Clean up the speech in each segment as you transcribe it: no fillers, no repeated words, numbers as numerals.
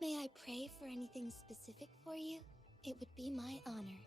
May I pray for anything specific for you? It would be my honor.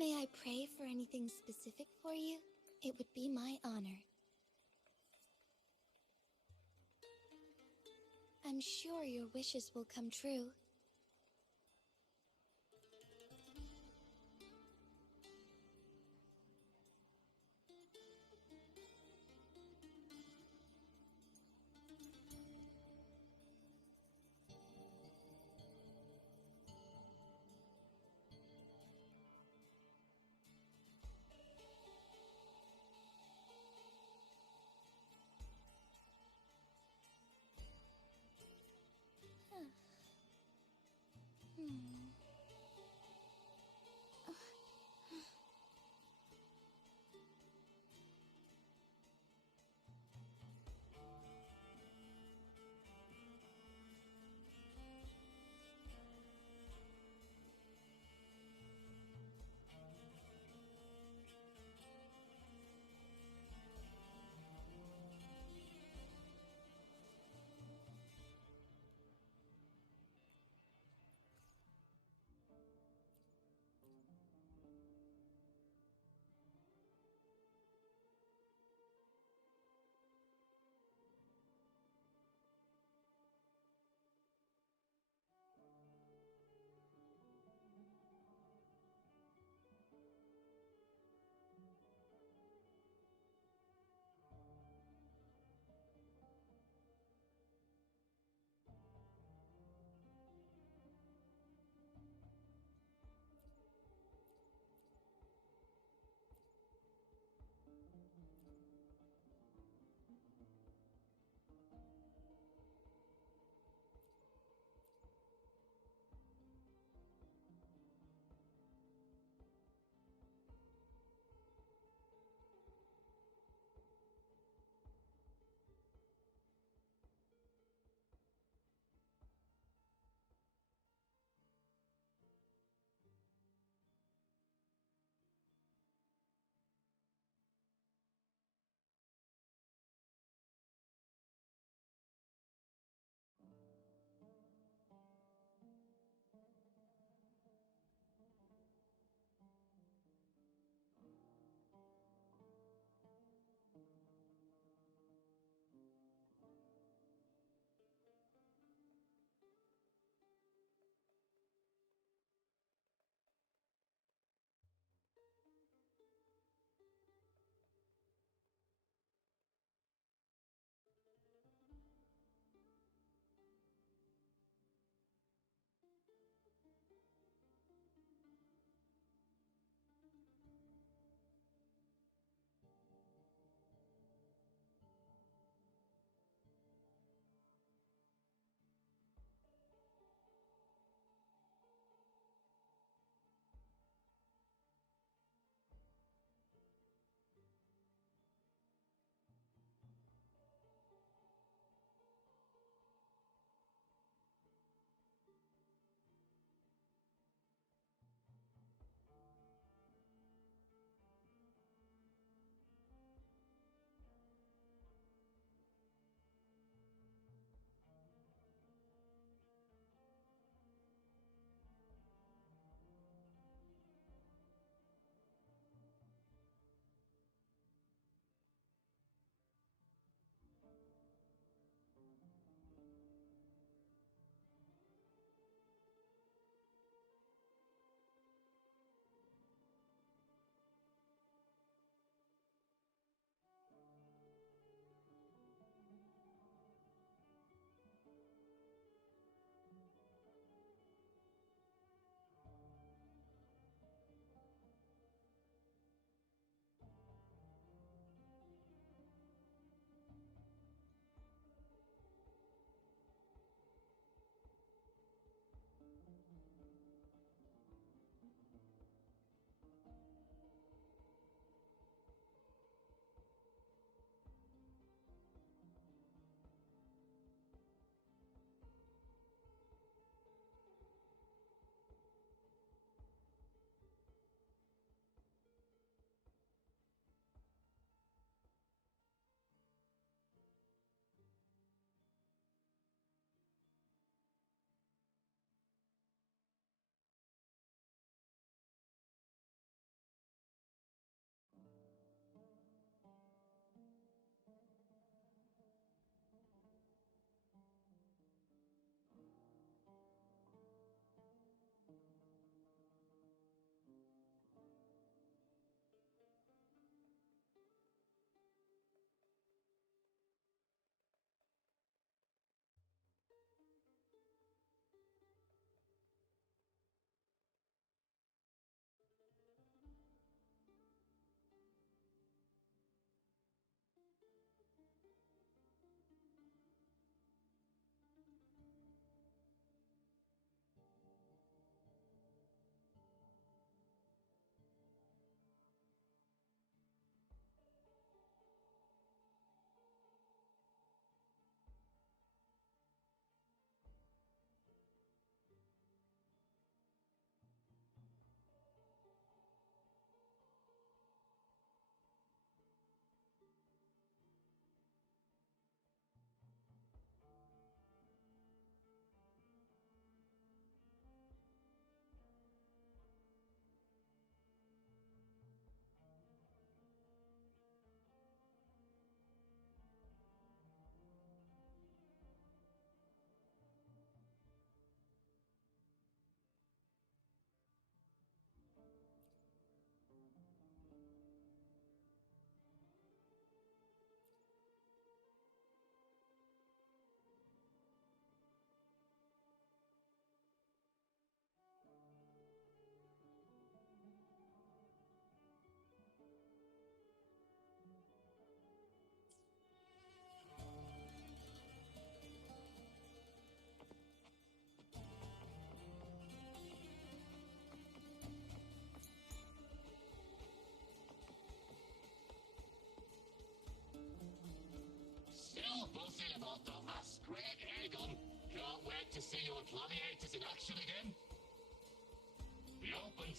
May I pray for anything specific for you? It would be my honor. I'm sure your wishes will come true.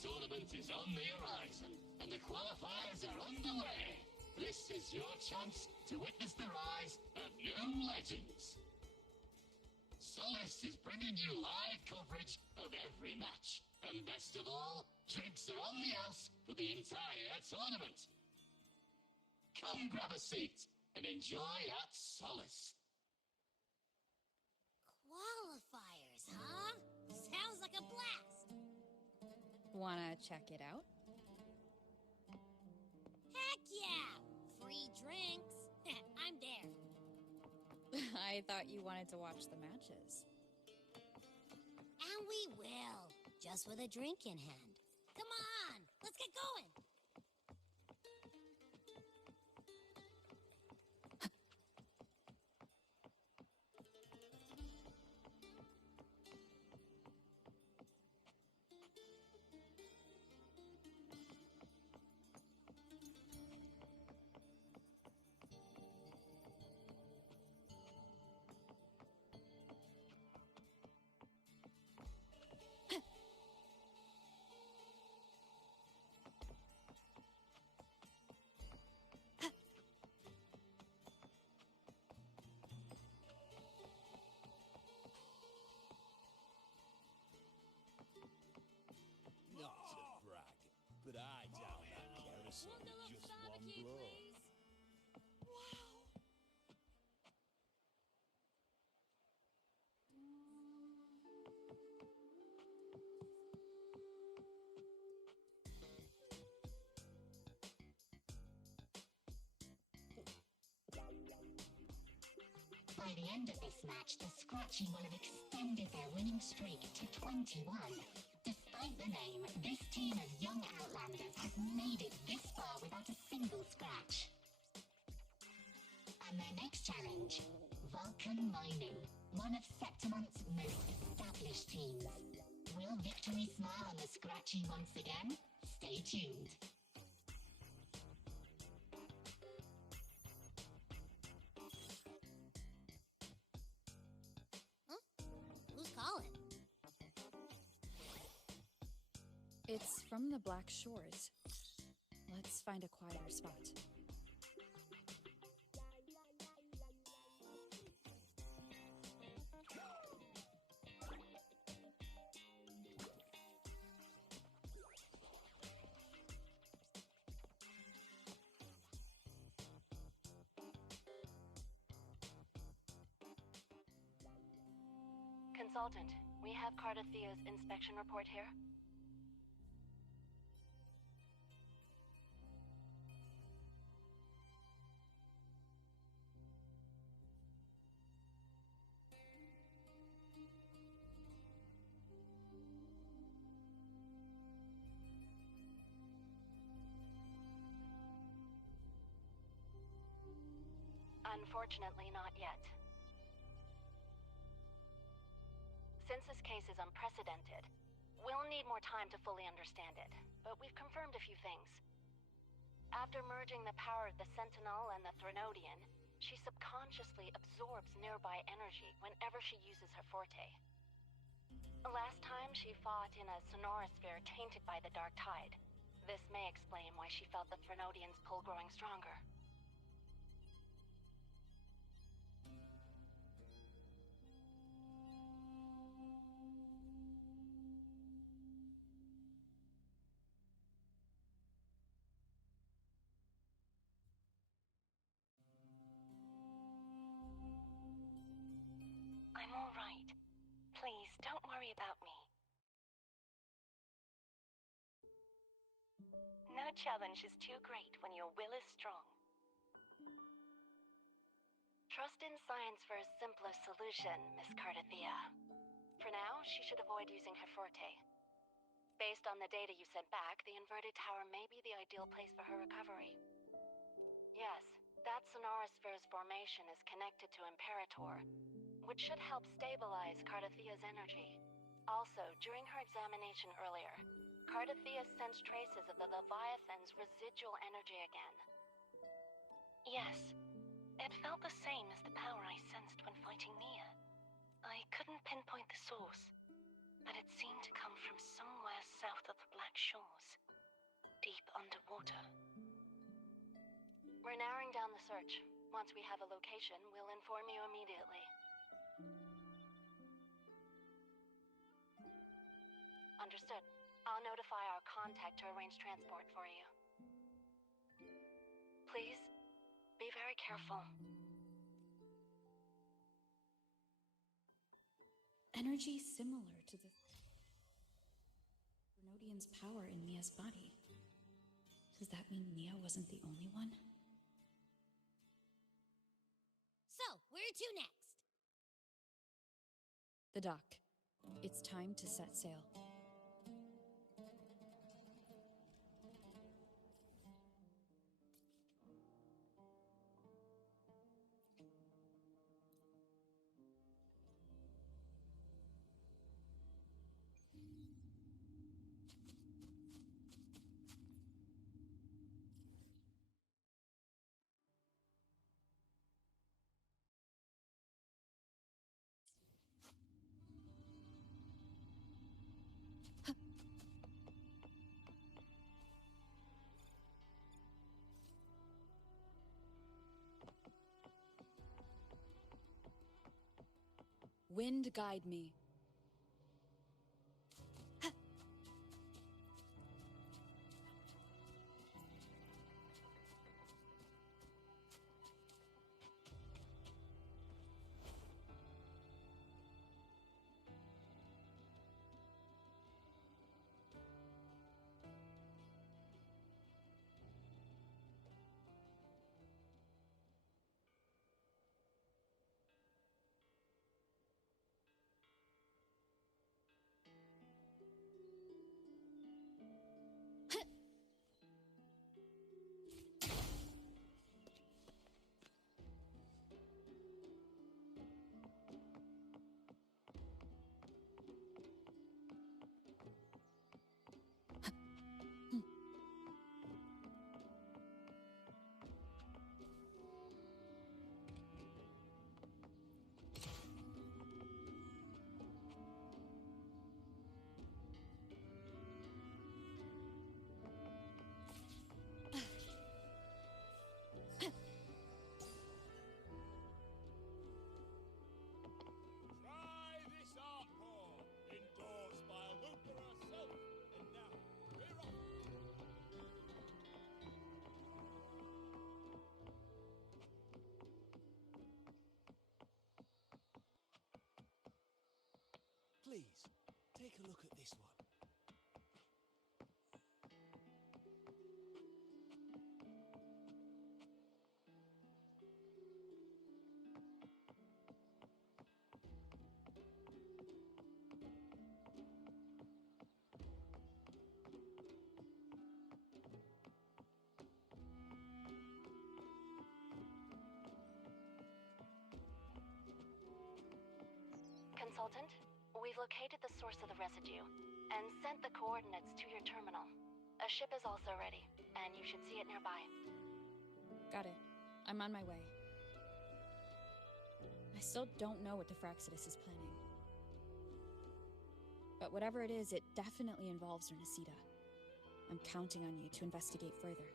tournament is on the horizon, and the qualifiers are underway. This is your chance to witness the rise of new legends. Solace is bringing you live coverage of every match. And best of all, drinks are on the house for the entire tournament. Come grab a seat and enjoy at Solace. Qualifiers, huh? Sounds like a blast! Wanna check it out? Heck yeah! Free drinks. I'm there. I thought you wanted to watch the matches. And we will. Just with a drink in hand. Come on, let's get going! Not to brag, but I down that carousel with just one blow. By the end of this match, the Scratchy will have extended their winning streak to 21. Despite the name, this team of young Outlanders has made it this far without a single scratch. And their next challenge, Vulcan Mining, one of Septimonth's most established teams. Will victory smile on the Scratchy once again? Stay tuned. Who's calling? It's from the Black Shores. Let's find a quieter spot. Consultant, we have Cardathea's inspection report here. Unfortunately, not yet. Since this case is unprecedented, we'll need more time to fully understand it, but we've confirmed a few things. After merging the power of the Sentinel and the Threnodian, she subconsciously absorbs nearby energy whenever she uses her forte. Last time, she fought in a sonorosphere tainted by the Dark Tide. This may explain why she felt the Threnodian's pull growing stronger. I'm all right. Please, don't worry about me. No challenge is too great when your will is strong. Trust in science for a simpler solution, Miss Cardathea. For now, she should avoid using her forte. Based on the data you sent back, the inverted tower may be the ideal place for her recovery. Yes, that sonorosphere's formation is connected to Imperator, which should help stabilize Cardathea's energy. Also, during her examination earlier, Cardathea sensed traces of the Leviathan's residual energy again. Yes, it felt the same as the power I sensed when fighting Nia. I couldn't pinpoint the source, but it seemed to come from somewhere south of the Black shores, deep underwater. We're narrowing down the search. Once we have a location, we'll inform you immediately. Understood. I'll notify our contact to arrange transport for you. Please, be very careful. Energy similar to the Bernodian's power in Mia's body. Does that mean Mia wasn't the only one? So, where to next? The dock. It's time to set sail. Wind guide me. Try this art form, endorsed by Luther herself. And now, we're off. Please, take a look at this one. Consultant, we've located the source of the residue and sent the coordinates to your terminal. A ship is also ready, and you should see it nearby. Got it. I'm on my way. I still don't know what the Fraxidus is planning. But whatever it is, it definitely involves Ernesita. I'm counting on you to investigate further.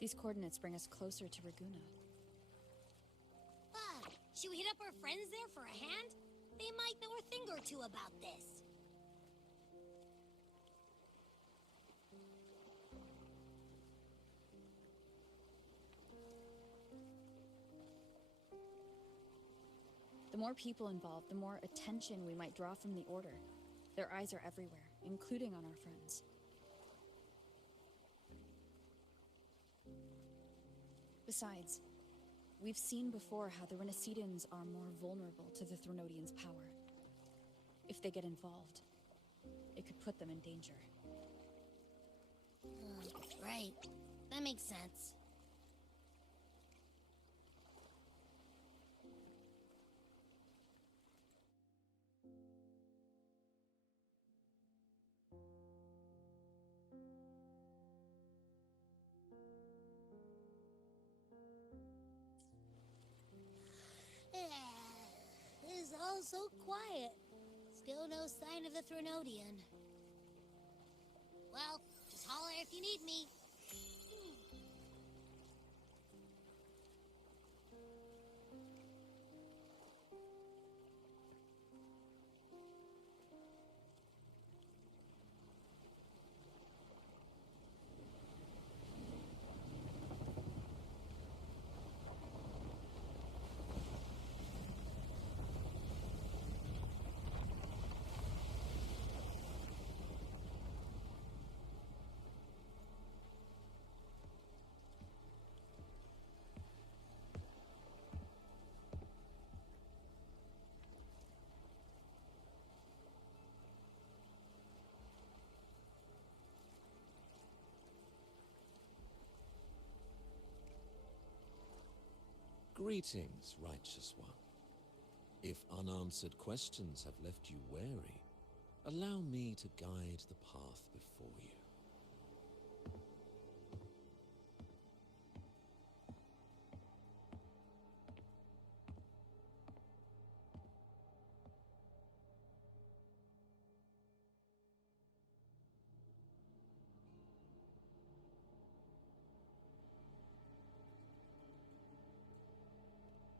These coordinates bring us closer to Raguna. Should we hit up our friends there for a hand? They might know a thing or two about this. The more people involved, the more attention we might draw from the Order. Their eyes are everywhere, including on our friends. Besides, we've seen before how the Renacedans are more vulnerable to the Threnodians' power. If they get involved, it could put them in danger. Right. That makes sense. It's all so quiet. Still no sign of the Threnodian. Well, just holler if you need me. Greetings, righteous one. If unanswered questions have left you wary, allow me to guide the path before you.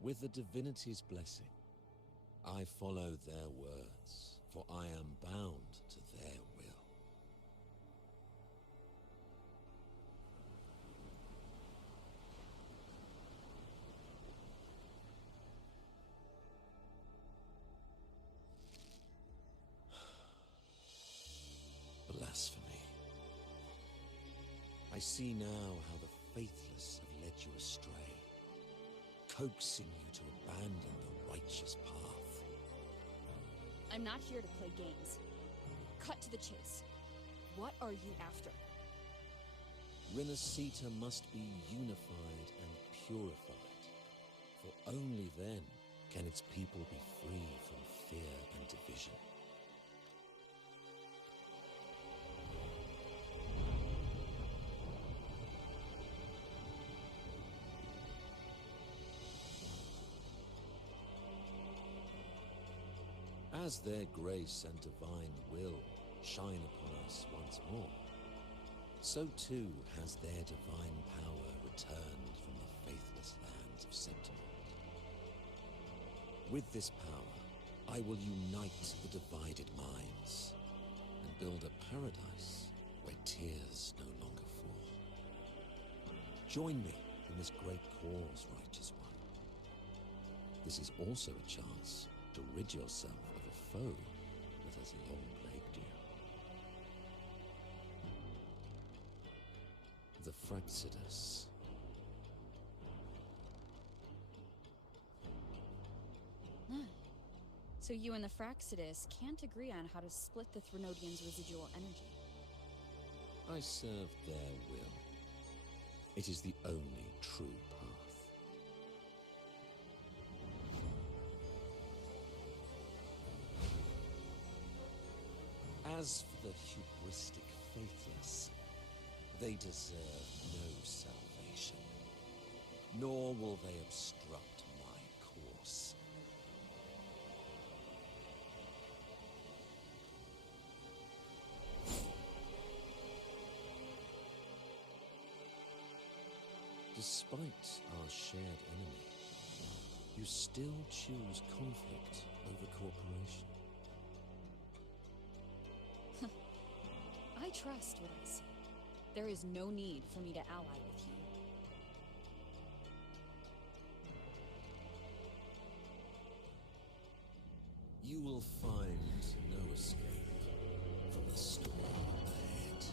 With the Divinity's blessing, I follow their words, for I am bound to their will. Blasphemy. I see now how the faithless have led you astray, coaxing you to abandon the righteous path. I'm not here to play games. Cut to the chase. What are you after? Renacita must be unified and purified, for only then can its people be free from fear and division. As their grace and divine will shine upon us once more, so too has their divine power returned from the faithless lands of Sentinel. With this power, I will unite the divided minds and build a paradise where tears no longer fall. Join me in this great cause, righteous one. This is also a chance to rid yourself of a foe that has long plagued you. The Fraxidus. So you and the Fraxidus can't agree on how to split the Threnodians' residual energy. I serve their will. It is the only true path. As for the hubristic faithless, they deserve no salvation, nor will they obstruct my course. Despite our shared enemy, you still choose conflict over cooperation. I trust what I see. There is no need for me to ally with you. You will find no escape from the storm ahead.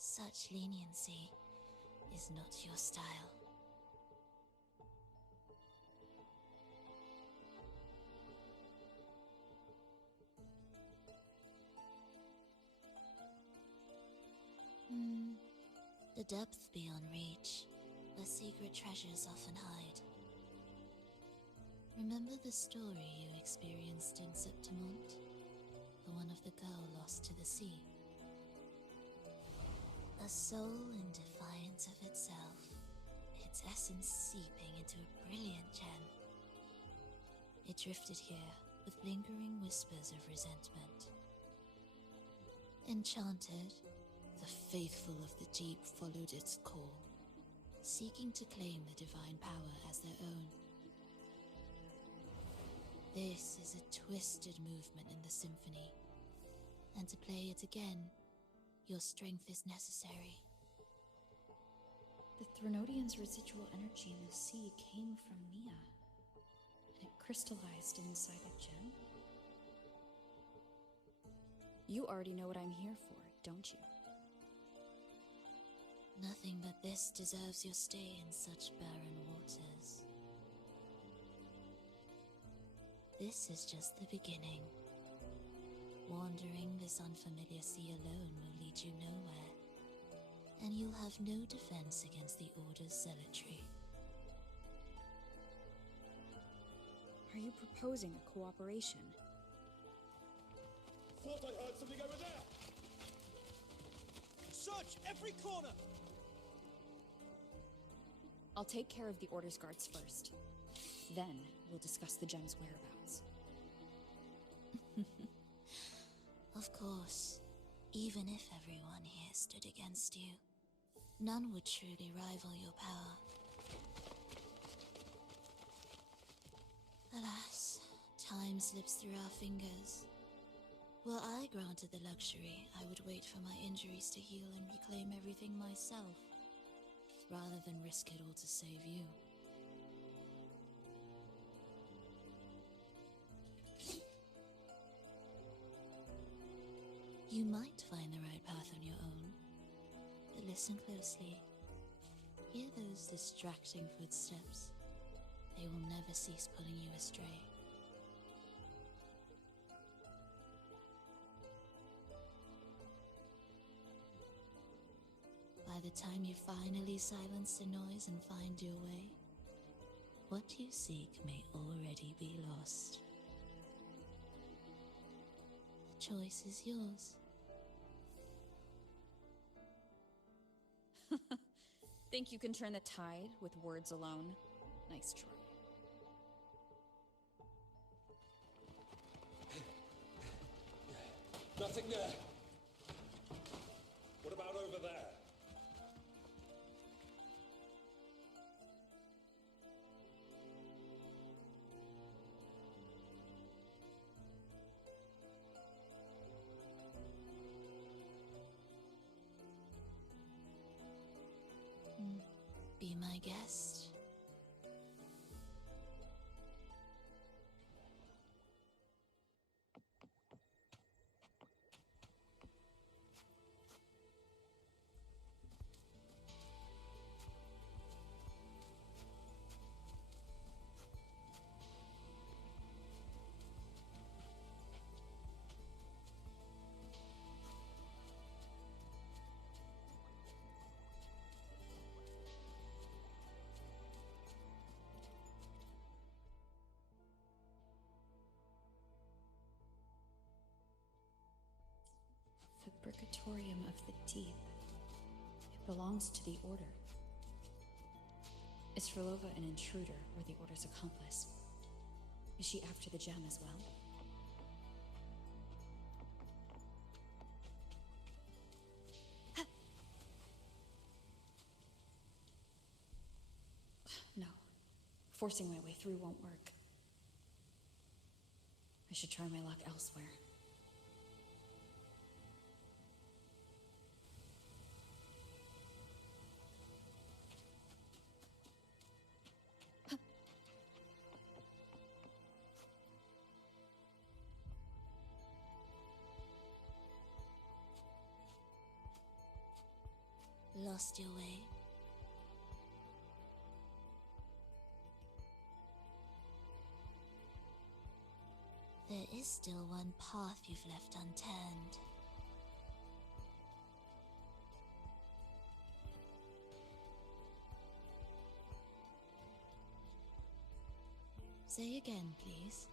Such leniency is not your style. The depth beyond reach, where secret treasures often hide. Remember the story you experienced in Septimont? The one of the girl lost to the sea? A soul in defiance of itself, its essence seeping into a brilliant gem. It drifted here with lingering whispers of resentment. Enchanted, the faithful of the deep followed its call, seeking to claim the divine power as their own. This is a twisted movement in the symphony, and to play it again, your strength is necessary. The Threnodian's residual energy in the sea came from Mia, and it crystallized inside a gem? You already know what I'm here for, don't you? Nothing but this deserves your stay in such barren waters. This is just the beginning. Wandering this unfamiliar sea alone will lead you nowhere, and you'll have no defense against the Order's zealotry. Are you proposing a cooperation? Thought I heard something over there! Search every corner! I'll take care of the Order's guards first. Then, we'll discuss the gem's whereabouts. Of course, even if everyone here stood against you, none would truly rival your power. Alas, time slips through our fingers. Were I granted the luxury, I would wait for my injuries to heal and reclaim everything myself, rather than risk it all to save you. You might find the right path on your own, but listen closely. Hear those distracting footsteps. They will never cease pulling you astray. By the time you finally silence the noise and find your way, what you seek may already be lost. The choice is yours. Think you can turn the tide with words alone? Nice try. Nothing there. What about over there? Be my guest. Fabricatorium of the Deep. It belongs to the Order. Is Frolova an intruder or the Order's accomplice? Is she after the gem as well? No. Forcing my way through won't work. I should try my luck elsewhere. Lost your way? There is still one path you've left unturned. Say again, please.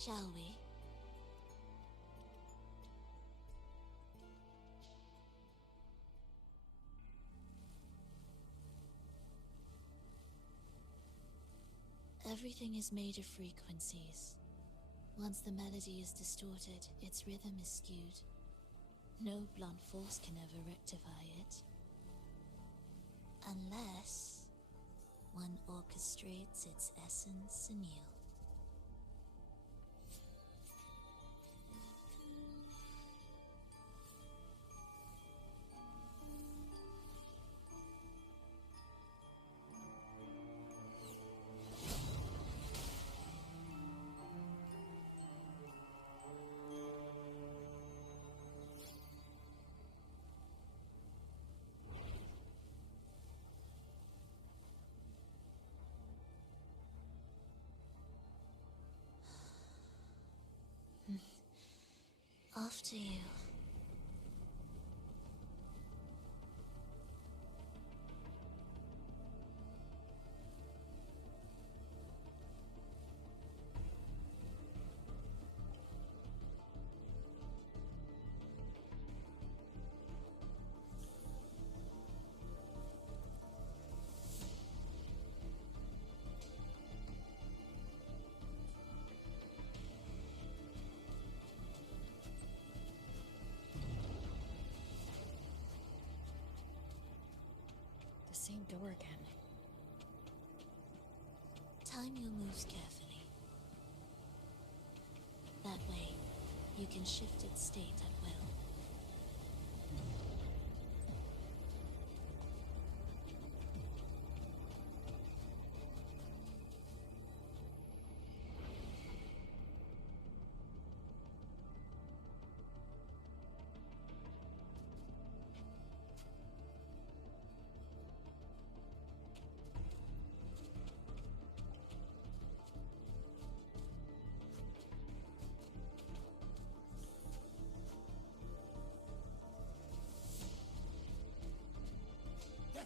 Shall we? Everything is made of frequencies. Once the melody is distorted, its rhythm is skewed. No blunt force can ever rectify it. Unless one orchestrates its essence anew. After you. Same door again. Time your moves carefully. That way, you can shift its state at will.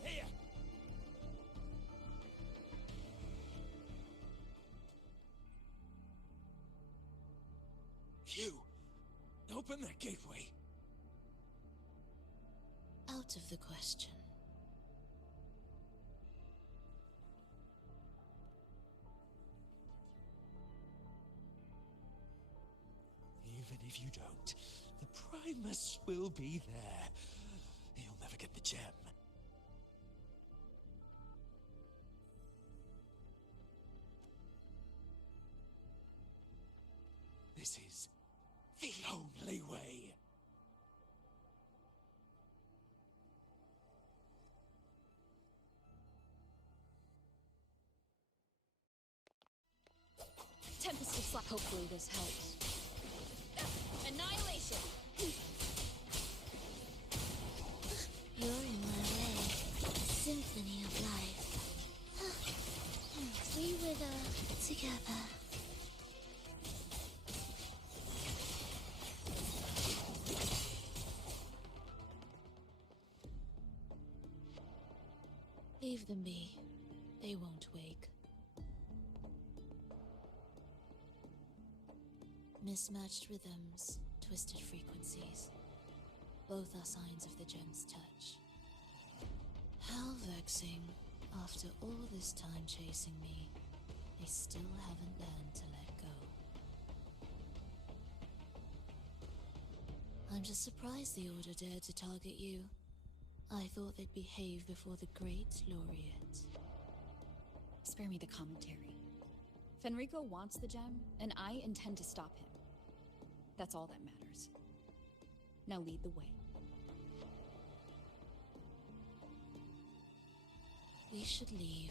Here! You! Open that gateway! Out of the question. Even if you don't, the Primus will be there. You'll never get the gem. This is the only way. Tempest will slap. Hopefully this helps. Annihilation! You're in my way. Symphony of life. We were Together. Leave them be. They won't wake. Mismatched rhythms, twisted frequencies. Both are signs of the gem's touch. How vexing. After all this time chasing me, they still haven't learned to let go. I'm just surprised the Order dared to target you. I thought they'd behave before the Great Laureate. Spare me the commentary. Fenrico wants the gem, and I intend to stop him. That's all that matters. Now lead the way. We should leave.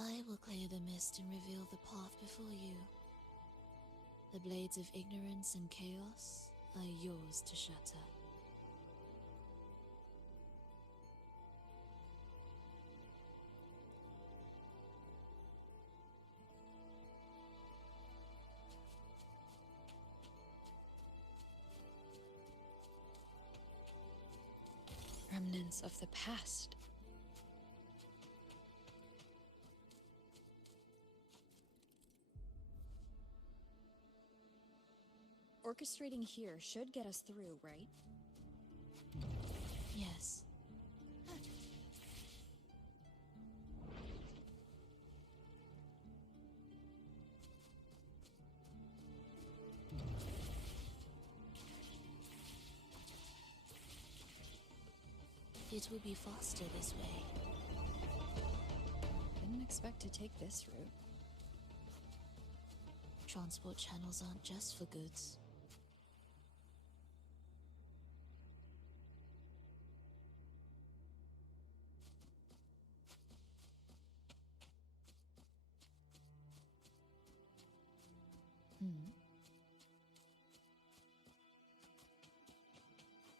I will clear the mist and reveal the path before you. The blades of ignorance and chaos are yours to shatter. Remnants of the past. Orchestrating here should get us through, right? Yes. It will be faster this way. Didn't expect to take this route. Transport channels aren't just for goods.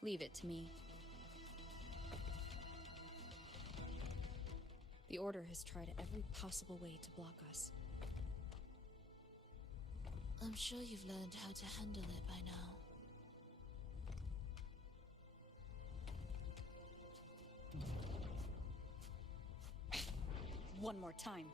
Leave it to me. The Order has tried every possible way to block us. I'm sure you've learned how to handle it by now. One more time.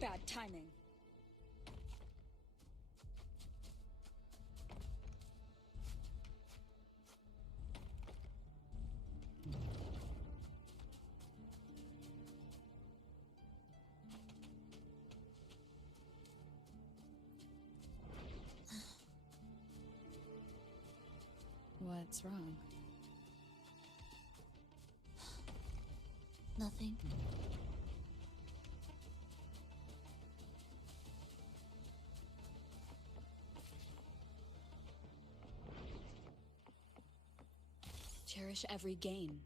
Bad timing. What's wrong? Nothing. Cherish every gain.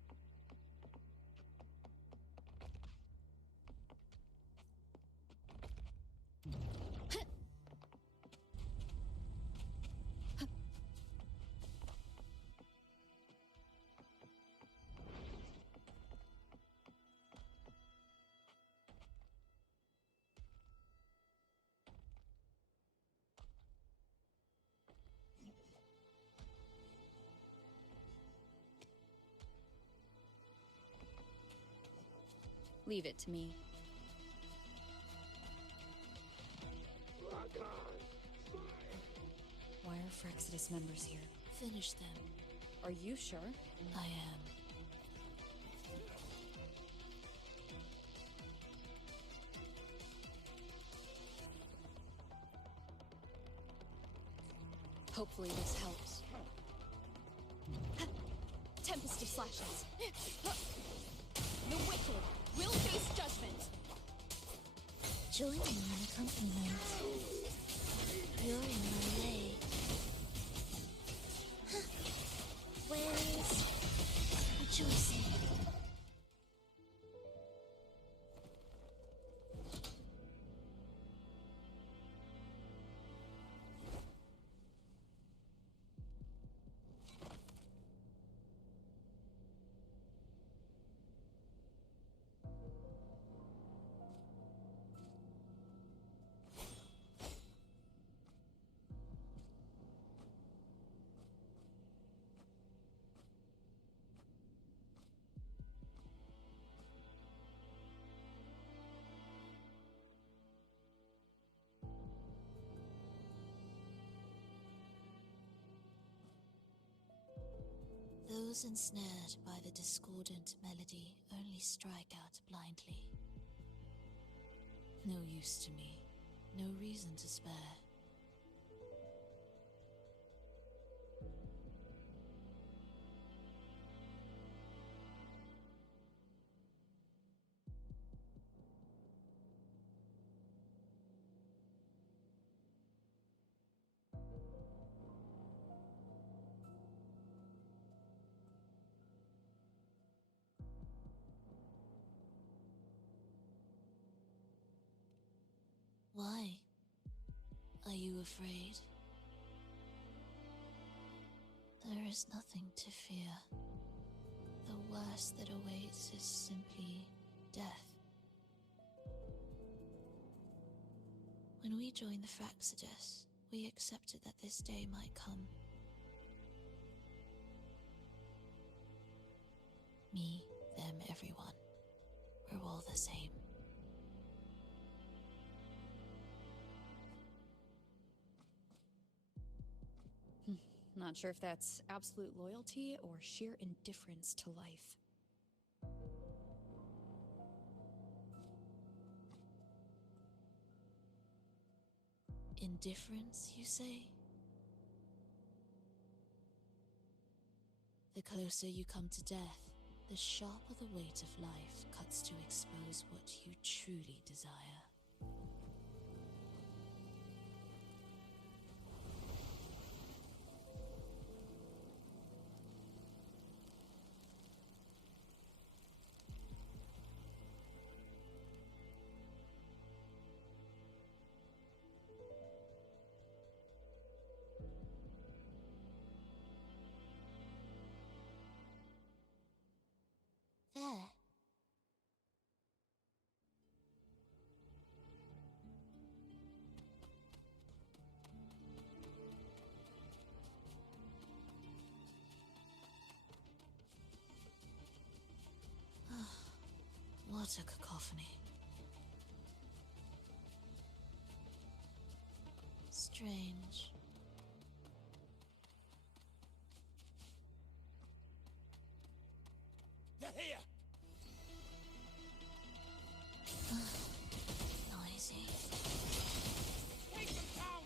Leave it to me. Why are Frexodus members here? Finish them. Are you sure? I am. Hopefully this helps. Tempest of slashes. The wicked will face judgment. Join me in accompaniment. You're in my way. Where is rejoicing? Those ensnared by the discordant melody only strike out blindly. No use to me, no reason to spare. Why? Are you afraid? There is nothing to fear. The worst that awaits is simply death. When we joined the Frexodus, we accepted that this day might come. Me, them, everyone. We're all the same. Not sure if that's absolute loyalty or sheer indifference to life. Indifference, you say? The closer you come to death, the sharper the weight of life cuts to expose what you truly desire. There. What a cacophony. Strange. They're here! Noisy. Take them down!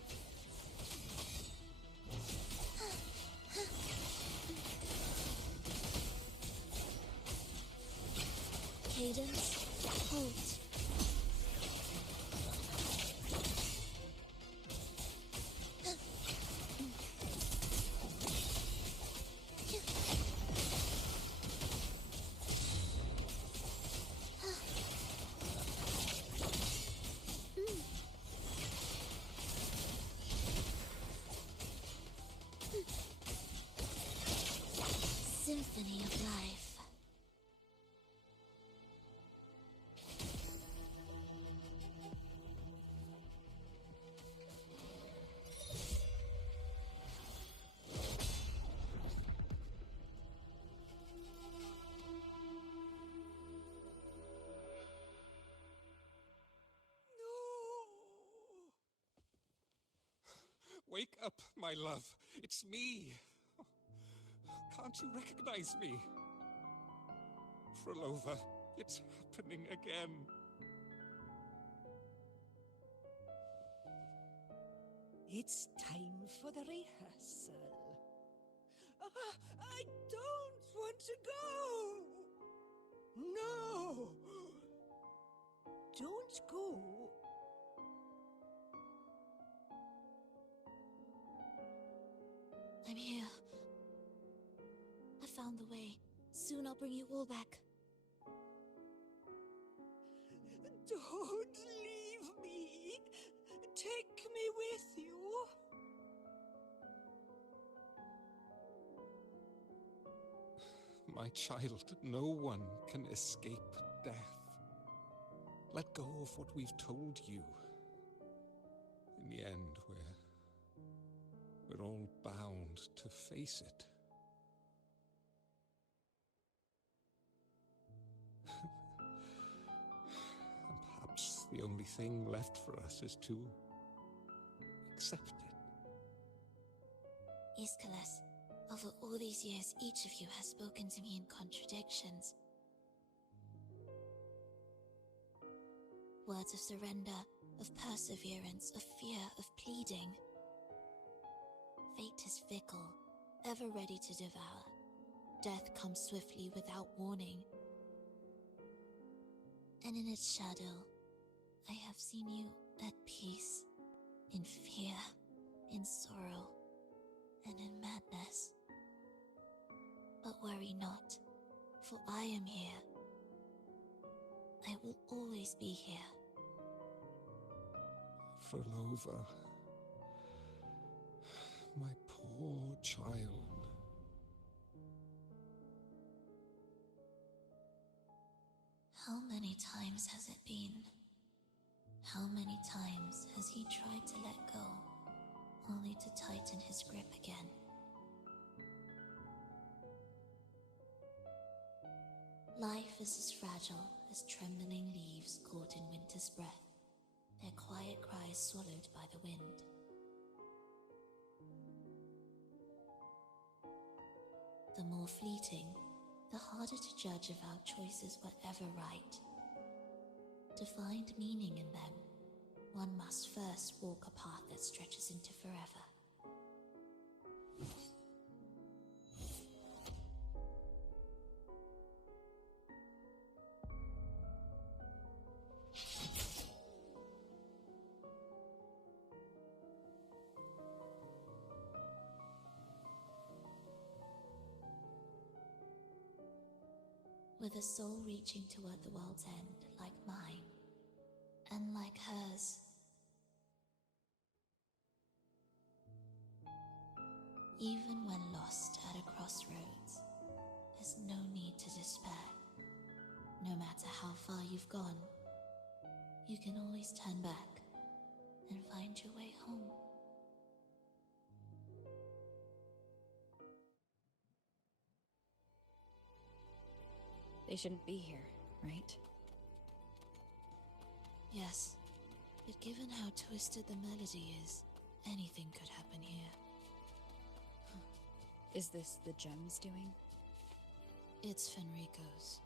Cadence, hold. Symphony of life. Wake up, my love. It's me. Can't you recognize me? Frolova, it's happening again. It's time for the rehearsal. I don't want to go! No! Don't go! I'm here. I found the way. Soon I'll bring you all back. Don't leave me! Take me with you! My child, no one can escape death. Let go of what we've told you. In the end, we're all bound to face it. And perhaps the only thing left for us is to accept it. Iskalas, over all these years, each of you has spoken to me in contradictions. Words of surrender, of perseverance, of fear, of pleading. Fate is fickle, ever ready to devour. Death comes swiftly without warning. And in its shadow, I have seen you at peace, in fear, in sorrow, and in madness. But worry not, for I am here. I will always be here. Frolova, my poor child. How many times has it been? How many times has he tried to let go, only to tighten his grip again? Life is as fragile as trembling leaves caught in winter's breath, their quiet cries swallowed by the wind. The more fleeting, the harder to judge if our choices were ever right. To find meaning in them, one must first walk a path that stretches into forever. With a soul reaching toward the world's end, like mine, and like hers. Even when lost at a crossroads, there's no need to despair. No matter how far you've gone, you can always turn back and find your way home. They shouldn't be here, right? Yes, but given how twisted the melody is, anything could happen here. Is this the gem's doing? It's Fenrico's.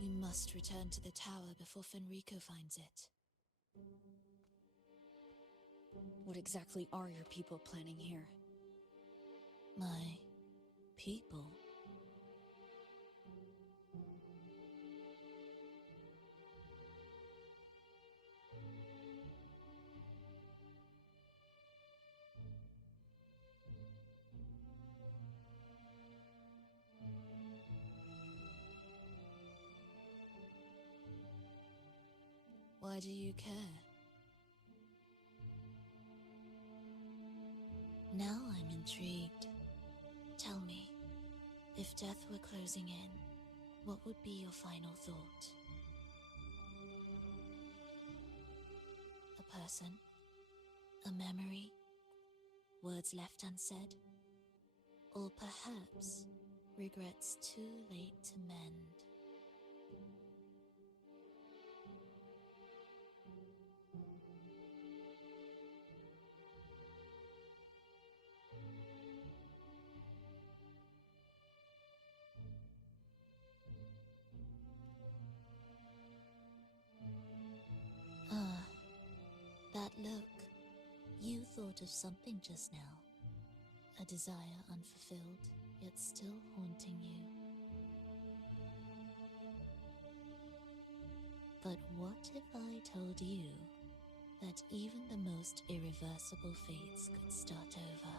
We must return to the tower before Fenrico finds it. What exactly are your people planning here? My people? Why do you care? Now I'm intrigued. Tell me, if death were closing in, what would be your final thought? A person? A memory? Words left unsaid? Or perhaps regrets too late to mend? Ah, that look. You thought of something just now. A desire unfulfilled, yet still haunting you. But what if I told you that even the most irreversible fates could start over?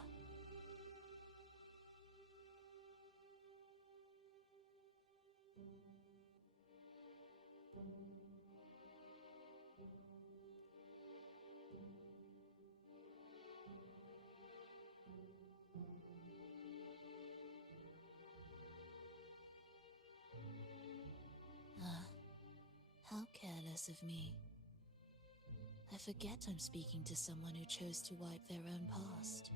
Ah, how careless of me. I forget I'm speaking to someone who chose to wipe their own past.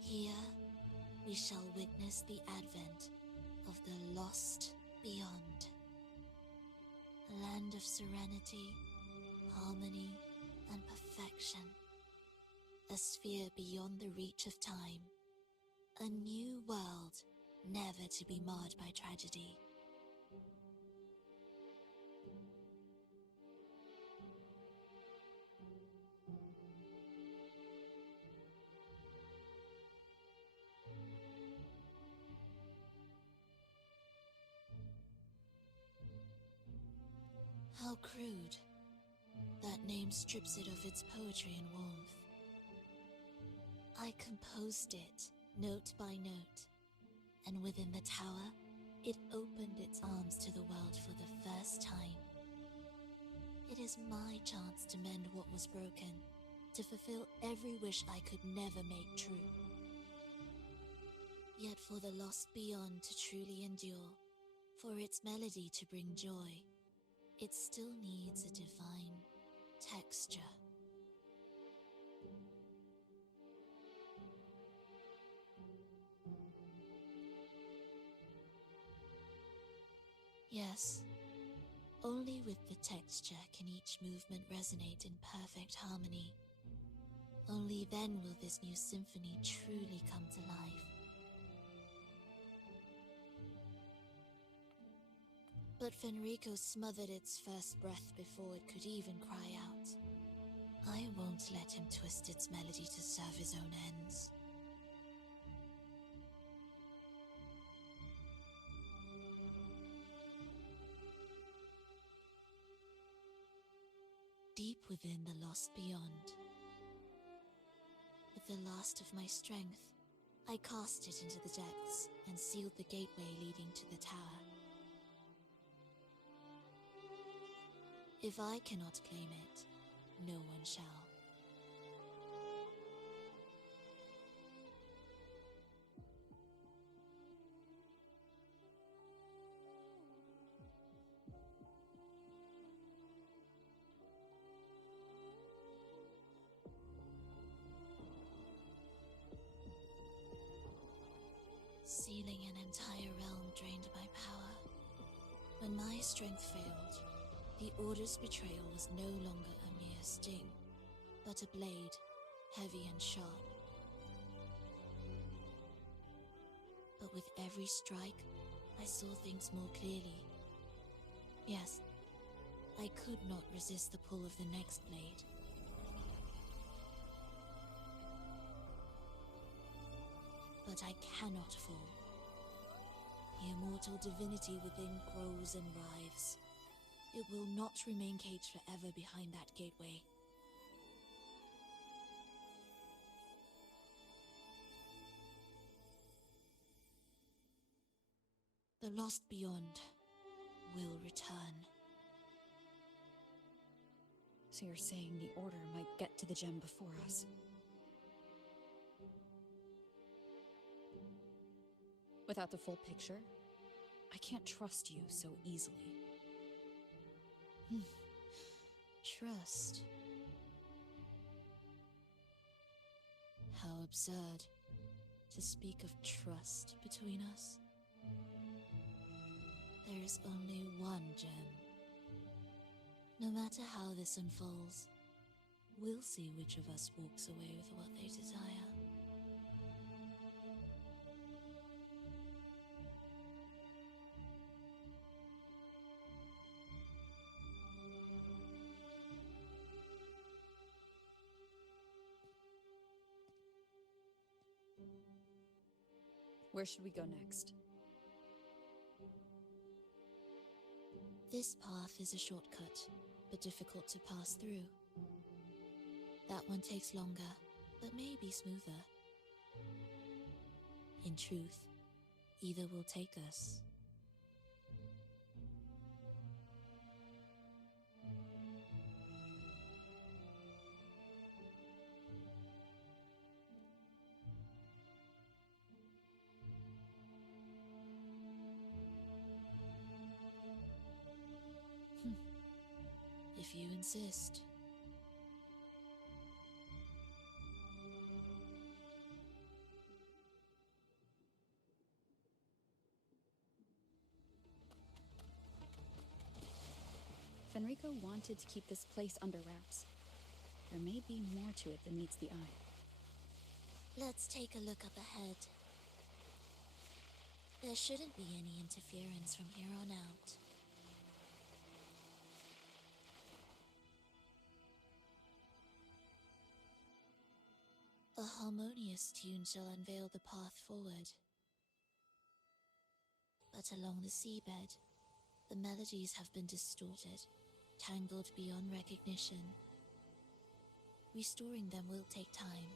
Here, we shall witness the advent of the lost beyond. A land of serenity, harmony, and perfection. A sphere beyond the reach of time. A new world, never to be marred by tragedy. How crude. That name strips it of its poetry and warmth. I composed it, note by note, and within the tower, it opened its arms to the world for the first time. It is my chance to mend what was broken, to fulfill every wish I could never make true. Yet for the lost beyond to truly endure, for its melody to bring joy, it still needs a divine texture. Yes, only with the texture can each movement resonate in perfect harmony. Only then will this new symphony truly come to life. But Fenrico smothered its first breath before it could even cry out. I won't let him twist its melody to serve his own ends. Deep within the lost beyond, with the last of my strength, I cast it into the depths and sealed the gateway leading to the tower. If I cannot claim it, no one shall. Sealing an entire realm drained my power. When my strength failed, the Order's betrayal was no longer a mere sting, but a blade, heavy and sharp. But with every strike, I saw things more clearly. Yes, I could not resist the pull of the next blade. But I cannot fall. The immortal divinity within grows and writhes. It will not remain caged forever behind that gateway. The lost beyond. will return. So you're saying the Order might get to the gem before us? Without the full picture, I can't trust you so easily. Trust. How absurd to speak of trust between us. There is only one gem. No matter how this unfolds, we'll see which of us walks away with what they desire. Where should we go next? This path is a shortcut, but difficult to pass through. That one takes longer, but may be smoother. In truth, either will take us. If you insist. Fenrico wanted to keep this place under wraps. There may be more to it than meets the eye. Let's take a look up ahead. There shouldn't be any interference from here on out. A harmonious tune shall unveil the path forward. But along the seabed, the melodies have been distorted, tangled beyond recognition. Restoring them will take time.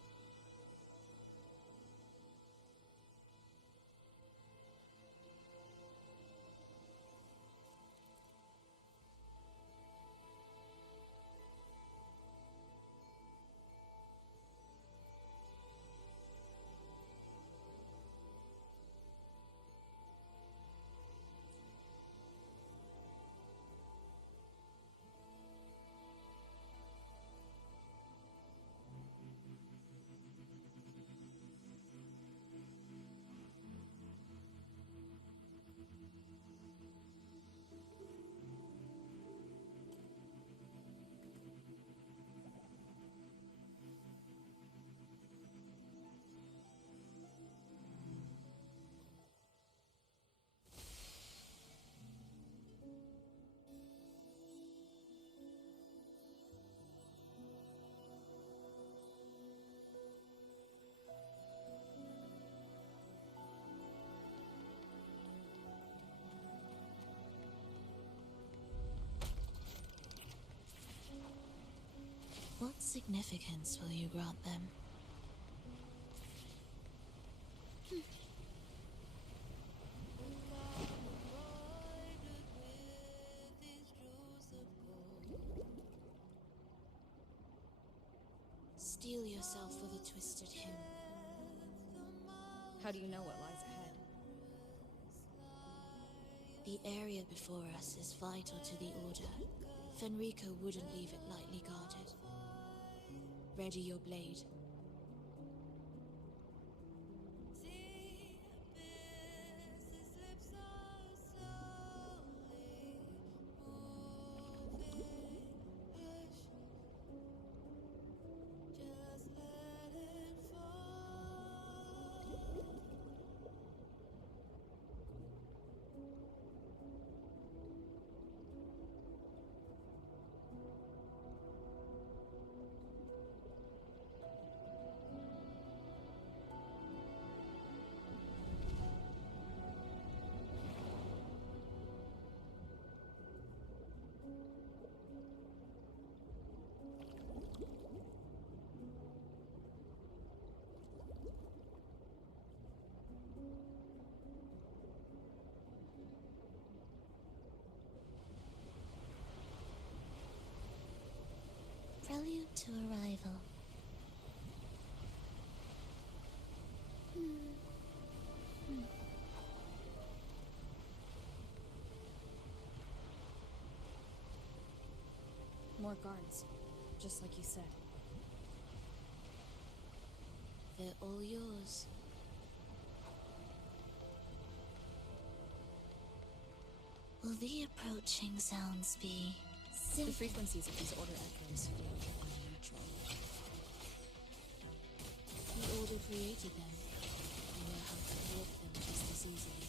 What significance will you grant them? Steel yourself with a twisted hymn. How do you know what lies ahead? The area before us is vital to the Order. Fenrico wouldn't leave it lightly guarded. Ready your blade. more guards, just like you said. They're all yours. Will the approaching sounds be The frequencies of these order echoes feel unnatural. The Order created them? You know how to warp them just as easily.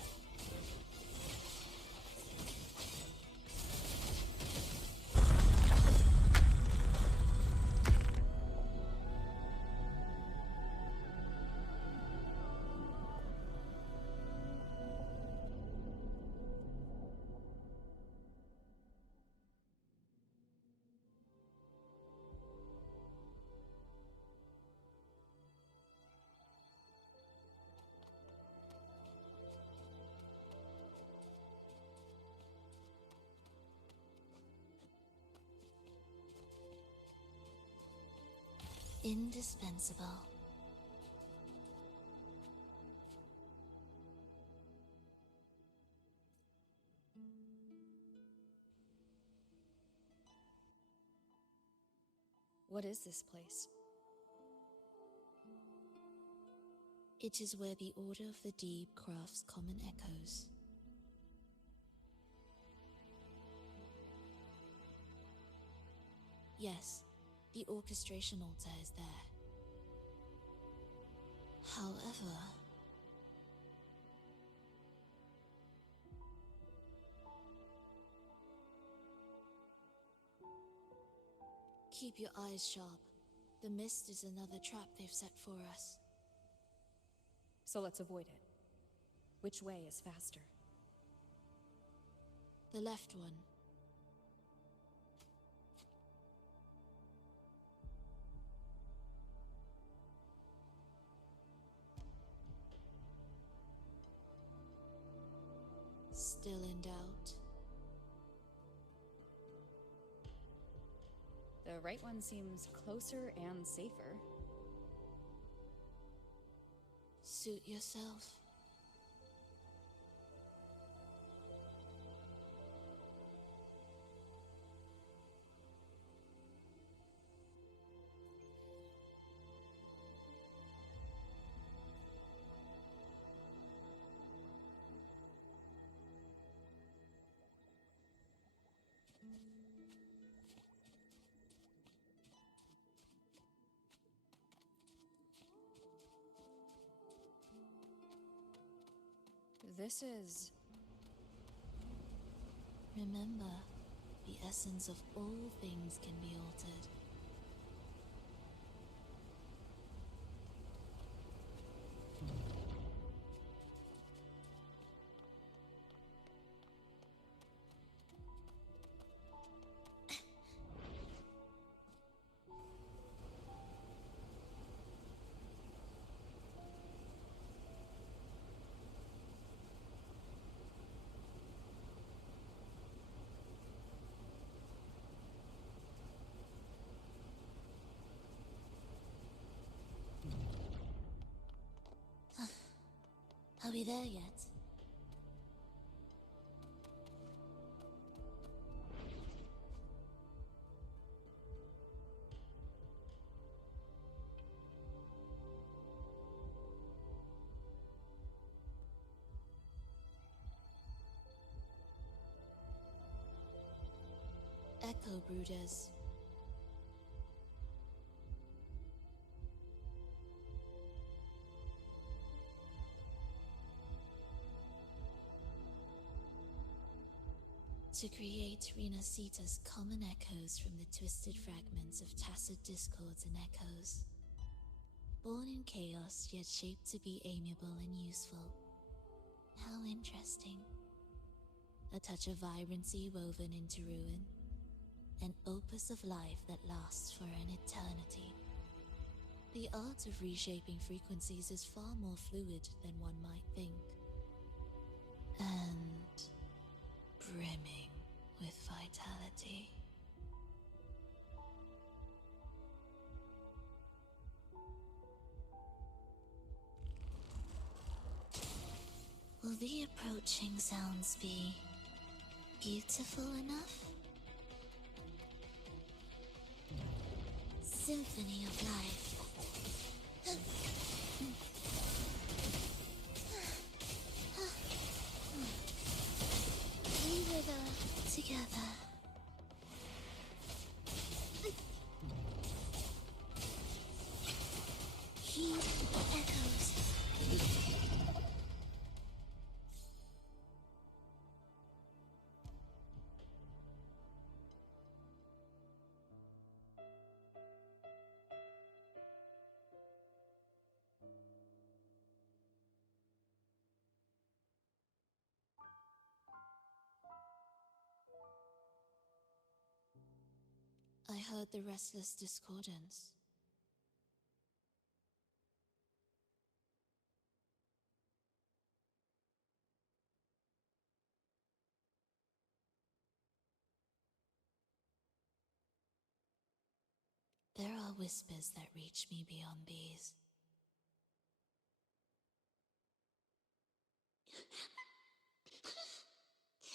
Indispensable. What is this place? It is where the Order of the Deep crafts common echoes. Yes, the orchestration altar is there. However, keep your eyes sharp. The mist is another trap they've set for us. So let's avoid it. Which way is faster? The left one. Still in doubt? The right one seems closer and safer. Suit yourself. This is... Remember, the essence of all things can be altered. Are we there yet? Echo Brooders. To create Renasita's common echoes from the twisted fragments of tacit discords and echoes. Born in chaos, yet shaped to be amiable and useful. How interesting. A touch of vibrancy woven into ruin. An opus of life that lasts for an eternity. The art of reshaping frequencies is far more fluid than one might think. And brimming with vitality. Will the approaching sounds be beautiful enough? symphony of life. We wither together. Heed the echoes. I heard the restless discordance. There are whispers that reach me beyond these.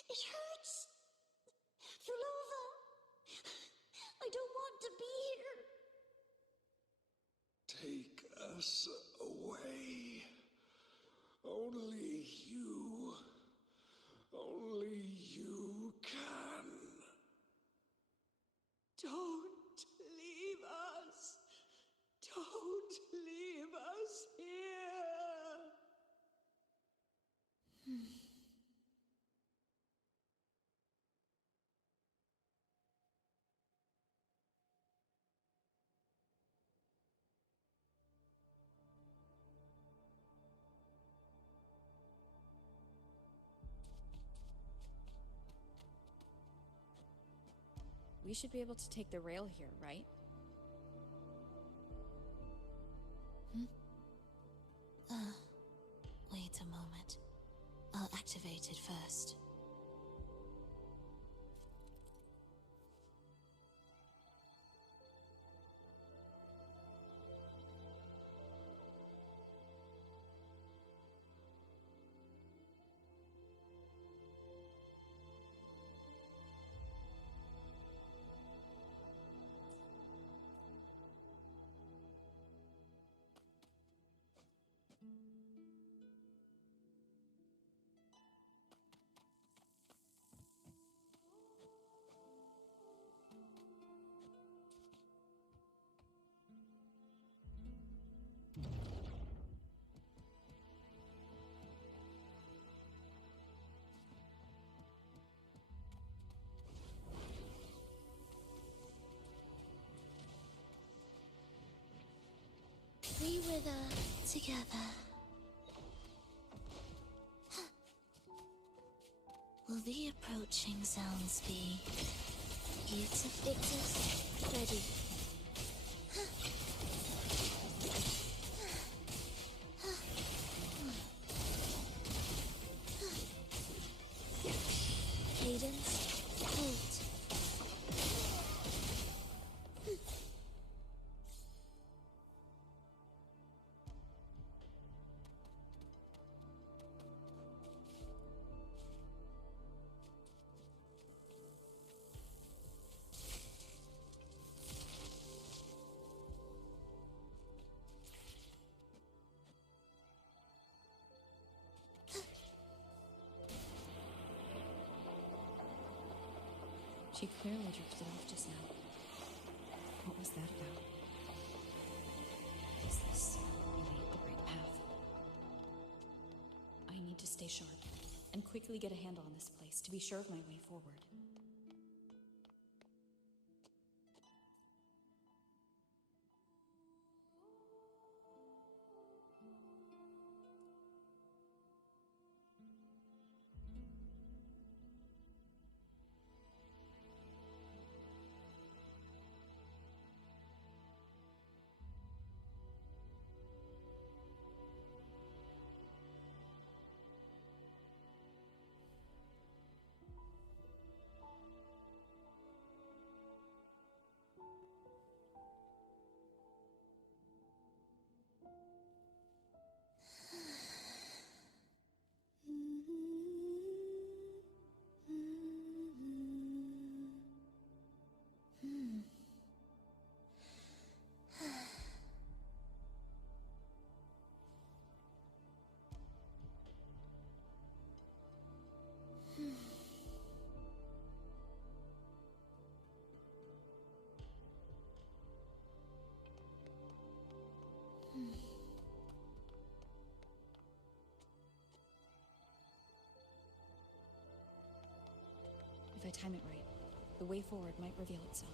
It hurts! Fulova! I don't want to be here! Take us away. Only you can. Don't leave us. Don't leave us here. We should be able to take the rail here, right? Wait a moment. I'll activate it first. We wither together. Will the approaching sounds be Ictus ready? Cadence, halt. She clearly drifted off just now. What was that about? Is this really the right path? I need to stay sharp and quickly get a handle on this place to be sure of my way forward. time it right. The way forward might reveal itself.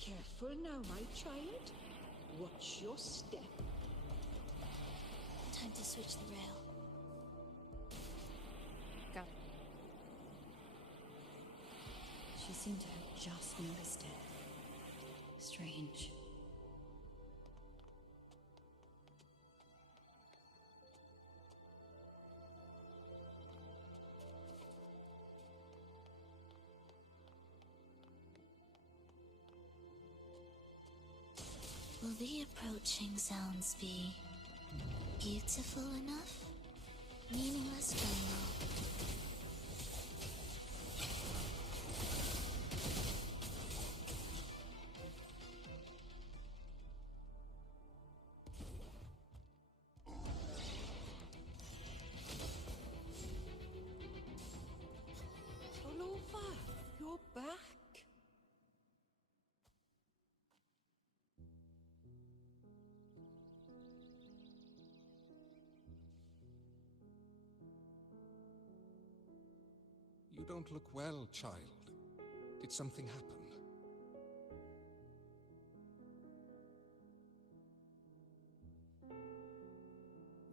Careful now, my child. Watch your step. Time to switch the rail. Got it. She seemed to have just noticed it. Strange. Will the approaching sounds be beautiful enough? Meaningless jungle. Olova, you're back. You don't look well, child. Did something happen?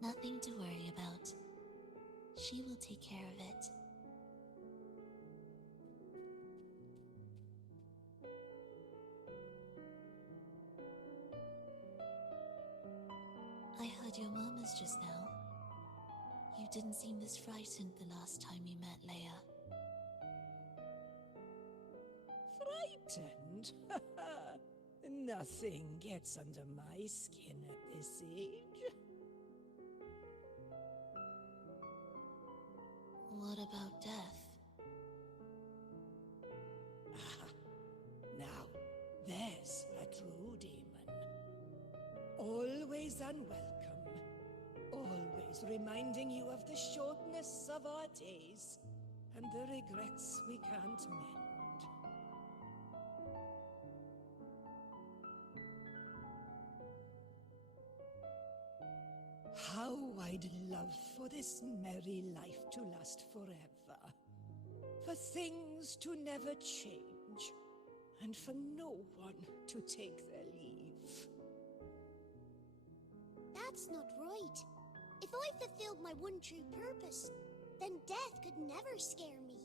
Nothing to worry about. She will take care of it. I heard your murmurs just now. You didn't seem this frightened the last time you met Leia. Frightened? Nothing gets under my skin at this age. What about death? Ah, now, there's a true demon. Always unwelcome. Always reminding you of the shortness of our days and the regrets we can't mend. How I'd love for this merry life to last forever. For things to never change. And for no one to take their leave. That's not right. If I fulfilled my one true purpose, then death could never scare me.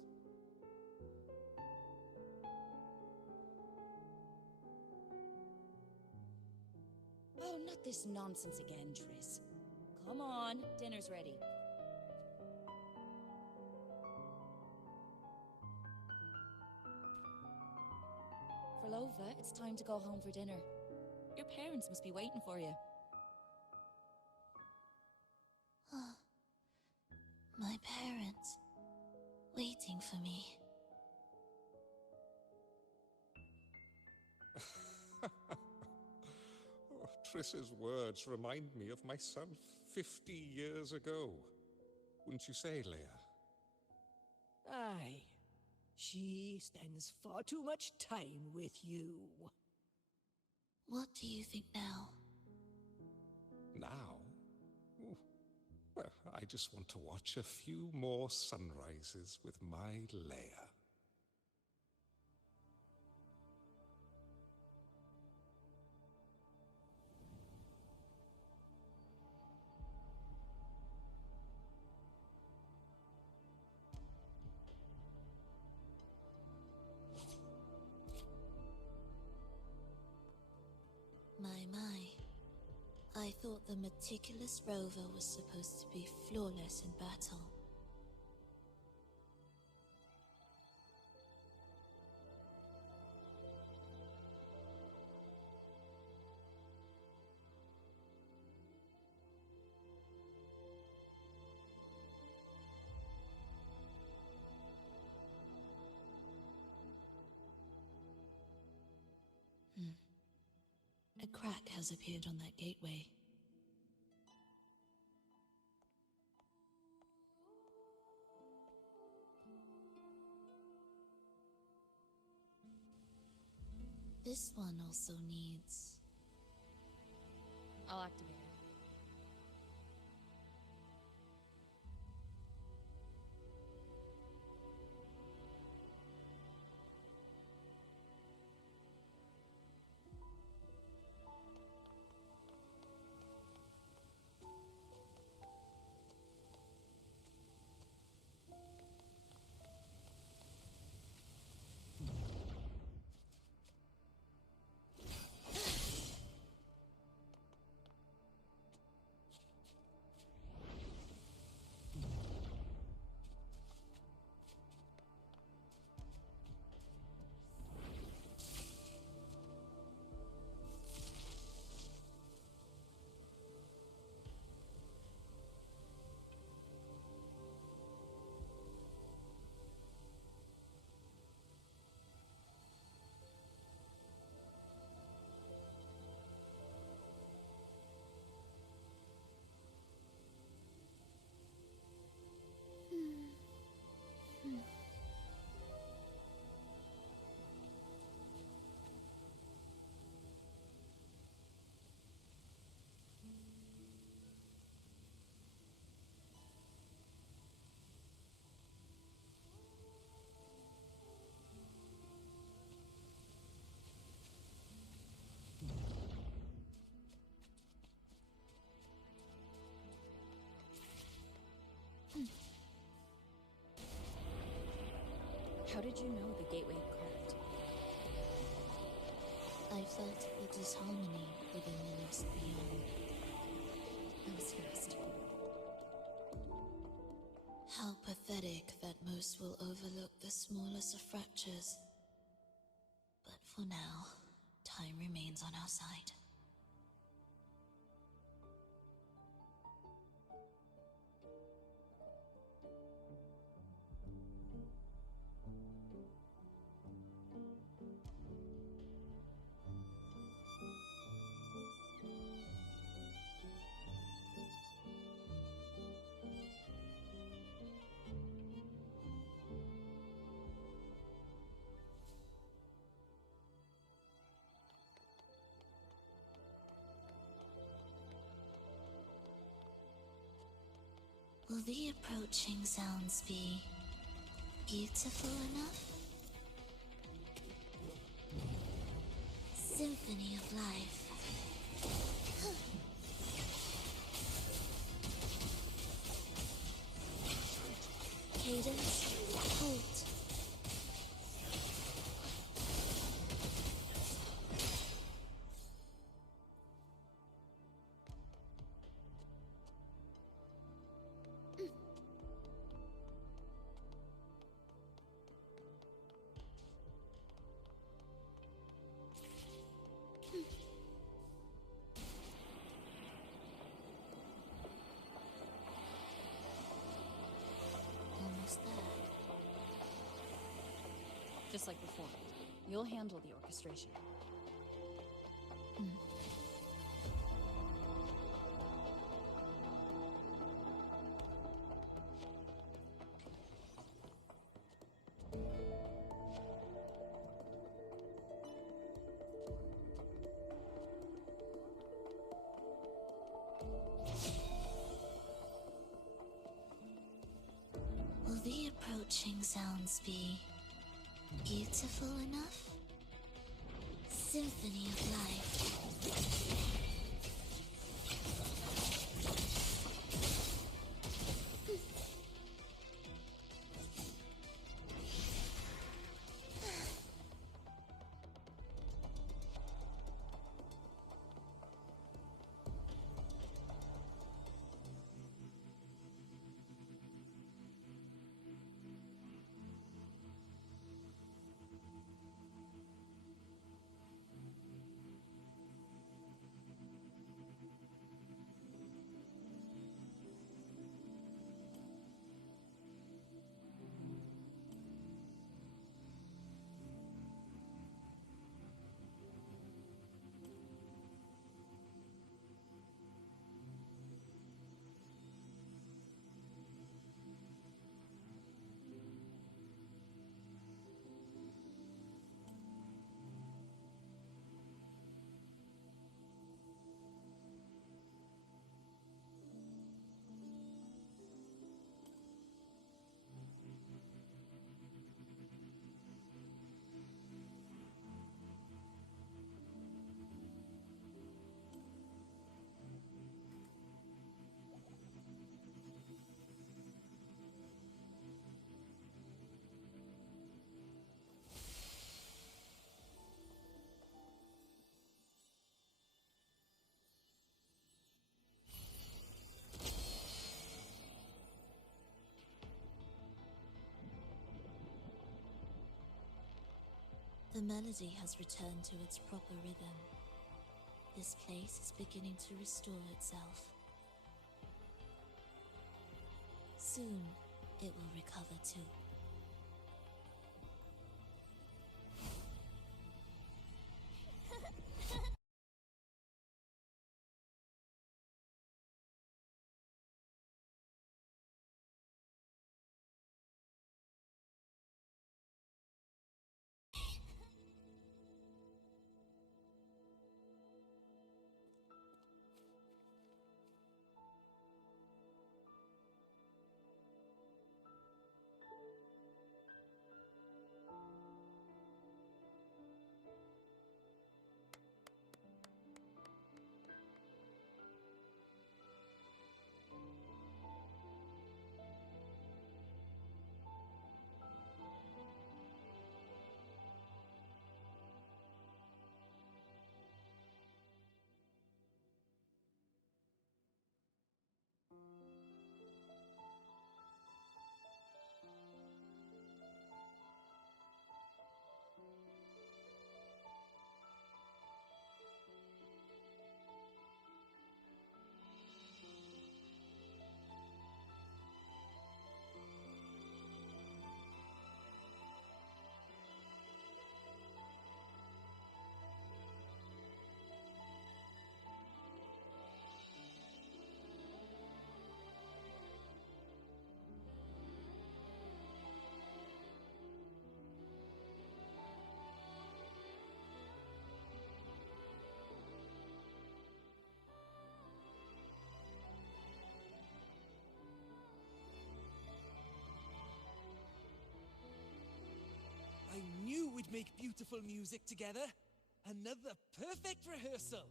Oh, not this nonsense again, Triss. Come on, dinner's ready. Frolova, it's time to go home for dinner. Your parents must be waiting for you. My parents, waiting for me. Oh, Triss's words remind me of myself 50 years ago. Wouldn't you say, Leia? Aye. She spends far too much time with you. What do you think now? Now? Ooh. Well, I just want to watch a few more sunrises with my Leia. thought the meticulous rover was supposed to be flawless in battle. A crack has appeared on that gateway. This one also needs... I'll activate it. How did you know the gateway had cracked? I felt the disharmony within the mist beyond. I was fast. How pathetic that most will overlook the smallest of fractures. But for now, time remains on our side. Will the approaching sounds be beautiful enough? Symphony of life. Cadence, halt. Just like before. You'll handle the orchestration. Will the approaching sounds be beautiful enough? Symphony of life. The melody has returned to its proper rhythm. This place is beginning to restore itself. Soon, it will recover too. I knew we'd make beautiful music together. Another perfect rehearsal.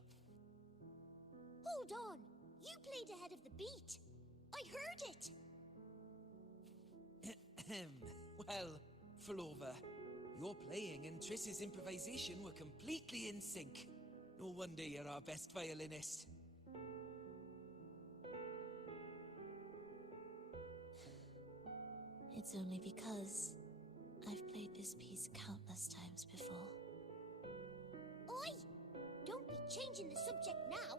Hold on! You played ahead of the beat! I heard it! Well, Flova, your playing and Triss's improvisation were completely in sync. No wonder you're our best violinist. It's only because I've played this piece countless times before. Oi! Don't be changing the subject now!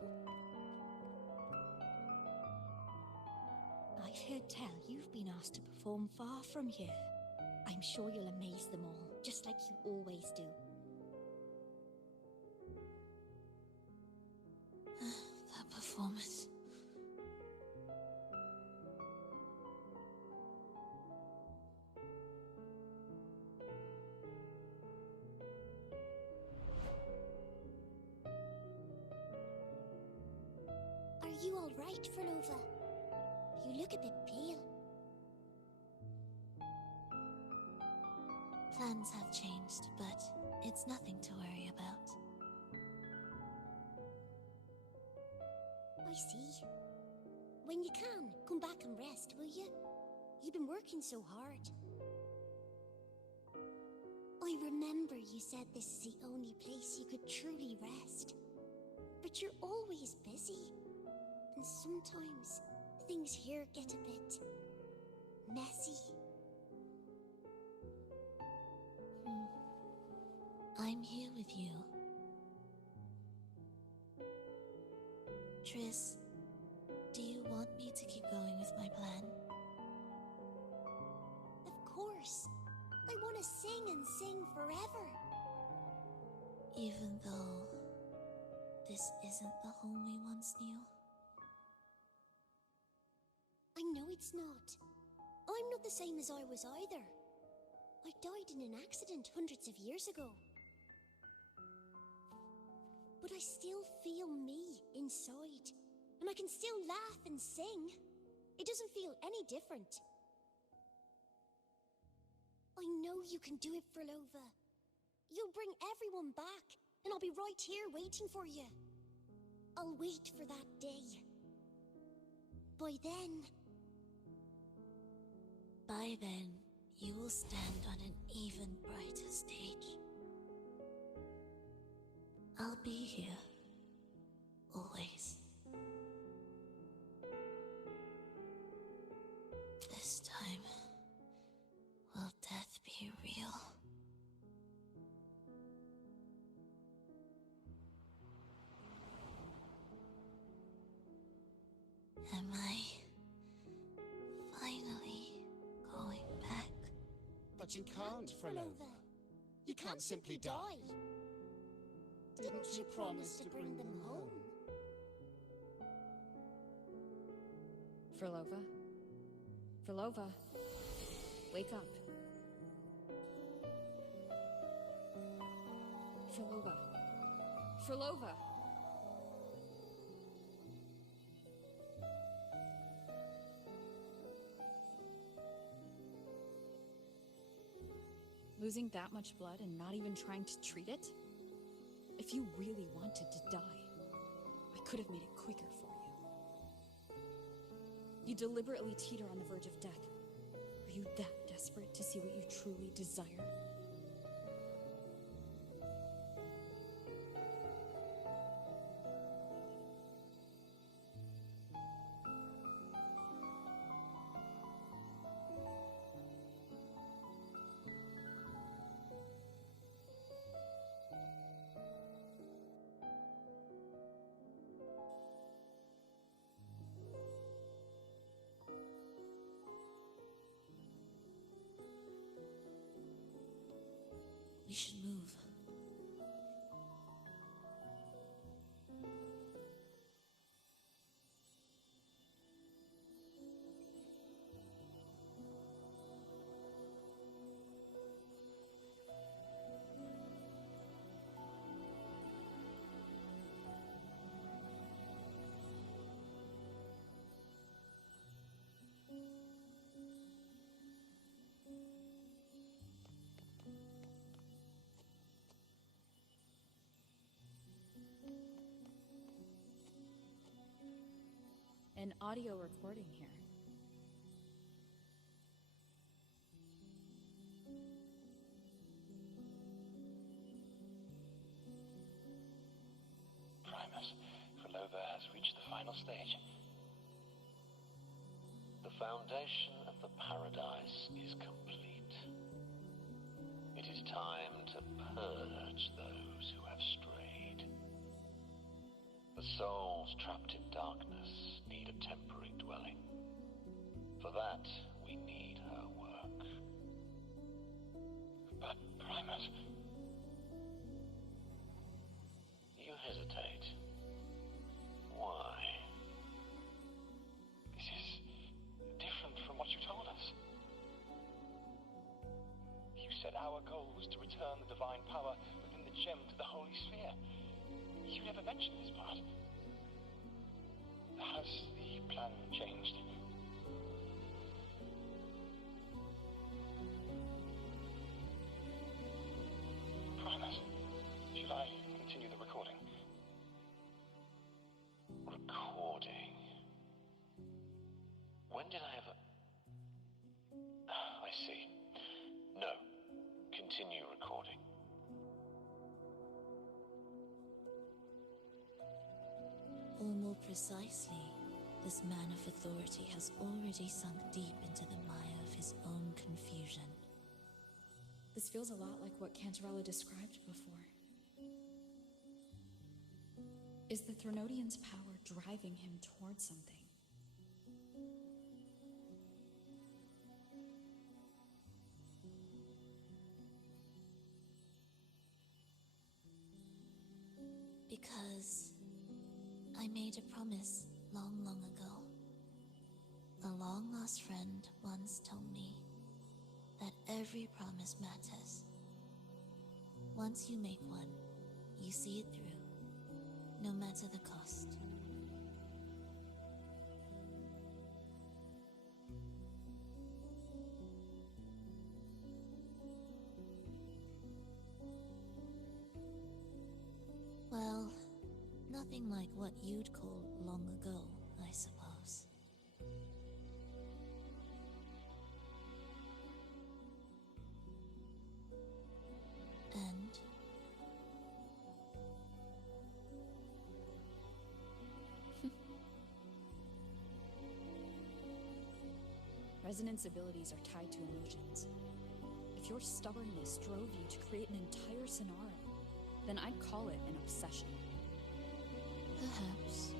I've heard tell you've been asked to perform far from here. I'm sure you'll amaze them all, just like you always do. That performance. Are you all right, Fernova? You look a bit pale. Plans have changed, but it's nothing to worry about. I see. When you can, come back and rest, will you? You've been working so hard. I remember you said this is the only place you could truly rest. But you're always busy. And sometimes things here get a bit messy. I'm here with you. Triss, do you want me to keep going with my plan? Of course. I want to sing and sing forever. Even though this isn't the home we once knew? I know it's not. I'm not the same as I was either. I died in an accident hundreds of years ago. But I still feel me inside. And I can still laugh and sing. It doesn't feel any different. I know you can do it, Fernova. You'll bring everyone back, and I'll be right here waiting for you. I'll wait for that day. By then, you will stand on an even brighter stage. I'll be here. Always. This time, will death be real? Am I finally going back? But you can't, Frolova. You can't simply die. Didn't you promise to bring them home? Frolova? Frolova? Wake up. Frolova. Frolova! Losing that much blood and not even trying to treat it? If you really wanted to die, I could have made it quicker for you. You deliberately teeter on the verge of death. Are you that desperate to see what you truly desire? We should move. An audio recording here. Primus, Frolova has reached the final stage. The foundation of the paradise is complete. It is time to purge those who have strayed. The souls trapped in darkness need a temporary dwelling. For that, we need her work. But, Primus... You hesitate. Why? This is different from what you told us. You said our goal was to return the divine power within the gem to the Holy Sphere. You never mentioned this part. Has the plan changed? Primus, shall I continue the recording? Recording? When did I ever... I see. No. Continue recording. Or more precisely, this man of authority has already sunk deep into the mire of his own confusion. This feels a lot like what Cantarella described before. Is the Threnodian's power driving him towards something? Because I made a promise long, long ago. A long-lost friend once told me that every promise matters. Once you make one, you see it through, no matter the cost. Well, nothing like what you'd call long ago, I suppose. And Resonance abilities are tied to emotions. If your stubbornness drove you to create an entire scenario, then I'd call it an obsession. perhaps.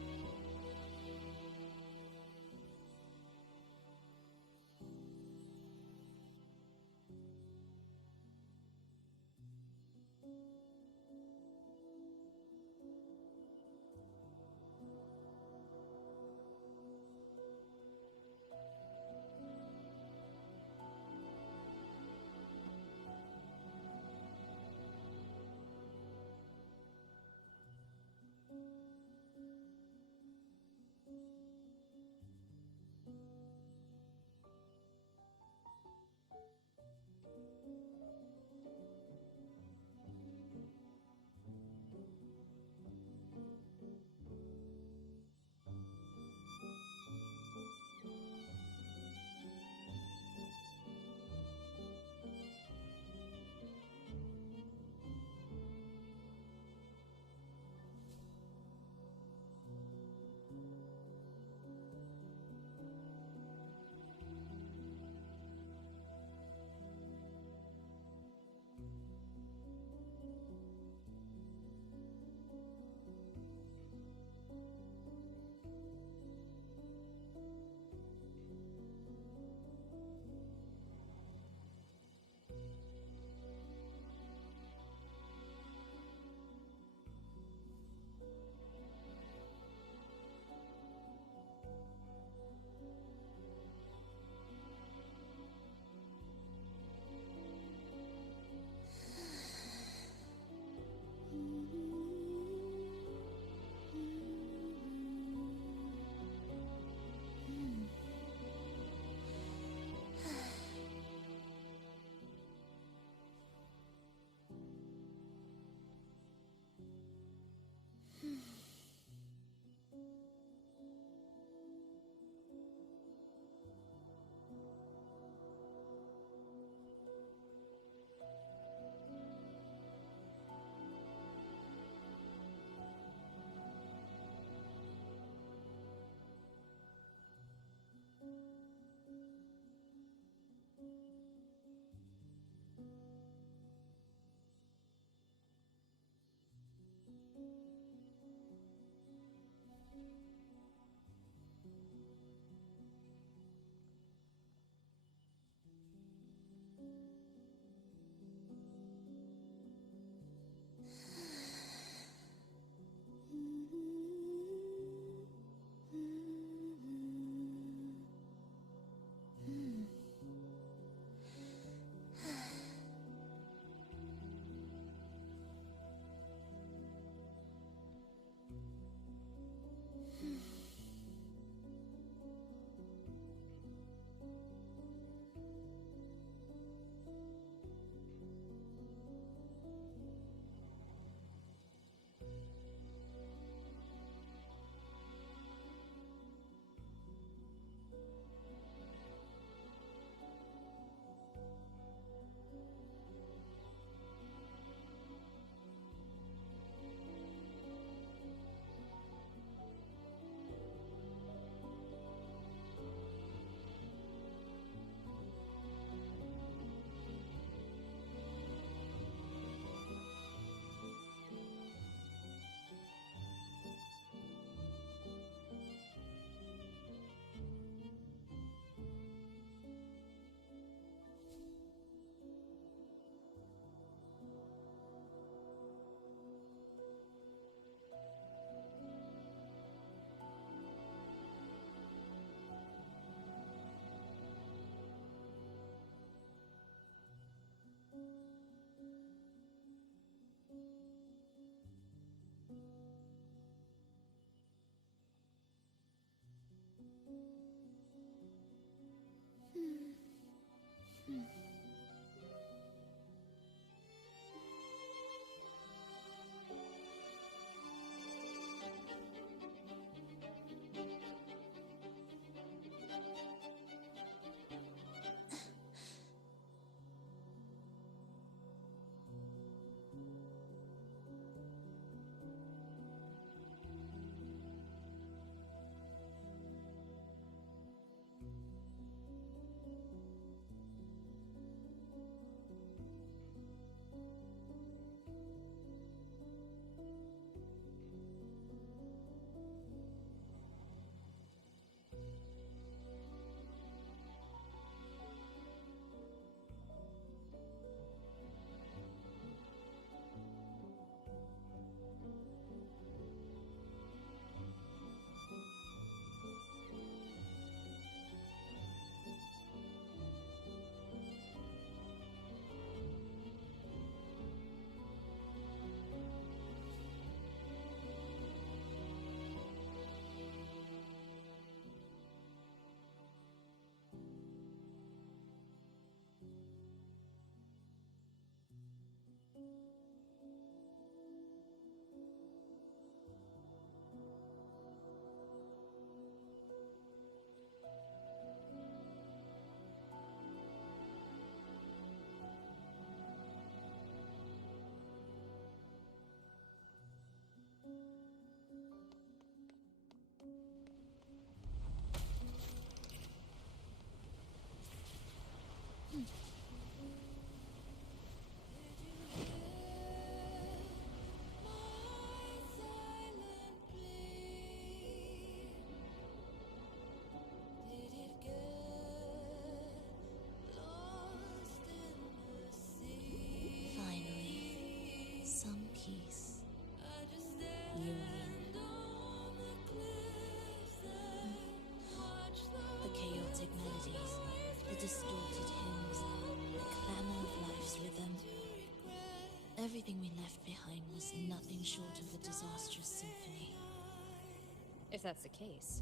If that's the case,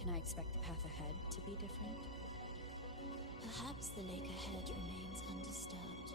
can I expect the path ahead to be different? Perhaps the lake ahead remains undisturbed.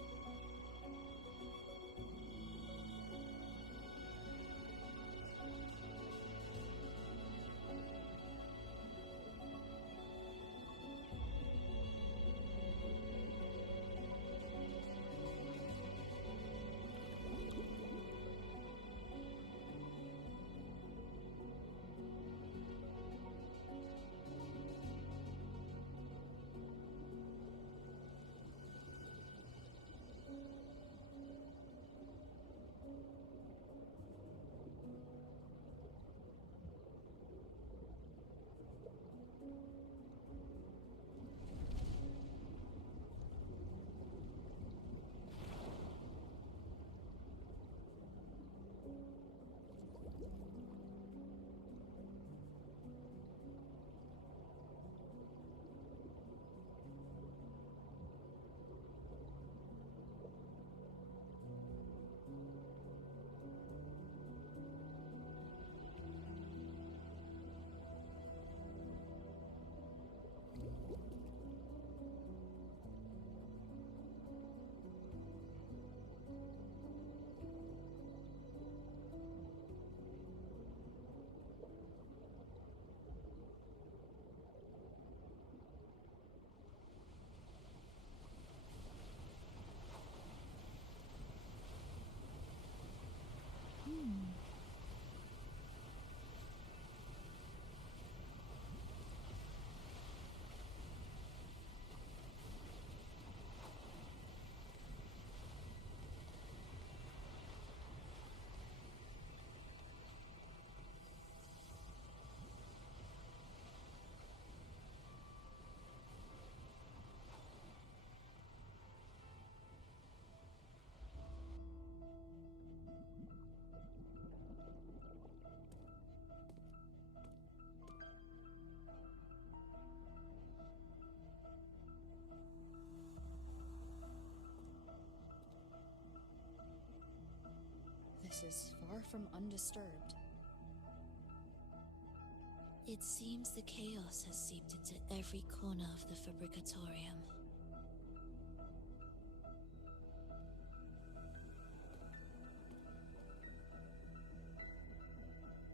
This is far from undisturbed. It seems the chaos has seeped into every corner of the Fabricatorium.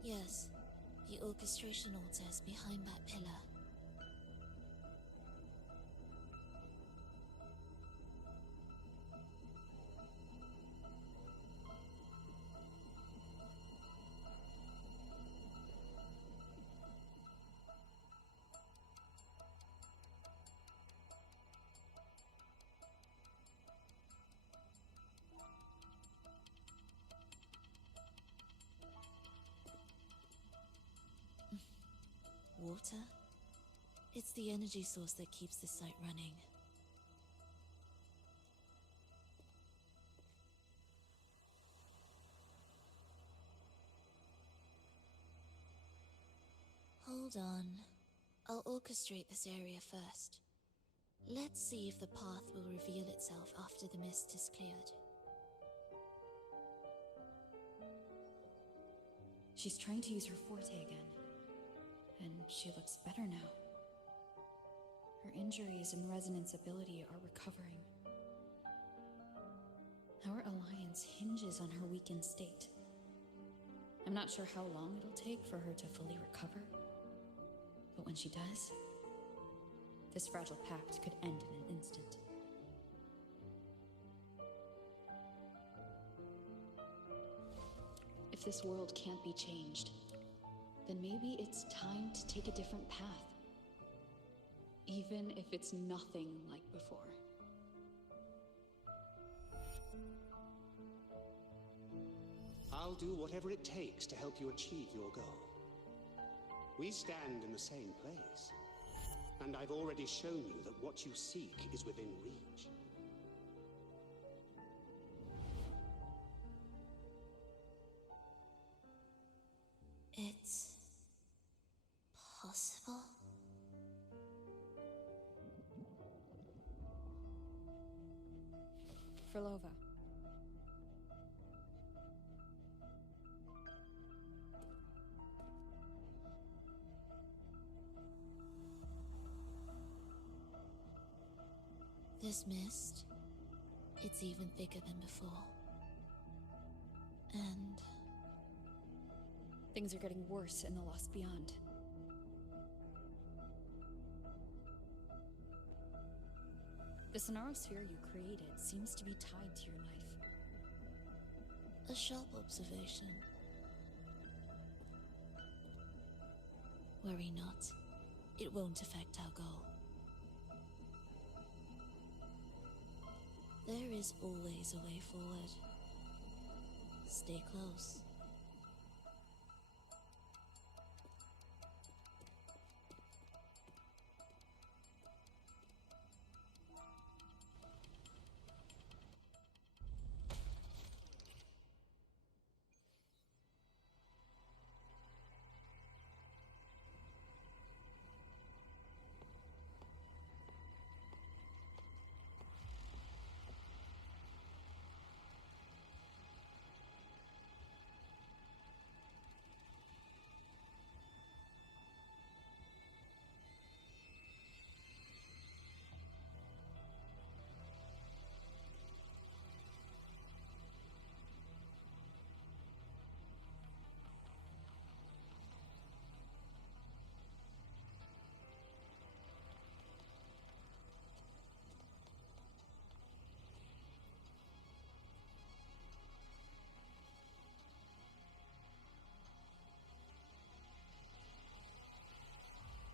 Yes, the orchestration altar is behind that pillar. Water? It's the energy source that keeps the site running. Hold on. I'll orchestrate this area first. Let's see if the path will reveal itself after the mist is cleared. She's trying to use her forte again. And she looks better now. Her injuries and resonance ability are recovering. Our alliance hinges on her weakened state. I'm not sure how long it'll take for her to fully recover. But when she does, this fragile pact could end in an instant. If this world can't be changed, then maybe it's time to take a different path. Even if it's nothing like before. I'll do whatever it takes to help you achieve your goal. We stand in the same place, and I've already shown you that what you seek is within reach. It's possible? Frolova. This mist, it's even thicker than before. And things are getting worse in the Lost Beyond. The Sonarosphere you created seems to be tied to your life. a sharp observation. Worry not. It won't affect our goal. There is always a way forward. Stay close.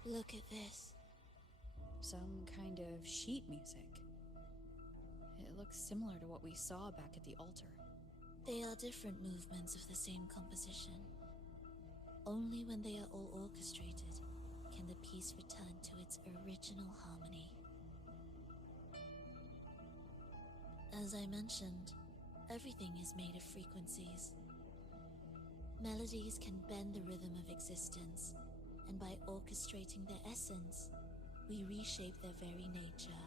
Look at this. Some kind of sheet music. It looks similar to what we saw back at the altar. They are different movements of the same composition. Only when they are all orchestrated can the piece return to its original harmony. As I mentioned, everything is made of frequencies. Melodies can bend the rhythm of existence, and by orchestrating their essence, we reshape their very nature.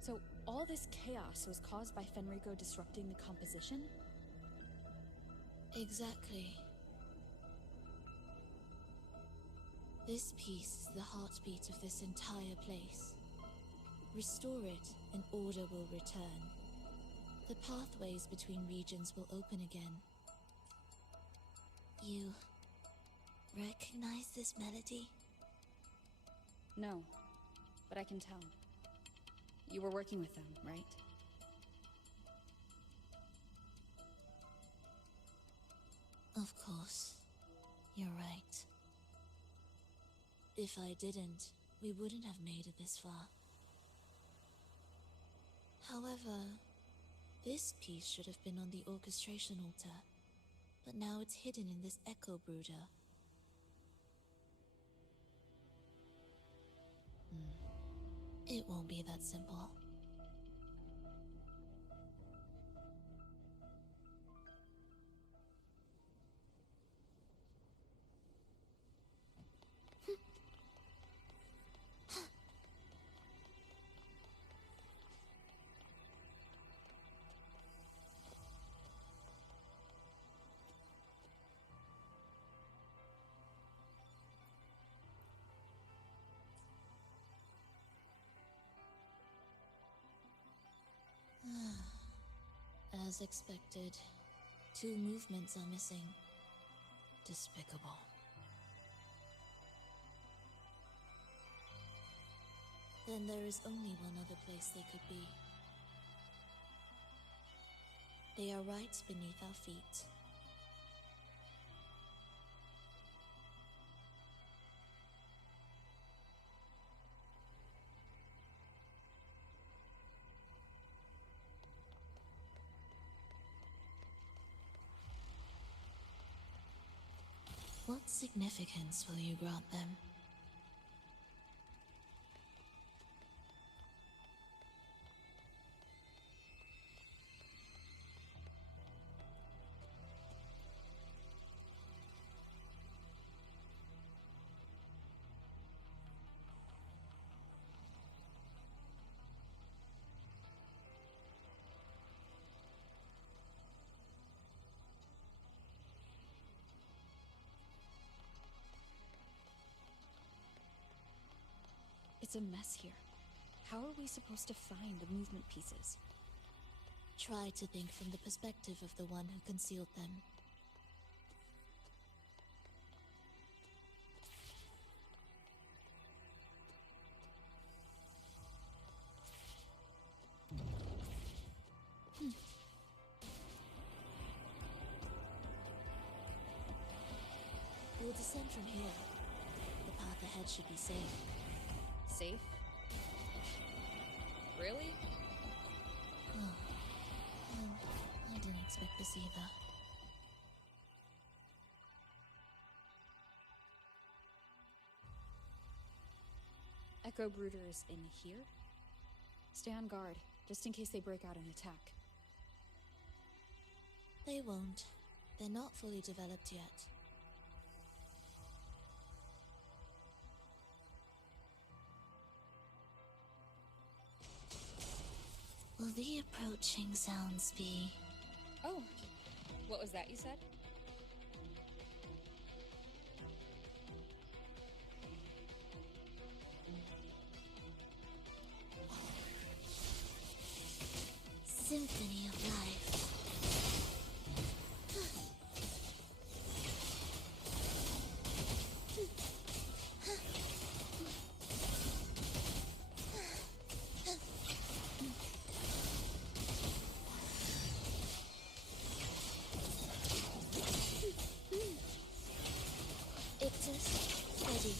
So all this chaos was caused by Fenrico disrupting the composition? Exactly. This piece is the heartbeat of this entire place. Restore it, and order will return. The pathways between regions will open again. You recognize this melody? No, but I can tell. You were working with them, right? Of course. You're right. If I didn't, we wouldn't have made it this far. However, this piece should have been on the orchestration altar, but now it's hidden in this echo brooder. It won't be that simple. As expected, 2 movements are missing. Despicable. Then there is only one other place they could be. They are right beneath our feet. What significance will you grant them? It's a mess here. How are we supposed to find the movement pieces? Try to think from the perspective of the one who concealed them. We'll descend from here. The path ahead should be safe. Safe? Really? Oh. Well, I didn't expect this either. Echo Brooders in here? Stay on guard, just in case they break out and attack. They won't. They're not fully developed yet. Will the approaching sounds be... Oh, what was that you said? Symphony of life. Ready.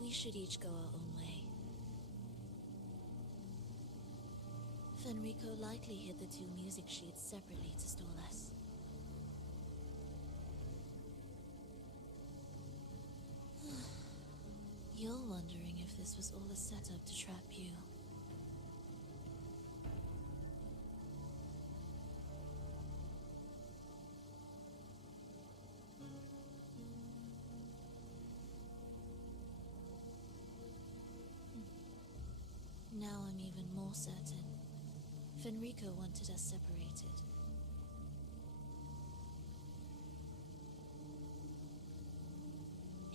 We should each go our own way. Fenrico likely hid the two music sheets separately to stall us. You're wondering if this was all a setup to trap you. Now I'm even more certain. Fenrico wanted us separated.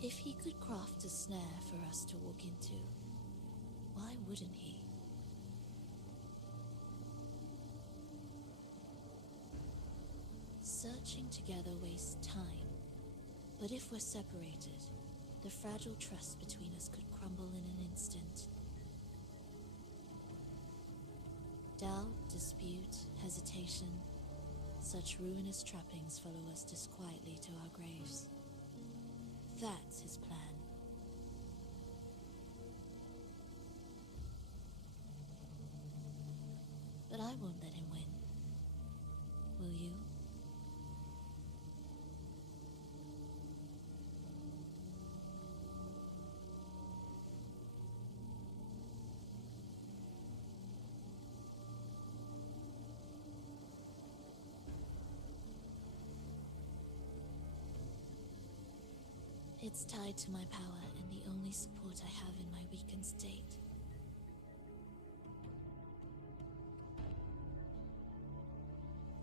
If he could craft a snare for us to walk into, why wouldn't he? Searching together wastes time, but if we're separated, the fragile trust between us could crumble in an instant. Doubt, dispute, hesitation, such ruinous trappings follow us disquietly to our graves. That's his plan. But I won't let him win. Will you? It's tied to my power and the only support I have in my weakened state.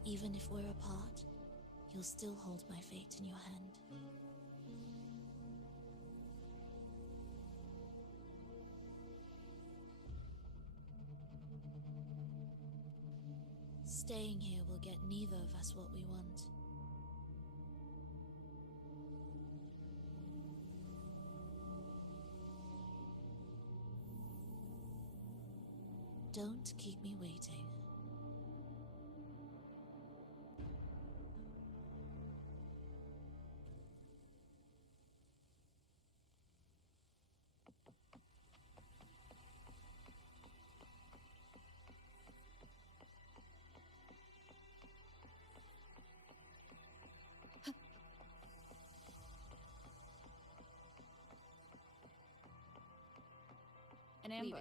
Even if we're apart, you'll still hold my fate in your hand. Staying here will get neither of us what we want. Don't keep me waiting. An ambush.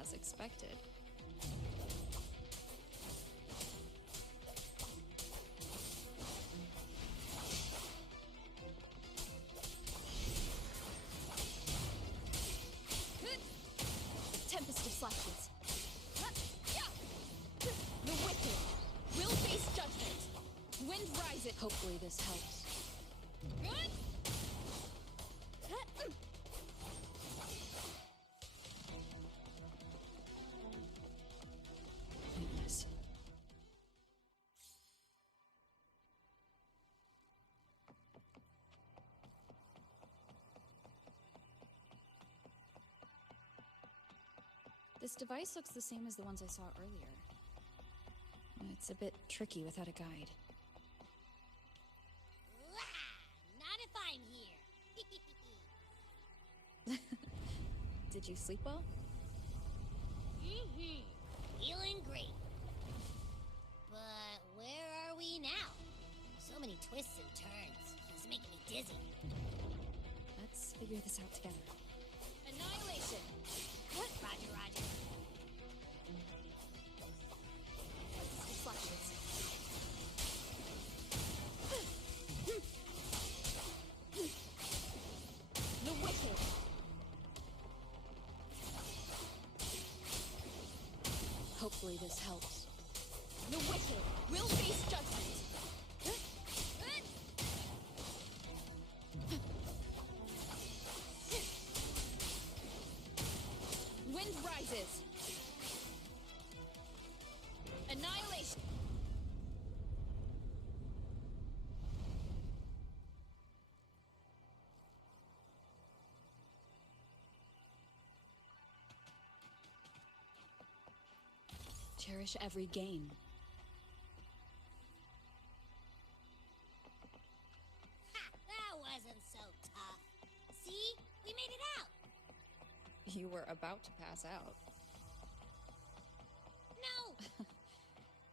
As expected. Tempest of slashes. The wicked will face judgment. Wind rises. Hopefully this helps. Good. Pointless. This device looks the same as the ones I saw earlier. It's a bit tricky without a guide. Not if I'm here. Did you sleep well? Feeling great. But where are we now? So many twists and turns. It's making me dizzy. Let's figure this out together. Annihilation. Roger, roger. Slashes. The wicked. Hopefully this helps. The wicked will face judgment. Wind rises. Annihilation. Cherish every gain. Ha! That wasn't so tough. See? We made it out. You were about to pass out. No!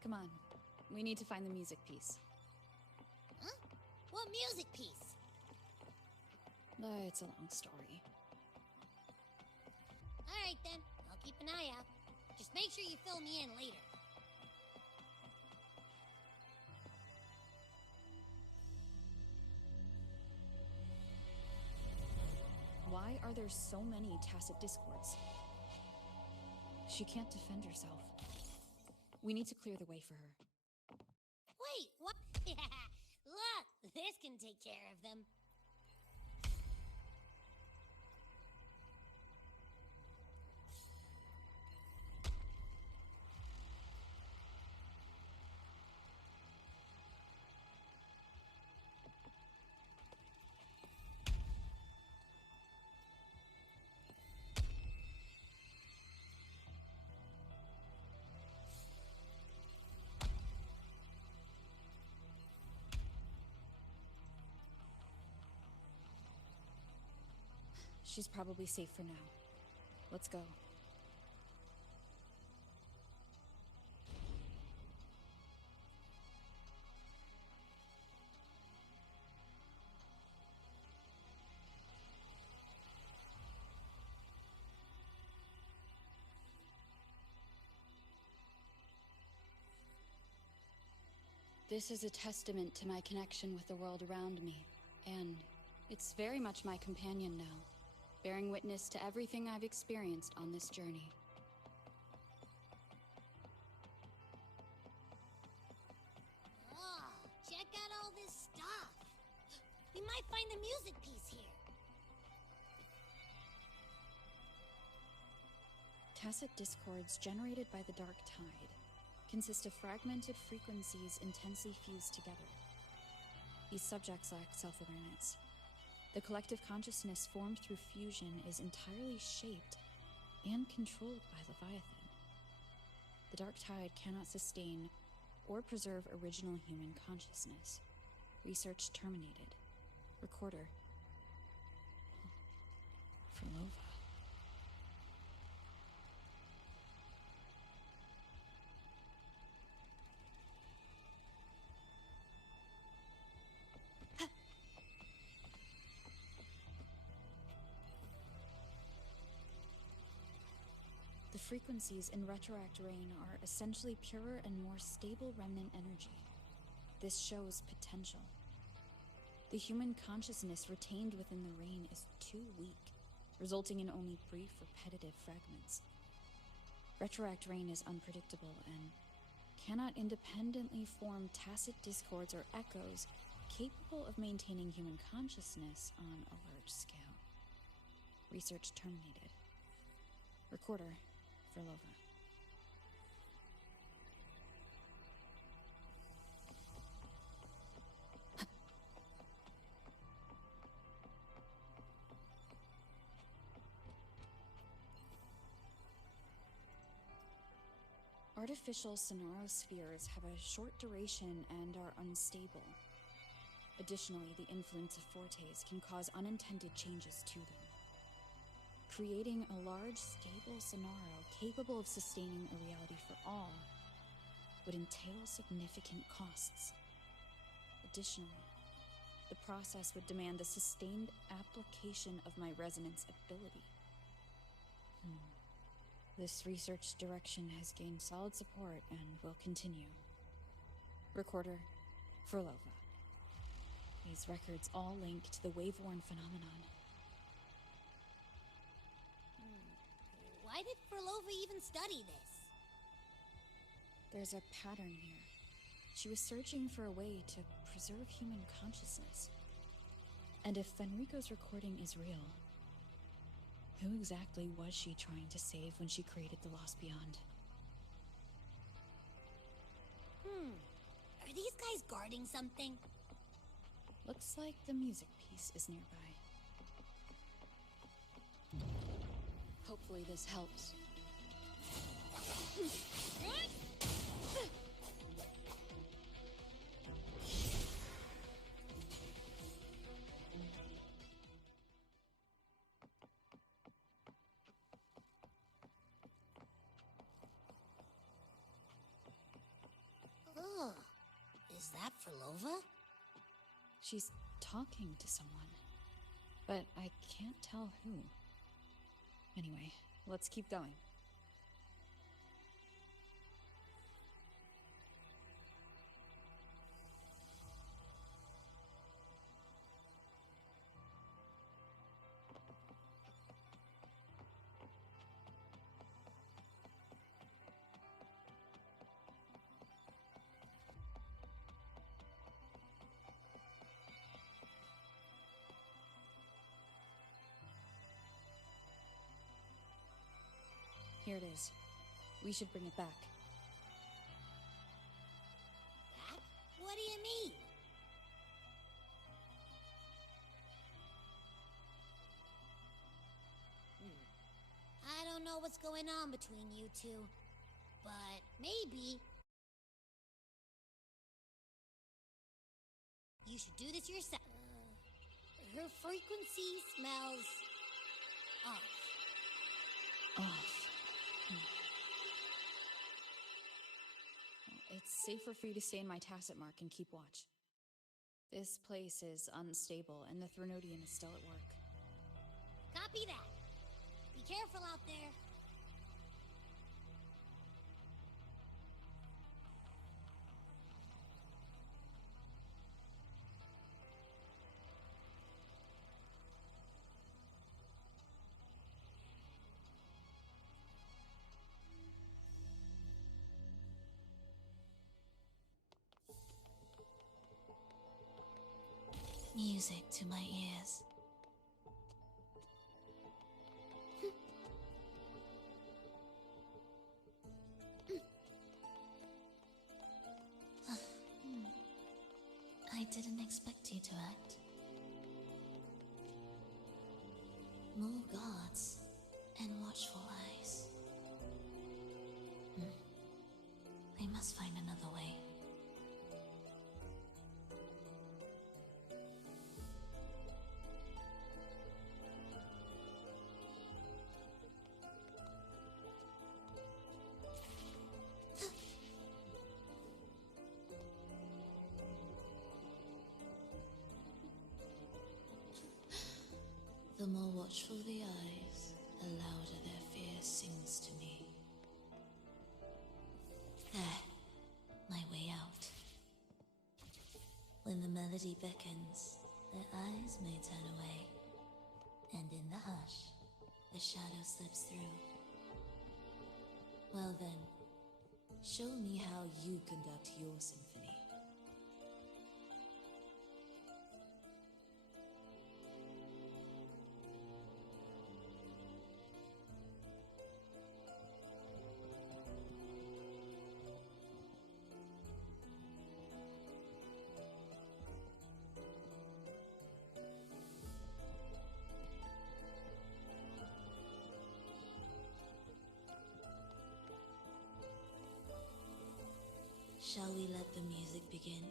Come on. We need to find the music piece. Huh? What music piece? It's a long story. Alright then. I'll keep an eye out. Just make sure you fill me in later. Why are there so many tacit discords? She can't defend herself. We need to clear the way for her. Wait, what? Look, this can take care of them. She's probably safe for now. Let's go. This is a testament to my connection with the world around me, and it's very much my companion now, bearing witness to everything I've experienced on this journey. Oh, check out all this stuff. We might find the music piece here. Tacit discords generated by the Dark Tide consist of fragmented frequencies intensely fused together. These subjects lack self-awareness. The collective consciousness formed through fusion is entirely shaped and controlled by Leviathan. The Dark Tide cannot sustain or preserve original human consciousness. Research terminated. Recorder. Frolova. The frequencies in Retroact Rain are essentially purer and more stable remnant energy. This shows potential. The human consciousness retained within the rain is too weak, resulting in only brief, repetitive fragments. Retroact Rain is unpredictable and cannot independently form tacit discords or echoes capable of maintaining human consciousness on a large scale. Research terminated. Recorder. Frolova. Artificial sonorospheres have a short duration and are unstable. Additionally, the influence of fortes can cause unintended changes to them. Creating a large, stable sonaro capable of sustaining a reality for all would entail significant costs. Additionally, the process would demand the sustained application of my resonance ability. This research direction has gained solid support and will continue. Recorder, Frolova. These records all link to the wave-worn phenomenon. Why did Frolova even study this? There's a pattern here. She was searching for a way to preserve human consciousness. And if Fenrico's recording is real, who exactly was she trying to save when she created the Lost Beyond? Are these guys guarding something? Looks like the music piece is nearby. Hopefully this helps. Oh, is that Frolova? She's talking to someone, but I can't tell who. Anyway, let's keep going. Here it is. We should bring it back. Back? What do you mean? I don't know what's going on between you two, but maybe you should do this yourself. Her frequency smells off. Off. It's safer for you to stay in my tacit mark and keep watch. This place is unstable, and the Threnodian is still at work. Copy that. Be careful out there. Music to my ears. I didn't expect you to act. More guards and watchful eyes. I must find another way. The more watchful the eyes, the louder their fear sings to me. There, my way out. When the melody beckons, their eyes may turn away, and in the hush, the shadow slips through. Well then, show me how you conduct your symphony. Shall we let the music begin?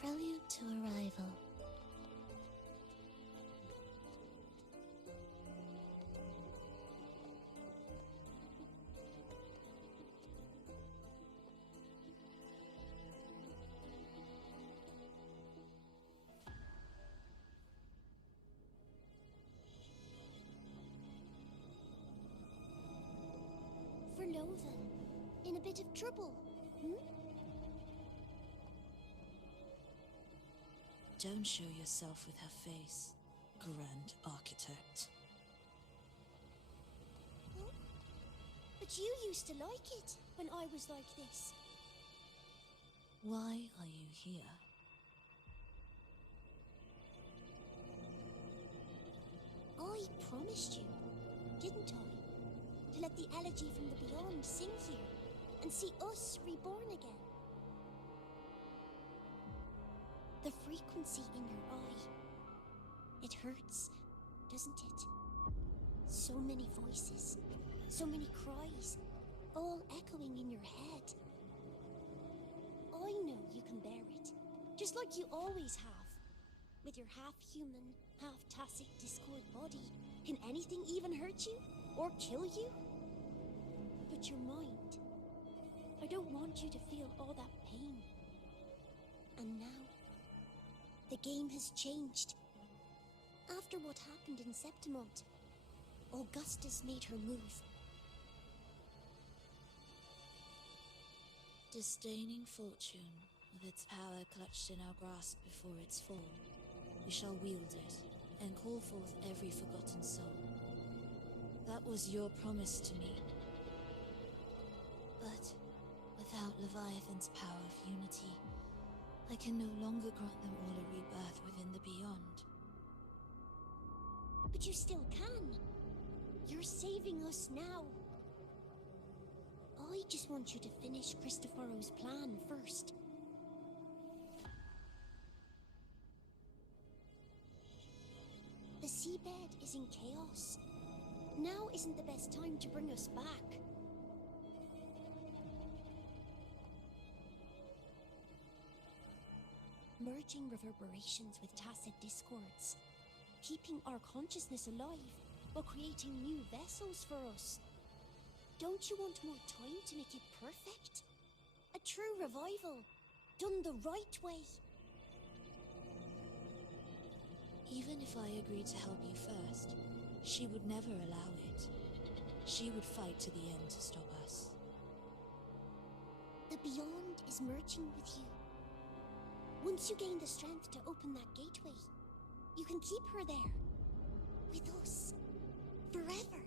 Prelude to Arrival. For Nova, in a bit of trouble, Don't show yourself with her face, Grand Architect. Huh? But you used to like it when I was like this. Why are you here? I promised you, didn't I? To let the elegy from the beyond sing here and see us reborn again. The frequency in your eye. It hurts, doesn't it? So many voices, so many cries, all echoing in your head. I know you can bear it, just like you always have. With your half-human, half-Tacit Discord body, can anything even hurt you? Or kill you? But your mind, I don't want you to feel all that pain. And now, the game has changed. After what happened in Septimont, Augustus made her move. Disdaining fortune, with its power clutched in our grasp before its fall, we shall wield it, and call forth every forgotten soul. That was your promise to me. But without Leviathan's power of unity, I can no longer grant them all a rebirth within the beyond. But you still can. You're saving us now. I just want you to finish Cristoforo's plan first. The seabed is in chaos. Now isn't the best time to bring us back. Merging reverberations with tacit discords. Keeping our consciousness alive while creating new vessels for us. Don't you want more time to make it perfect? A true revival, done the right way. Even if I agreed to help you first, she would never allow it. She would fight to the end to stop us. The Beyond is merging with you. Once you gain the strength to open that gateway, you can keep her there. With us. Forever.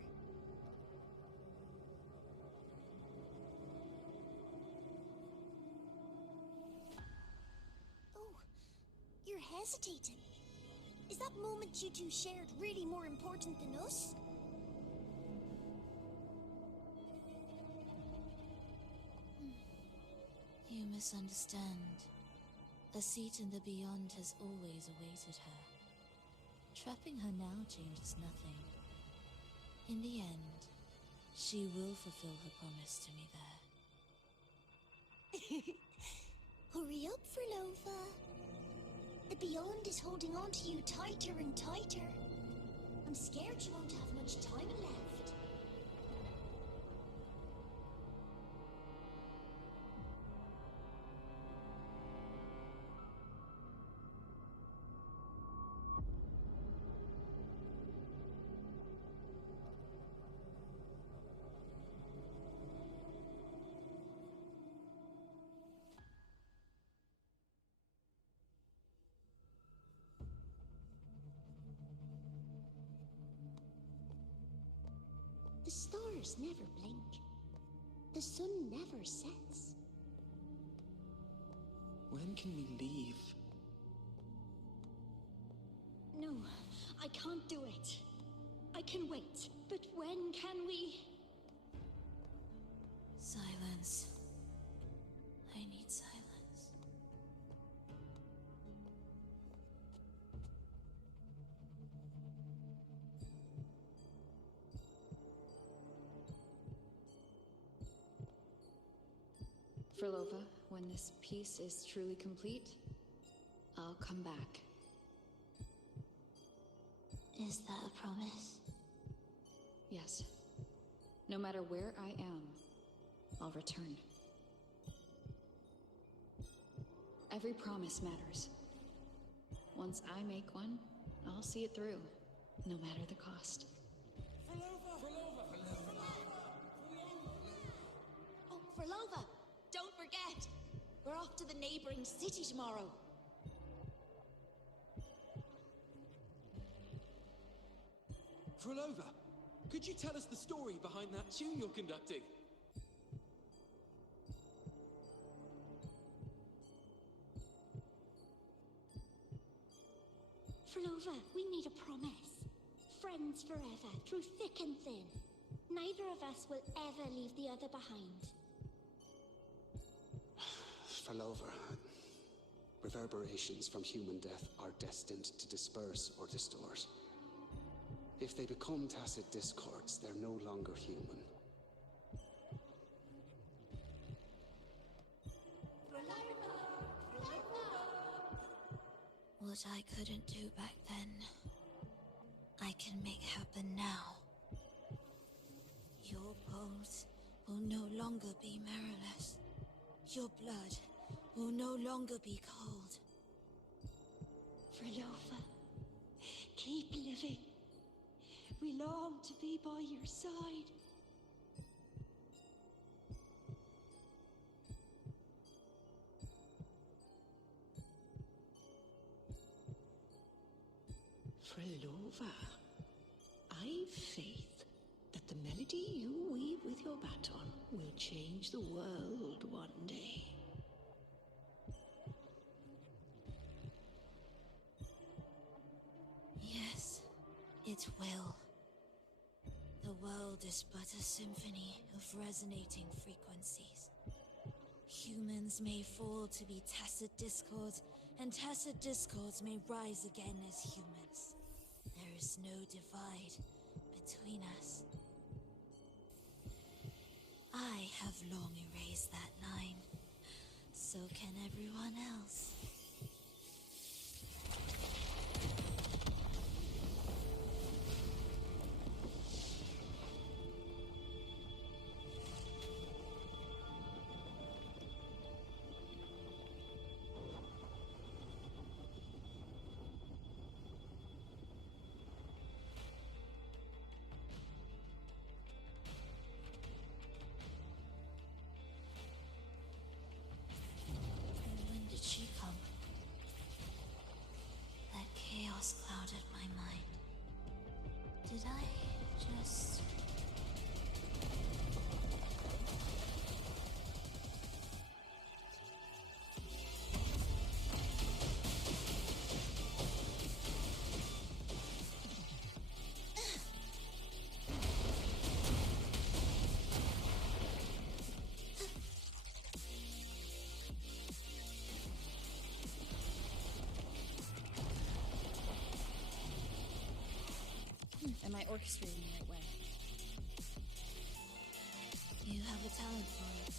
Oh, you're hesitating. Is that moment you two shared really more important than us? You misunderstand. A seat in the Beyond has always awaited her. Trapping her now changes nothing. In the end, she will fulfill her promise to me there. Hurry up, Frilova. The Beyond is holding on to you tighter and tighter. I'm scared you won't have much time left. The stars never blink. The sun never sets. When can we leave? No, I can't do it. I can wait, but when can we? Silence. I need silence. Frilova, when this piece is truly complete, I'll come back. Is that a promise? Yes. No matter where I am, I'll return. Every promise matters. Once I make one, I'll see it through, no matter the cost. Oh, Frilova! Don't forget! We're off to the neighboring city tomorrow. Frilova, could you tell us the story behind that tune you're conducting? Frilova, we made a promise. Friends forever, through thick and thin. Neither of us will ever leave the other behind. Frilova, reverberations from human death are destined to disperse or distort. If they become tacit discords, they're no longer human. What I couldn't do back then, I can make happen now. Your bones will no longer be marrowless. Your blood will no longer be cold. Frilova, keep living. We long to be by your side. Frilova, I've faith that the melody you weave with your baton will change the world one day. Yes, it will. The world is but a symphony of resonating frequencies. Humans may fall to be tacit discords, and tacit discords may rise again as humans. There is no divide between us. I have long erased that line. So can everyone else. orchestrating the right way. You have a talent for it.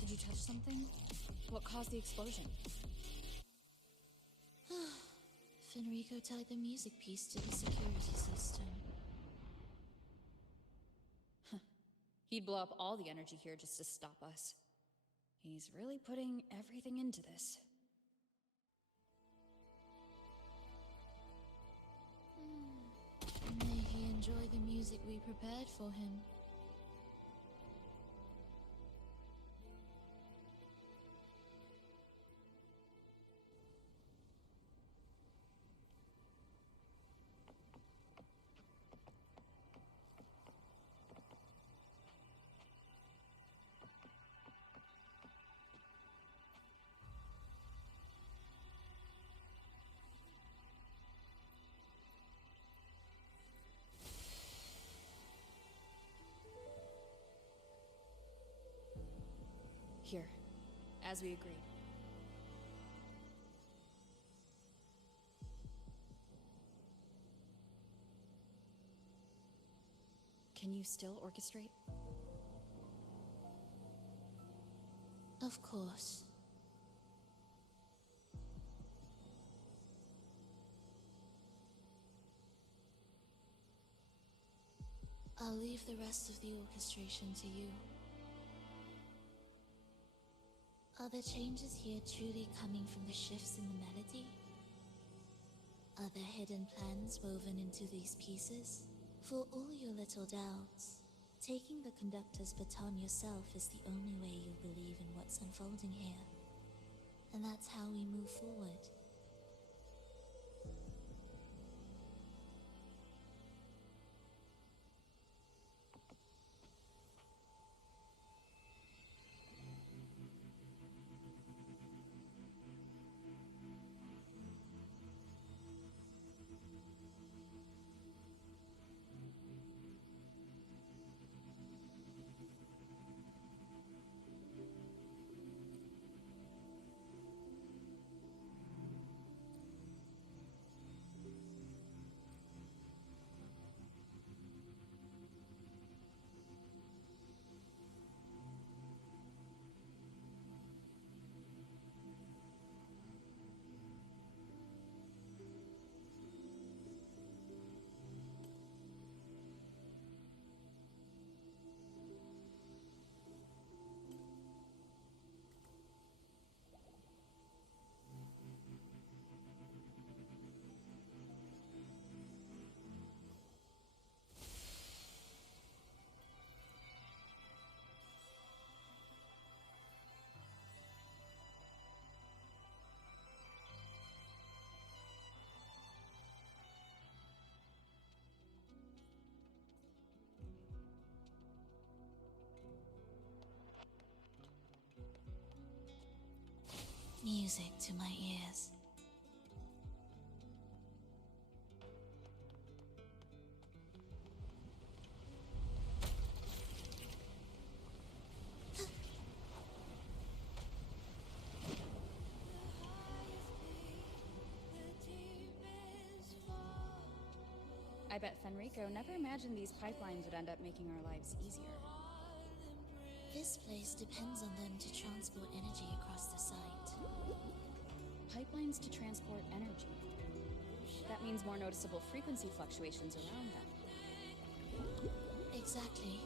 Did you touch something? What caused the explosion? Fenrico tied the music piece to the security system. He'd blow up all the energy here just to stop us. He's really putting everything into this. May he enjoy the music we prepared for him. Here, as we agreed. Can you still orchestrate? Of course. I'll leave the rest of the orchestration to you. Are the changes here truly coming from the shifts in the melody? Are there hidden plans woven into these pieces? For all your little doubts, taking the conductor's baton yourself is the only way you'll believe in what's unfolding here. And that's how we move forward. Music to my ears. I bet Fenrico never imagined these pipelines would end up making our lives easier. This place depends on them to transport energy across the site. Pipelines to transport energy. That means more noticeable frequency fluctuations around them. Exactly.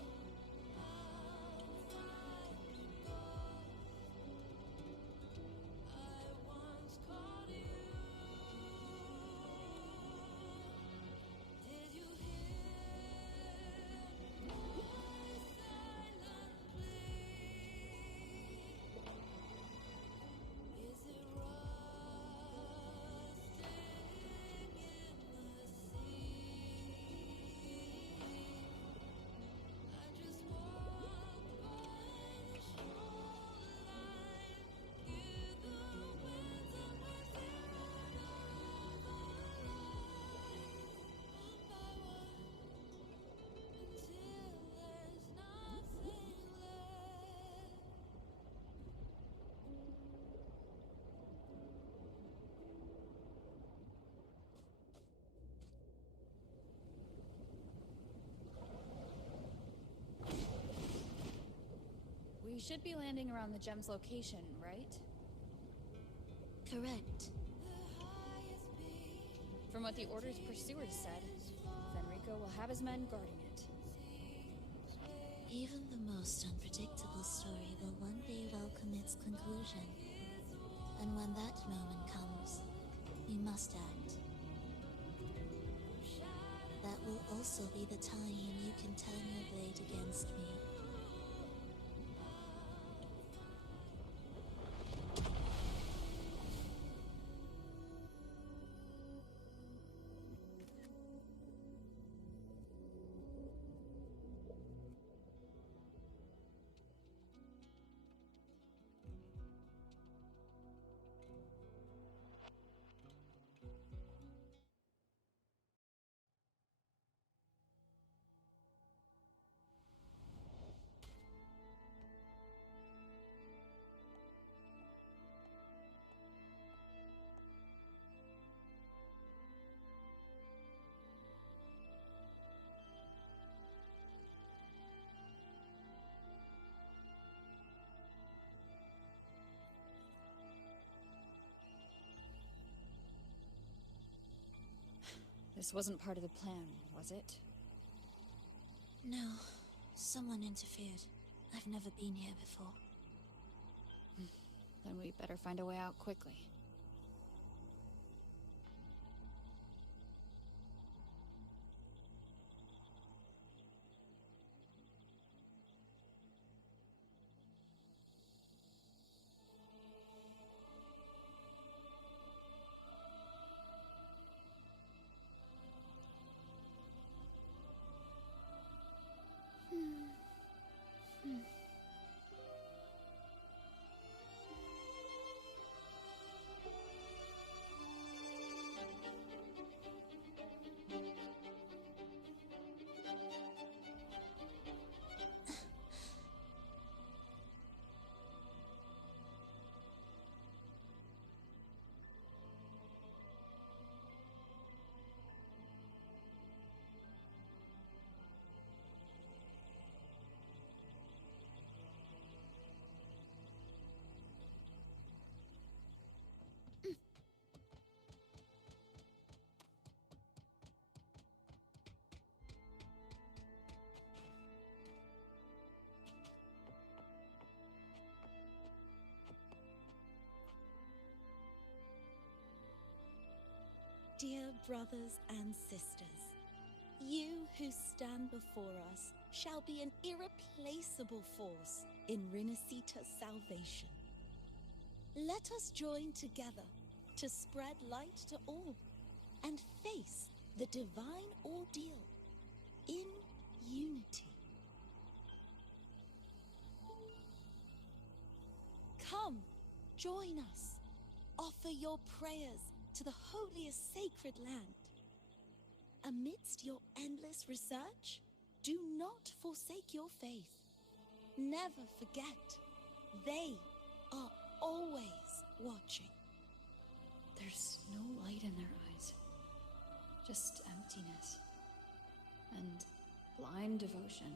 We should be landing around the gem's location, right? Correct. From what the Order's pursuers said, Fenrico will have his men guarding it. Even the most unpredictable story will one day welcome its conclusion. And when that moment comes, we must act. That will also be the time when you can turn your blade against me. This wasn't part of the plan, was it? No. Someone interfered. I've never been here before. Then we better find a way out quickly. Dear brothers and sisters, you who stand before us shall be an irreplaceable force in Rinasita's salvation. Let us join together to spread light to all and face the divine ordeal in unity. Come, join us. Offer your prayers to the holiest sacred land. Amidst your endless research, do not forsake your faith. Never forget, they are always watching. There's no light in their eyes. Just emptiness. and blind devotion.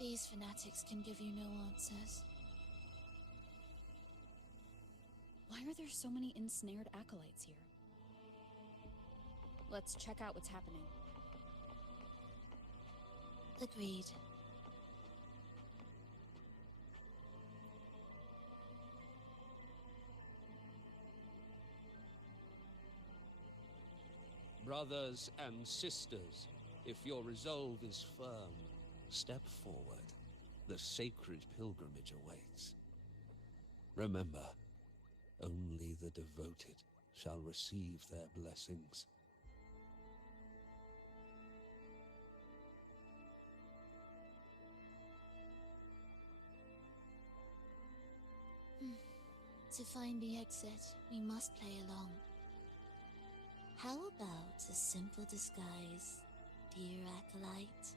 These fanatics can give you no answers. Why are there so many ensnared acolytes here? Let's check out what's happening. Agreed. Brothers and sisters, if your resolve is firm, step forward. The sacred pilgrimage awaits. Remember, only the devoted shall receive their blessings. To find the exit, we must play along. How about a simple disguise, dear acolyte?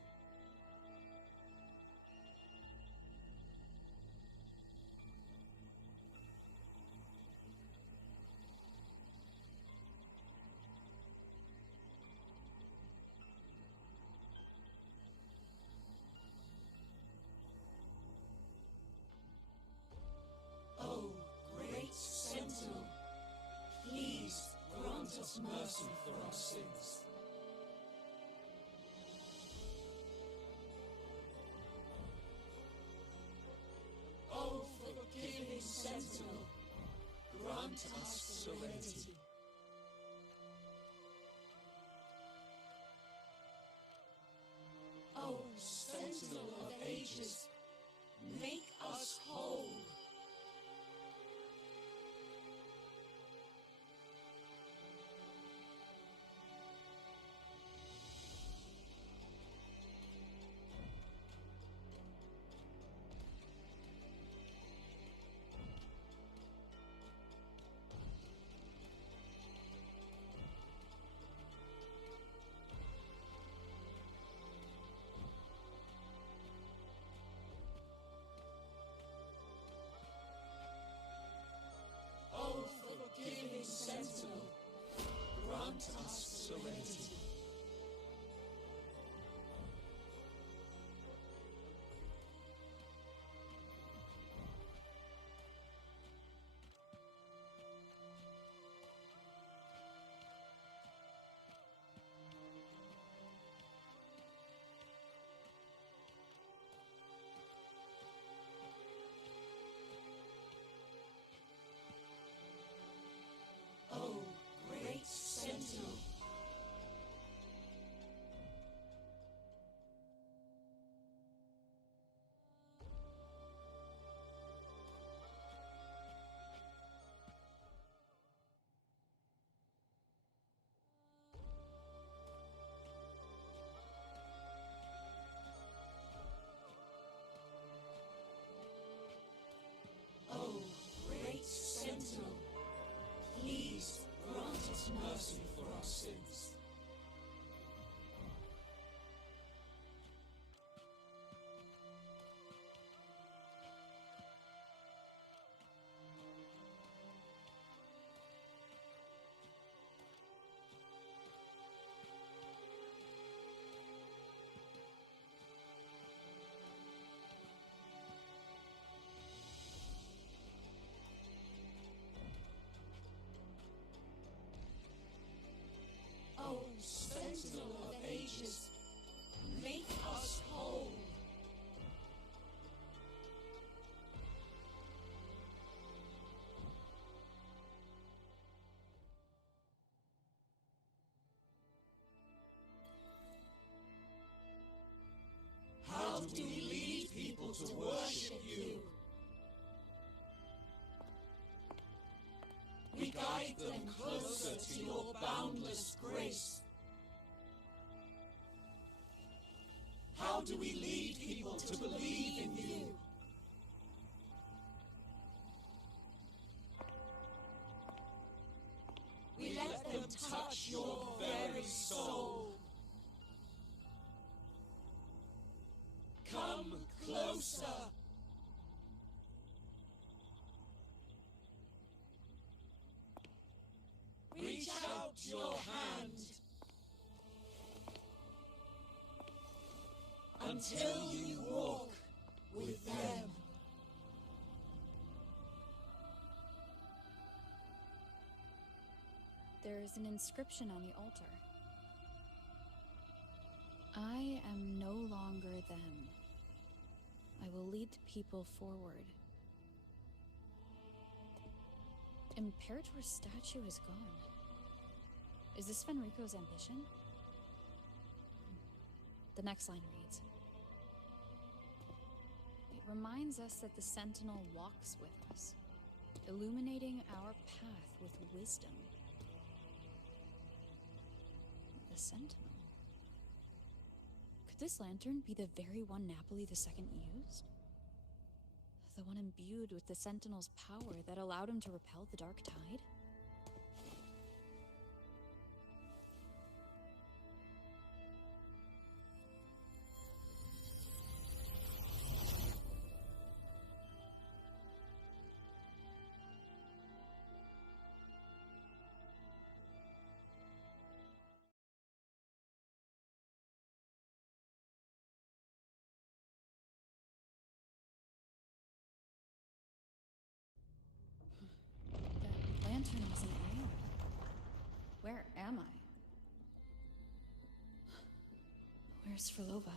Oh, great Sentinel, please grant us mercy for our sins. Oh, forgiving Sentinel, grant us serenity. Oh, Sentinel of ages, make us whole. Oh, forgiving Sentinel, grant us serenity. Oh, great Sentinel. Oh, great Sentinel, please grant us mercy for our sins. Oh, Sentinel of ages, make us whole. How do we lead people to worship you? We guide them closer to your boundless grace. How do we lead people to believe in you? We let them touch your very soul. Come closer. Reach out your hand. until you walk with them. There is an inscription on the altar. I am no longer them. I will lead the people forward. Imperator's statue is gone. Is this Fenrico's ambition? The next line reads, "It reminds us that the Sentinel walks with us, illuminating our path with wisdom." The Sentinel? Could this lantern be the very one Napoli II used? The one imbued with the Sentinel's power that allowed him to repel the Dark Tide? That lantern was in air. Where am I? Where's Frolova?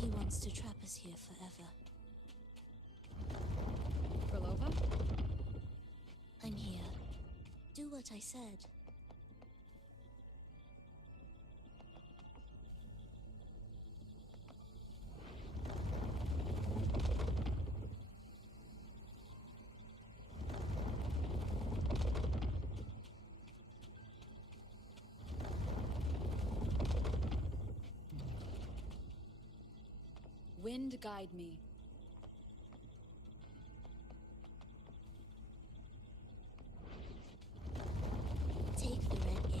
He wants to trap us here forever. Frolova? I'm here. Do what I said. Wind guide me. Take the red gate.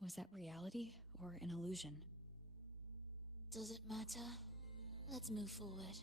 Was that reality or an illusion? Does it matter? Let's move forward.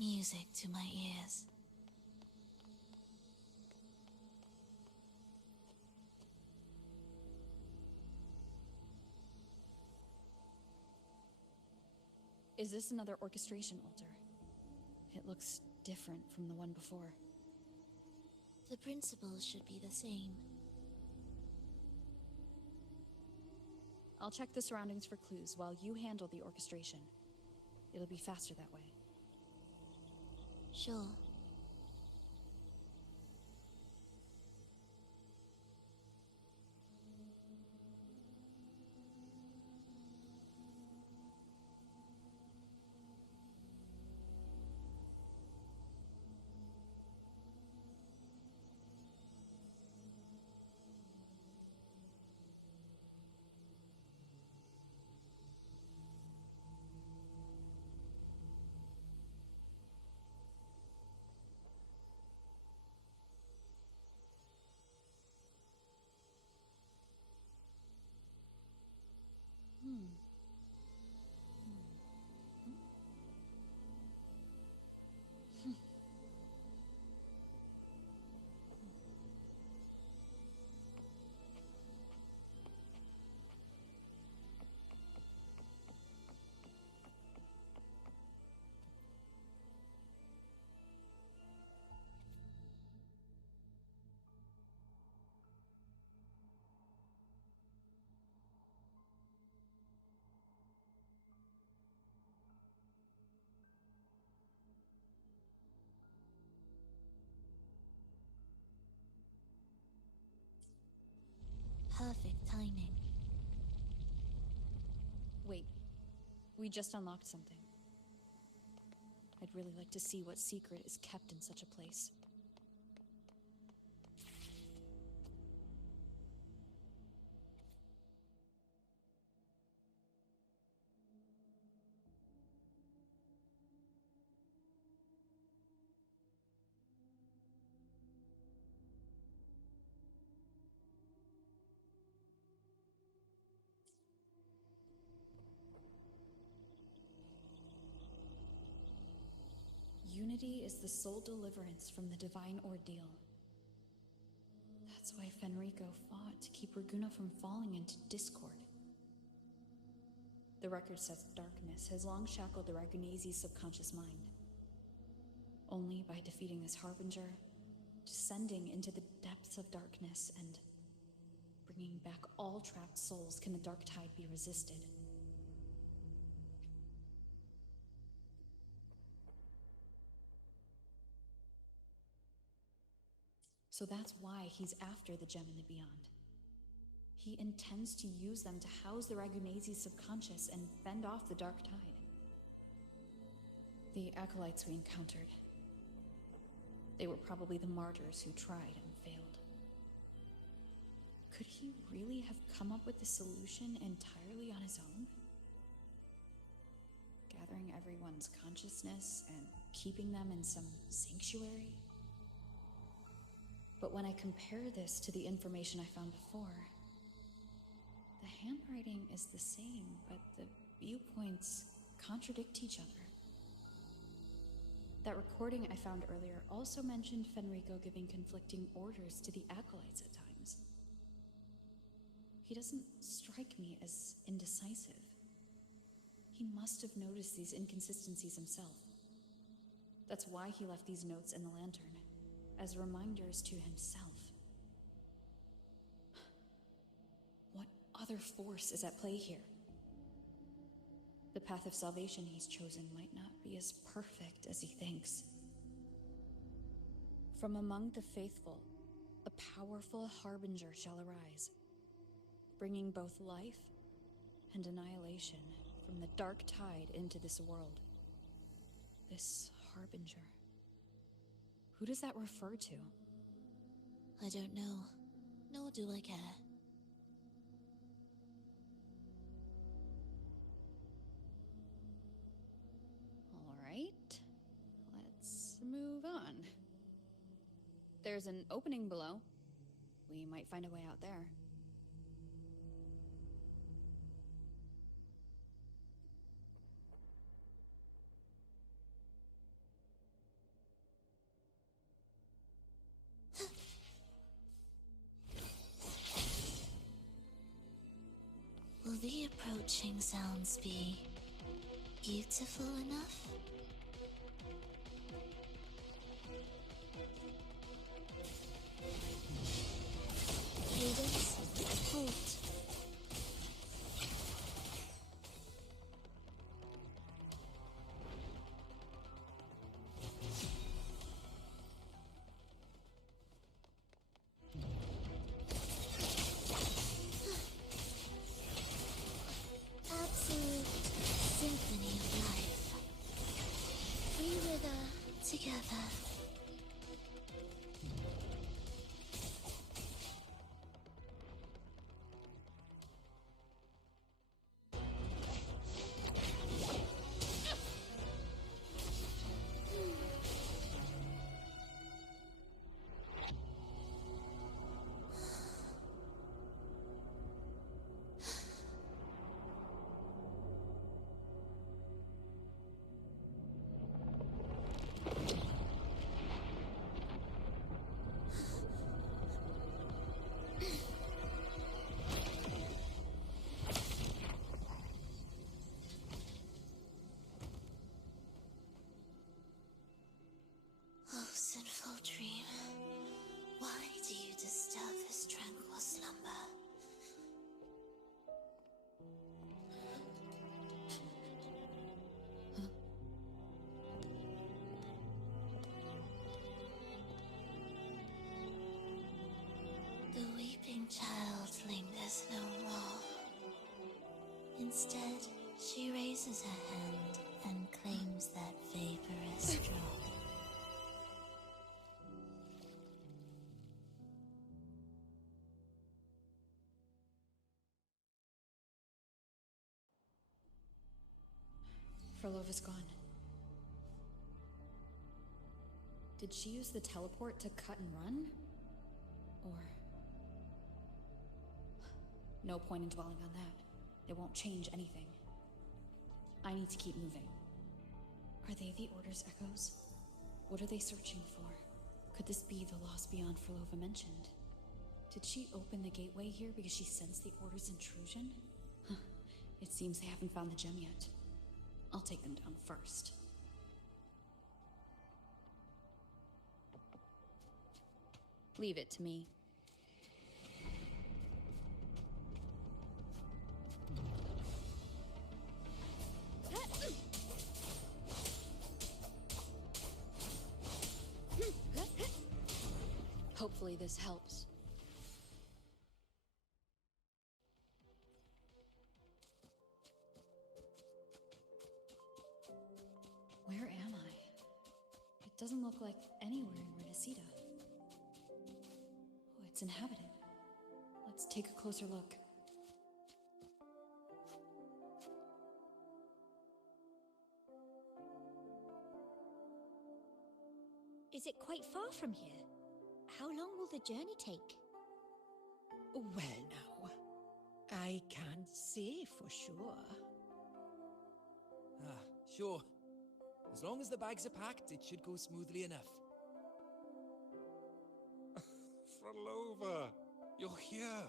Music to my ears. Is this another orchestration altar? looks different from the one before. The principles should be the same. I'll check the surroundings for clues while you handle the orchestration. It'll be faster that way. Sure. Perfect timing. Wait, we just unlocked something. I'd really like to see what secret is kept in such a place. Unity is the sole deliverance from the divine ordeal. That's why Fenrico fought to keep Raguna from falling into discord. The record says darkness has long shackled the Ragunese's subconscious mind. Only by defeating this harbinger, descending into the depths of darkness, and bringing back all trapped souls can the dark tide be resisted. So that's why he's after the gem in the beyond. He intends to use them to house the Ragunese's subconscious and fend off the dark tide. The acolytes we encountered, they were probably the martyrs who tried and failed. Could he really have come up with the solution entirely on his own? Gathering everyone's consciousness and keeping them in some sanctuary? But when I compare this to the information I found before, the handwriting is the same, but the viewpoints contradict each other. That recording I found earlier also mentioned Fenrico giving conflicting orders to the acolytes at times. He doesn't strike me as indecisive. He must have noticed these inconsistencies himself. That's why he left these notes in the lantern, as reminders to himself. What other force is at play here? The path of salvation he's chosen might not be as perfect as he thinks. From among the faithful, a powerful harbinger shall arise, bringing both life and annihilation from the dark tide into this world. This harbinger. Who does that refer to? I don't know, nor do I care. All right, let's move on. There's an opening below. We might find a way out there. Will the approaching sounds be beautiful enough? Instead, she raises her hand and claims that vaporous drop. Frolova's gone. Did she use the teleport to cut and run? Or... No point in dwelling on that. It won't change anything. I need to keep moving. Are they the Order's echoes? What are they searching for? Could this be the lost beyond Frolova mentioned? Did she open the gateway here because she sensed the Order's intrusion? Huh. It seems they haven't found the gem yet. I'll take them down first. Leave it to me. Hopefully this helps. Where am I? It doesn't look like anywhere in Renacita. Oh, it's inhabited. Let's take a closer look. Is it quite far from here? How long will the journey take? Well now, I can't say for sure. Ah, sure. As long as the bags are packed, it should go smoothly enough. Frolova, you're here.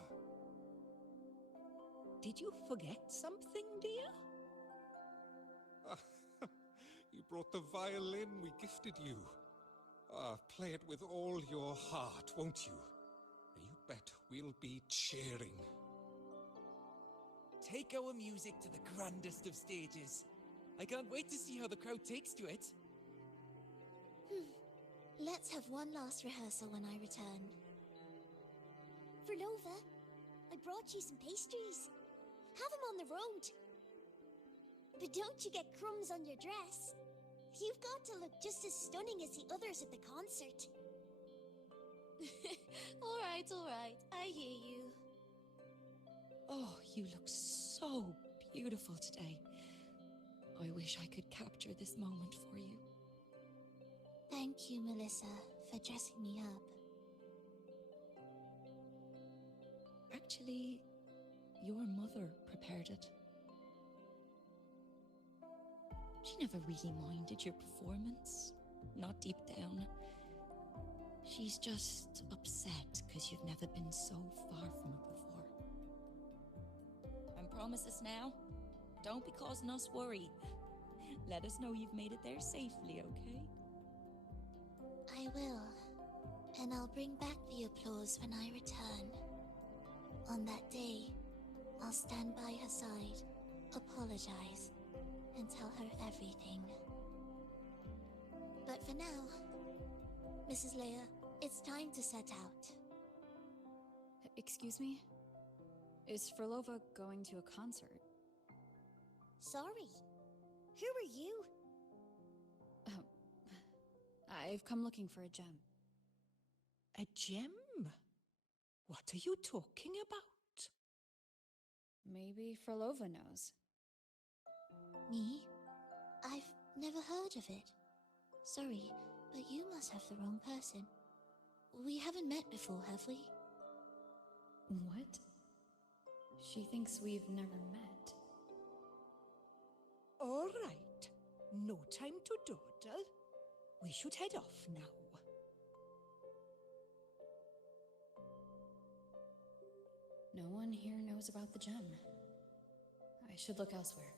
Did you forget something, dear? You brought the violin we gifted you. Play it with all your heart, won't you? You bet we'll be cheering. Take our music to the grandest of stages. I can't wait to see how the crowd takes to it. Let's have one last rehearsal when I return. Frolova, I brought you some pastries. Have them on the road. But don't you get crumbs on your dress. You've got to look just as stunning as the others at the concert. All right, I hear you. Oh, you look so beautiful today. I wish I could capture this moment for you. Thank you, Melissa, for dressing me up. Actually, your mother prepared it. She never really minded your performance, not deep down. She's just upset because you've never been so far from it before. And promise us now, don't be causing us worry. Let us know you've made it there safely, okay? I will. And I'll bring back the applause when I return. On that day, I'll stand by her side, apologize, and tell her everything. But for now, Mrs. Leia, it's time to set out. Excuse me? Is Frolova going to a concert? Sorry. Who are you? I've come looking for a gem. A gem? What are you talking about? Maybe Frolova knows. Me? I've never heard of it. Sorry, but you must have the wrong person. We haven't met before, have we? What? She thinks we've never met. All right. No time to dawdle. We should head off now. No one here knows about the gem. I should look elsewhere.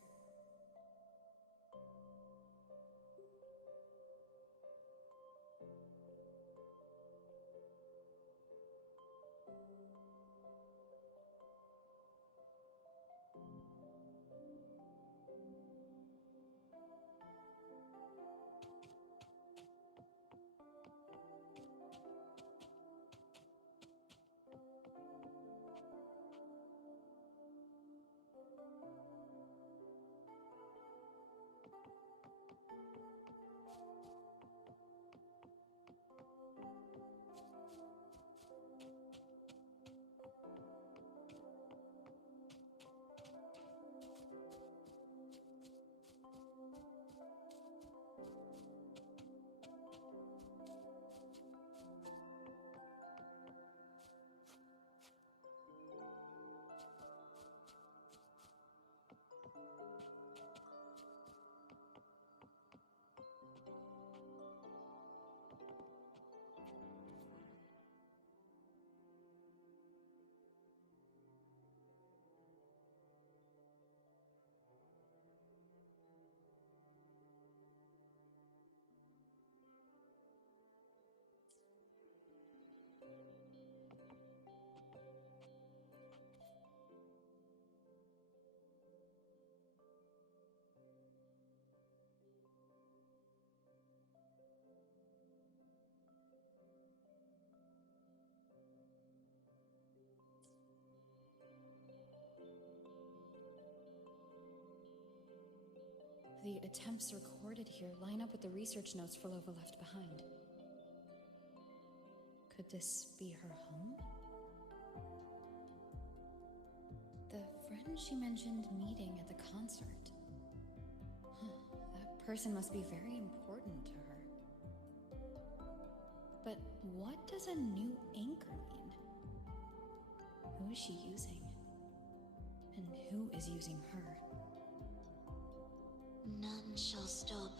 The attempts recorded here line up with the research notes Frolova left behind. Could this be her home? The friend she mentioned meeting at the concert. That person must be very important to her. But what does a new anchor mean? Who is she using? And who is using her? None shall stop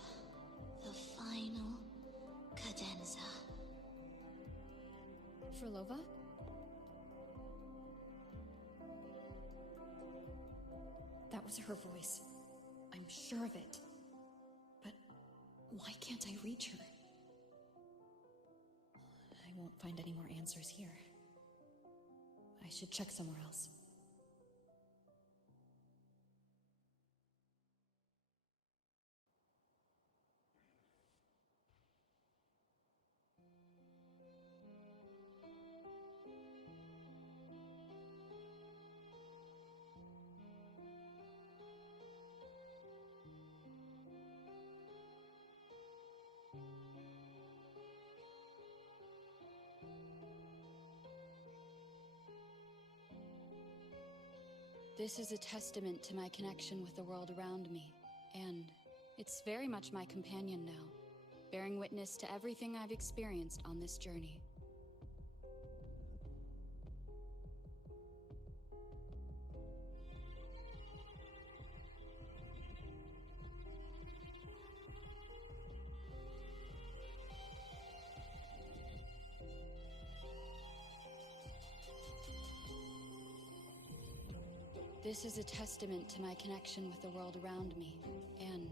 the final cadenza. Frolova? That was her voice. I'm sure of it. But why can't I reach her? I won't find any more answers here. I should check somewhere else. This is a testament to my connection with the world around me, and it's very much my companion now, bearing witness to everything I've experienced on this journey. This is a testament to my connection with the world around me, and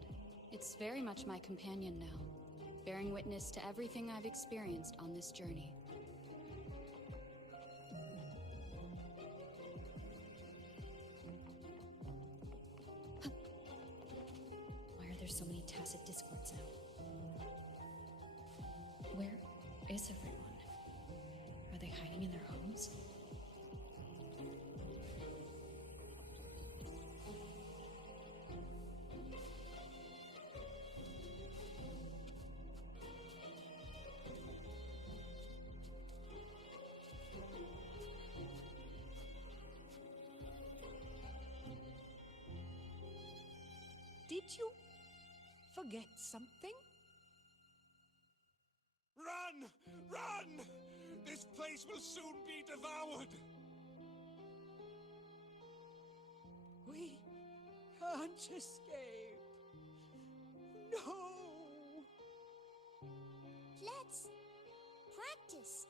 it's very much my companion now, bearing witness to everything I've experienced on this journey. Why are there so many tacit discords now? Where is everyone? Are they hiding in their homes? Did you forget something? Run! Run! This place will soon be devoured! We can't escape. No! Let's practice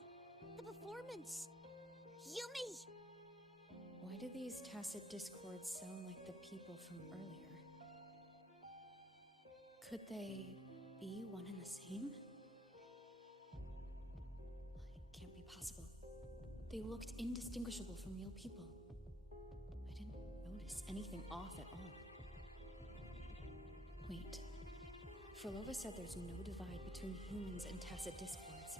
the performance. Yummy! Why do these tacit discords sound like the people from earlier? Could they be one and the same? It can't be possible. They looked indistinguishable from real people. I didn't notice anything off at all. Wait. Frolova said there's no divide between humans and tacit discords,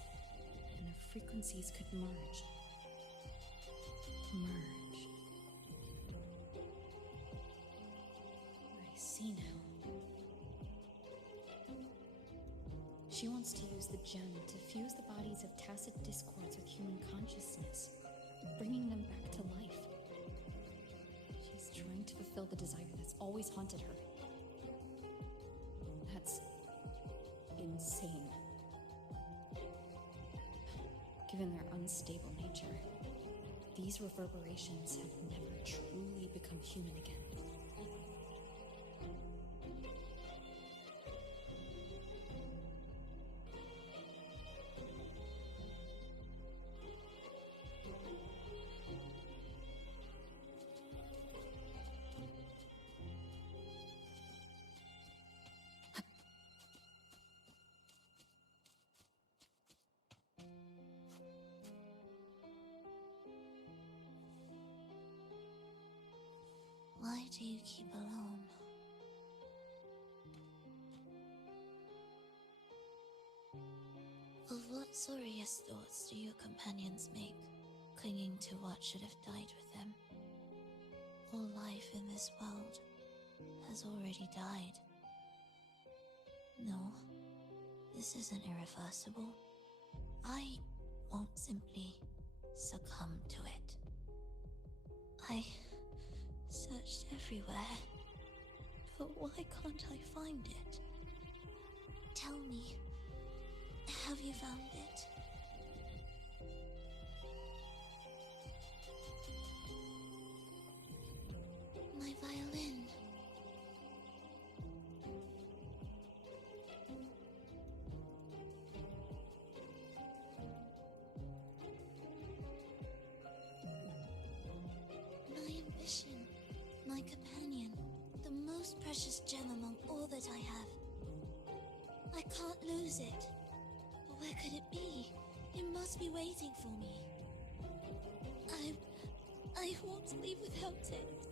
and their frequencies could merge. Merge. I see now. She wants to use the gem to fuse the bodies of tacit discords with human consciousness, bringing them back to life. She's trying to fulfill the desire that's always haunted her. That's insane. Given their unstable nature, these reverberations have never truly become human again. Why do you keep alone? Of what sorriest thoughts do your companions make, clinging to what should have died with them? All life in this world has already died. No, this isn't irreversible. I won't simply succumb to it. I searched everywhere, but why can't I find it? Tell me, have you found it? My violin. My ambition, my companion, the most precious gem among all that I have. I can't lose it. But where could it be? It must be waiting for me. I won't leave without it.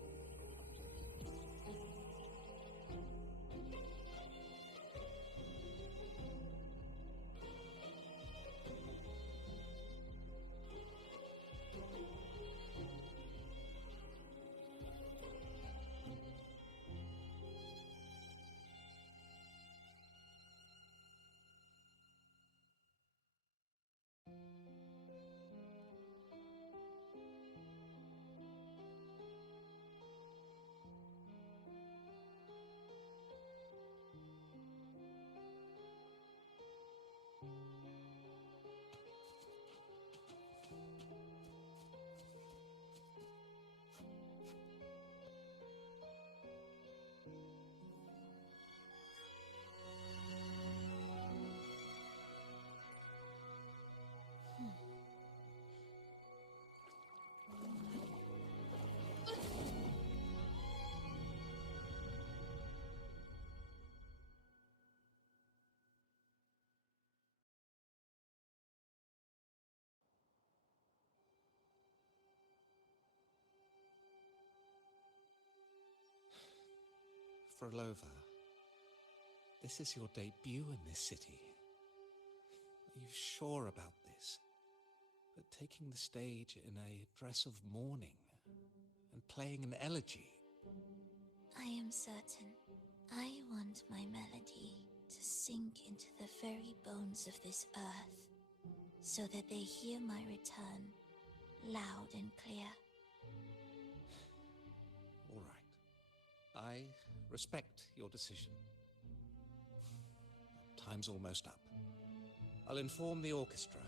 Frolova, this is your debut in this city. Are you sure about this? But taking the stage in a dress of mourning and playing an elegy? I am certain. I want my melody to sink into the very bones of this earth, so that they hear my return loud and clear. All right. I respect your decision. Time's almost up. I'll inform the orchestra.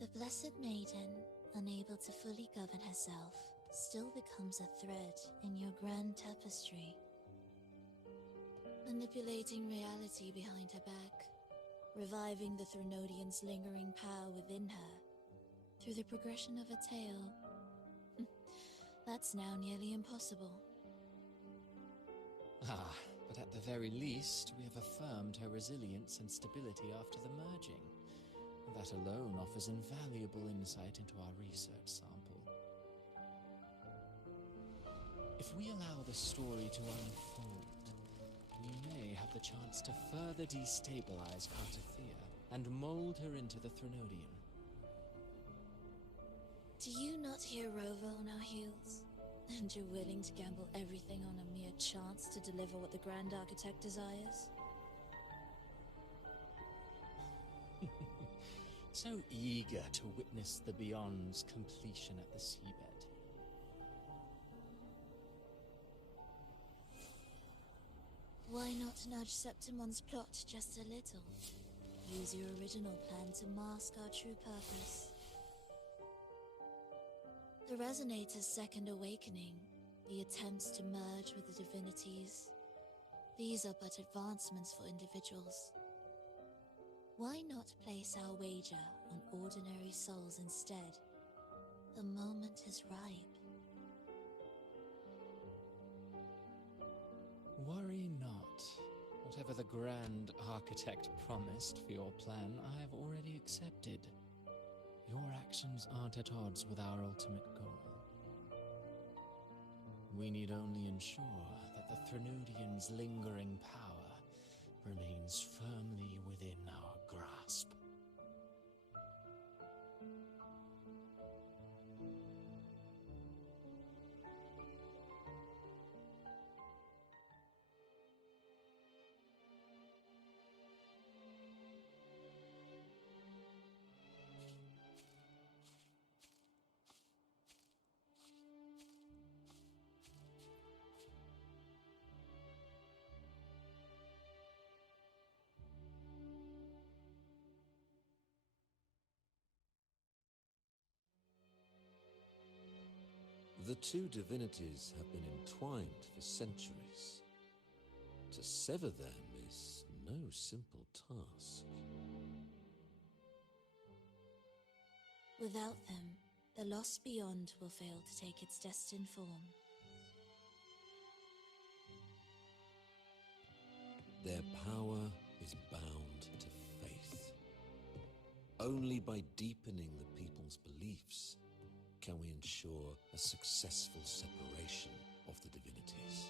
The Blessed Maiden, unable to fully govern herself, still becomes a thread in your grand tapestry. Manipulating reality behind her back, reviving the Threnodian's lingering power within her, through the progression of a tale. That's now nearly impossible. Ah, but at the very least, we have affirmed her resilience and stability after the merging. That alone offers invaluable insight into our research sample. If we allow the story to unfold, we may have the chance to further destabilize Cartathea and mold her into the Threnodian. Do you not hear Rover on our heels? And you're willing to gamble everything on a mere chance to deliver what the Grand Architect desires? So eager to witness the Beyond's completion at the seabed. Why not nudge Septimon's plot just a little? Use your original plan to mask our true purpose. The Resonator's second awakening, the attempts to merge with the divinities, these are but advancements for individuals. Why not place our wager on ordinary souls instead? The moment is ripe. Worry not. Whatever the Grand Architect promised for your plan, I have already accepted. your actions aren't at odds with our ultimate goal. We need only ensure that the Threnodians' lingering power remains firmly within our grasp. The two divinities have been entwined for centuries. To sever them is no simple task. Without them, the lost beyond will fail to take its destined form. Their power is bound to faith. Only by deepening the people's beliefs can we ensure a successful separation of the divinities.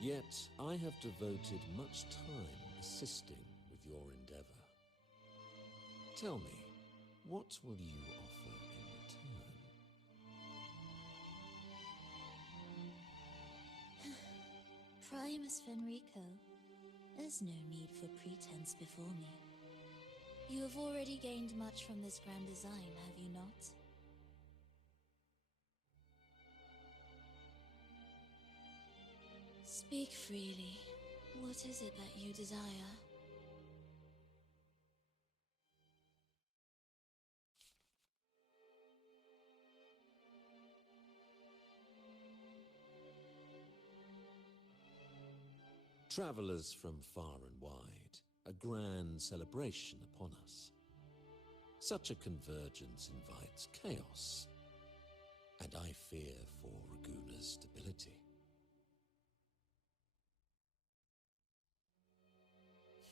Yet, I have devoted much time assisting with your endeavor. Tell me, what will you offer in return? Primus Fenrico, there's no need for pretense before me. You have already gained much from this grand design, have you not? Speak freely. What is it that you desire? Travelers from far and wide, a grand celebration upon us. Such a convergence invites chaos, and I fear for Raguna's stability.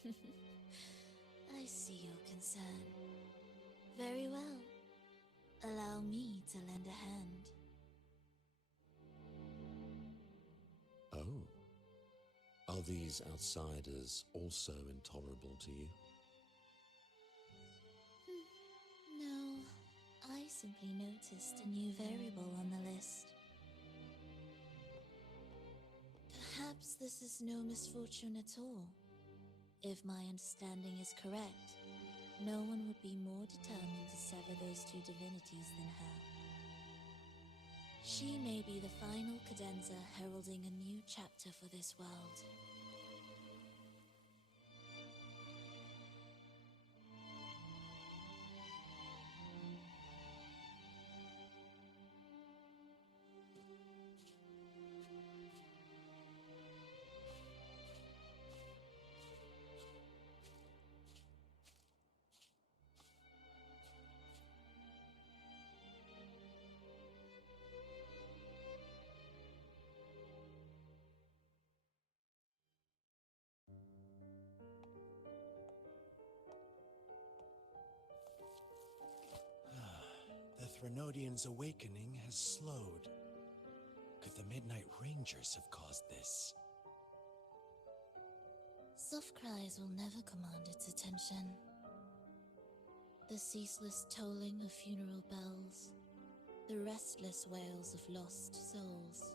I see your concern. Very well. Allow me to lend a hand. Oh. Are these outsiders also intolerable to you? No, I simply noticed a new variable on the list. Perhaps this is no misfortune at all. If my understanding is correct, no one would be more determined to sever those two divinities than her. She may be the final cadenza heralding a new chapter for this world. The Threnodians' awakening has slowed. Could the Midnight Rangers have caused this? Soft cries will never command its attention. The ceaseless tolling of funeral bells, the restless wails of lost souls.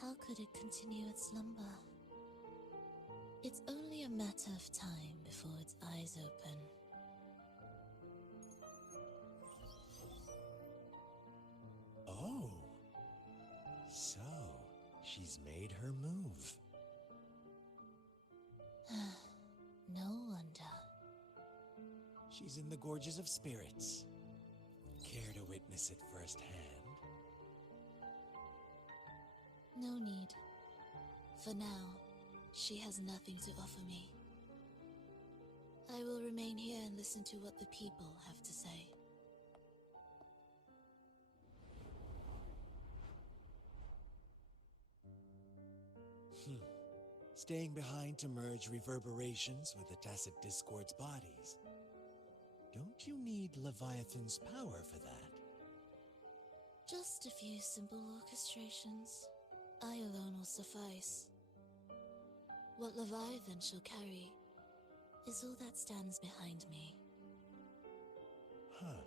How could it continue its slumber? It's only a matter of time before its eyes open. Oh. So, she's made her move. No wonder. She's in the Gorges of Spirits. Care to witness it firsthand? No need. For now, she has nothing to offer me. I will remain here and listen to what the people have to say. Staying behind to merge reverberations with the Tacit Discord's bodies. Don't you need Leviathan's power for that? Just a few simple orchestrations. I alone will suffice. What Leviathan shall carry is all that stands behind me. Huh.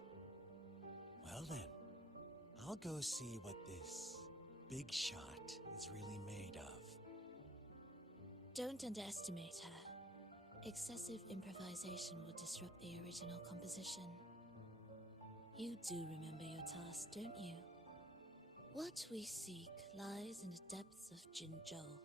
Well then, I'll go see what this big shot is really made of. Don't underestimate her. Excessive improvisation will disrupt the original composition. You do remember your task, don't you? What we seek lies in the depths of Jinzhou.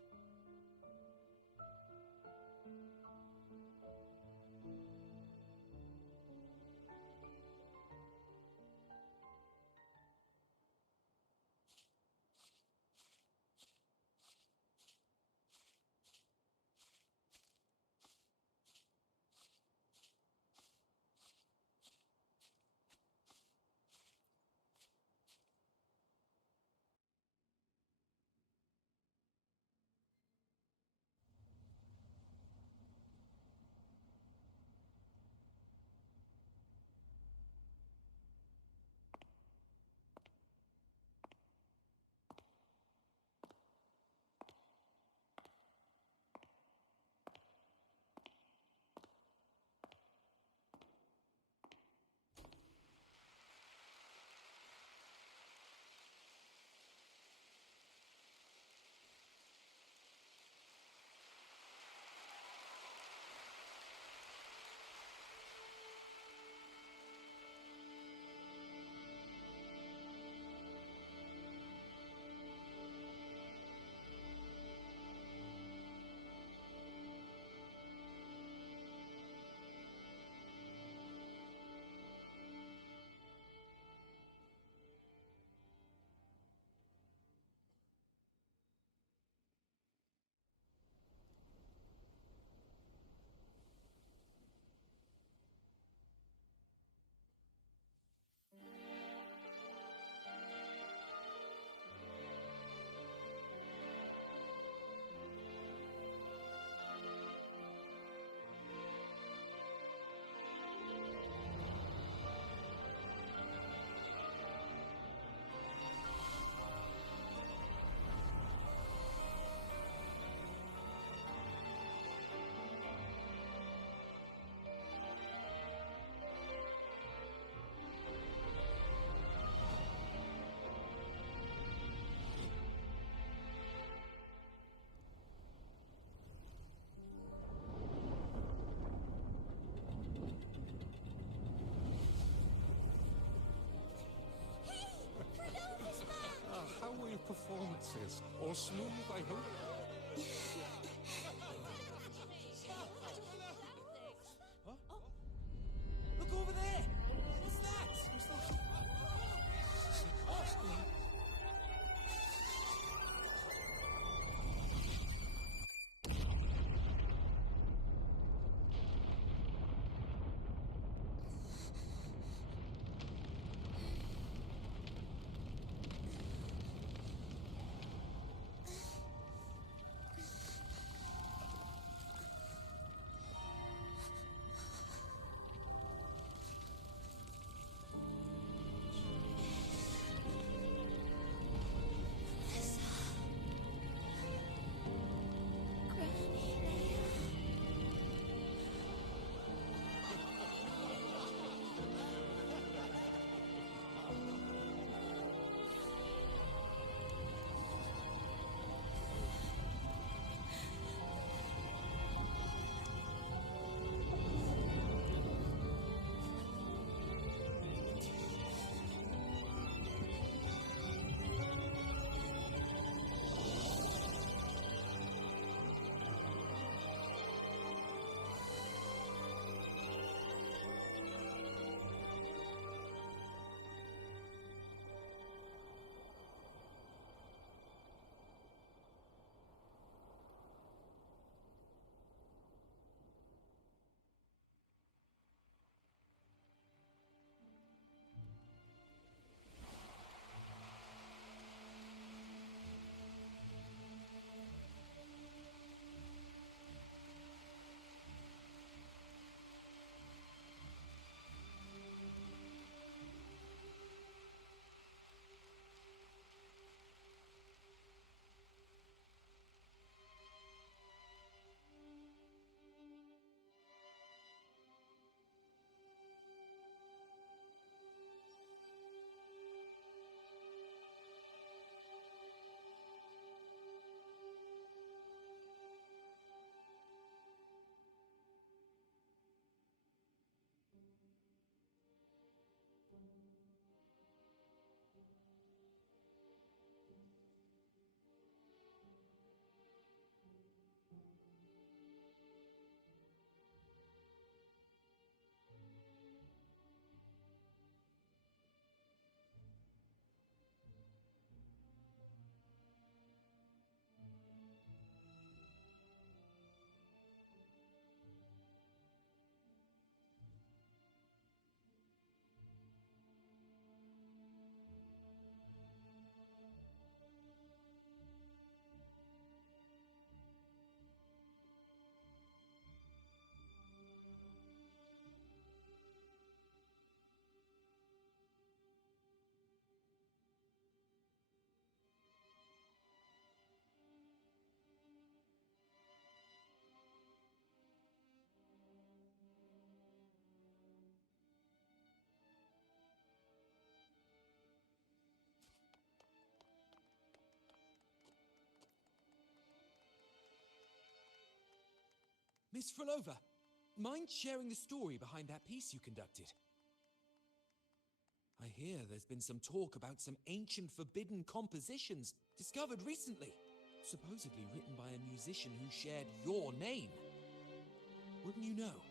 Miss Frolova, mind sharing the story behind that piece you conducted? I hear there's been some talk about some ancient forbidden compositions discovered recently, supposedly written by a musician who shared your name. Wouldn't you know?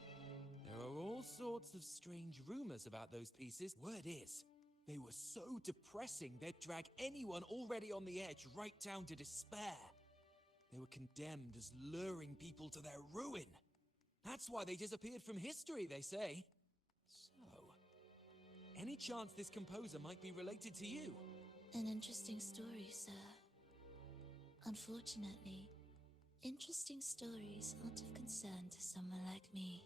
There are all sorts of strange rumors about those pieces. Word is, they were so depressing they'd drag anyone already on the edge right down to despair. They were condemned as luring people to their ruin. That's why they disappeared from history, they say. So, any chance this composer might be related to you? An interesting story, sir. Unfortunately, interesting stories aren't of concern to someone like me.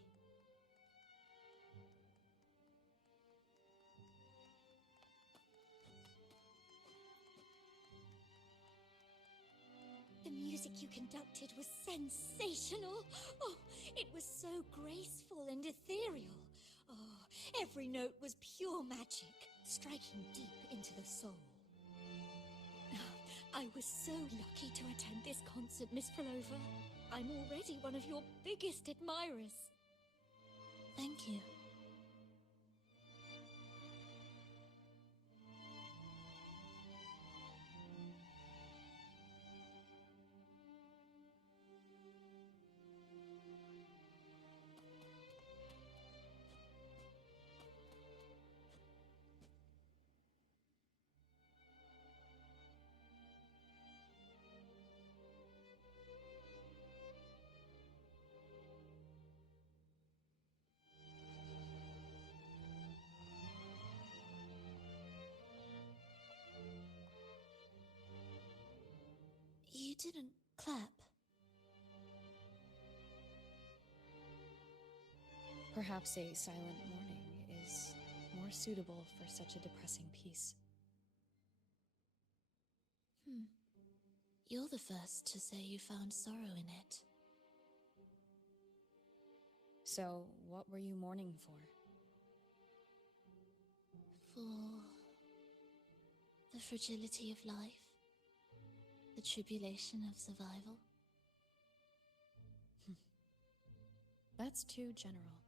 The music you conducted was sensational. Oh, it was so graceful and ethereal. Oh, every note was pure magic, striking deep into the soul. I was so lucky to attend this concert, Miss Frolova. I'm already one of your biggest admirers. Thank you. You didn't clap. Perhaps a silent mourning is more suitable for such a depressing piece. You're the first to say you found sorrow in it. So, what were you mourning for? For the fragility of life, the tribulation of survival. That's too general.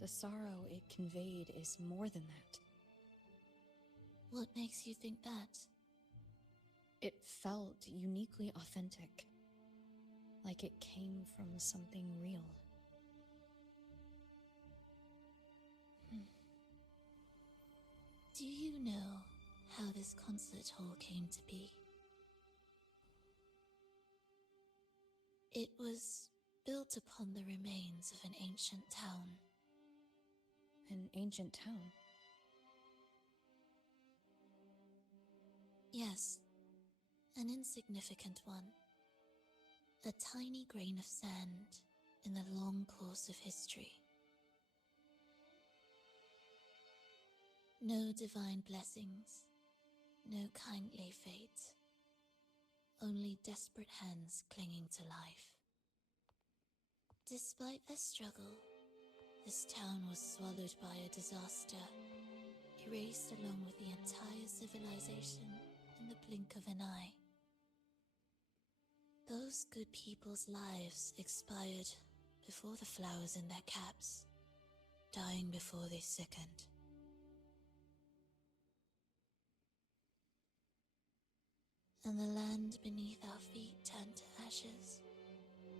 The sorrow it conveyed is more than that. What makes you think that? It felt uniquely authentic, like it came from something real. Do you know how this concert hall came to be? It was built upon the remains of an ancient town. An ancient town? Yes, an insignificant one. A tiny grain of sand in the long course of history. No divine blessings, no kindly fate. Only desperate hands clinging to life. Despite their struggle, this town was swallowed by a disaster, erased along with the entire civilization in the blink of an eye. Those good people's lives expired before the flowers in their caps, dying before they sickened. And the land beneath our feet turned to ashes,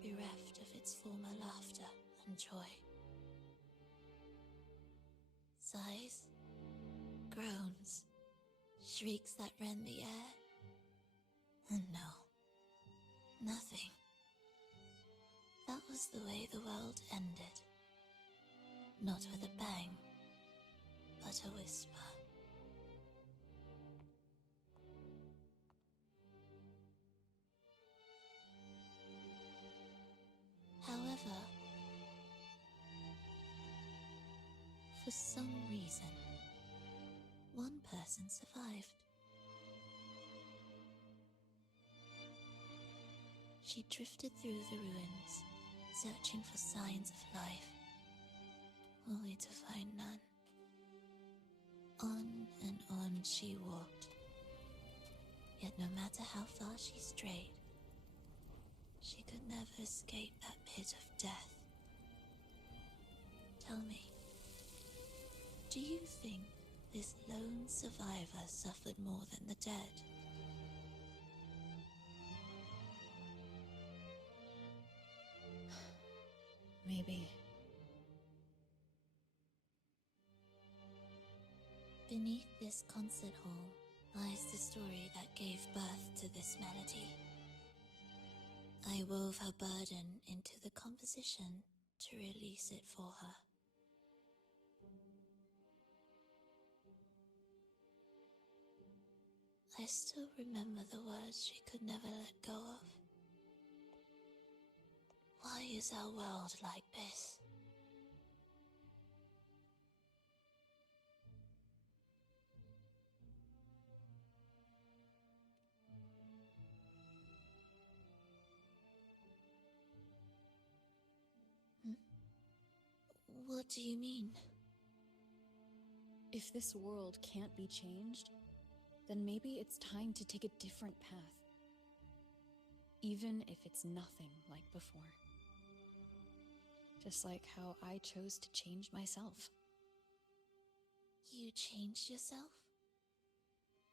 bereft of its former laughter and joy. Sighs, groans, shrieks that rend the air. And no, nothing. That was the way the world ended. Not with a bang, but a whisper. However, for some reason, one person survived. She drifted through the ruins, searching for signs of life, only to find none. On and on she walked, yet no matter how far she strayed, she could never escape that pit of death. Tell me, do you think this lone survivor suffered more than the dead? Maybe. Beneath this concert hall lies the story that gave birth to this melody. I wove her burden into the composition to release it for her. I still remember the words she could never let go of. Why is our world like this? What do you mean? If this world can't be changed, then maybe it's time to take a different path. Even if it's nothing like before. Just like how I chose to change myself. You changed yourself?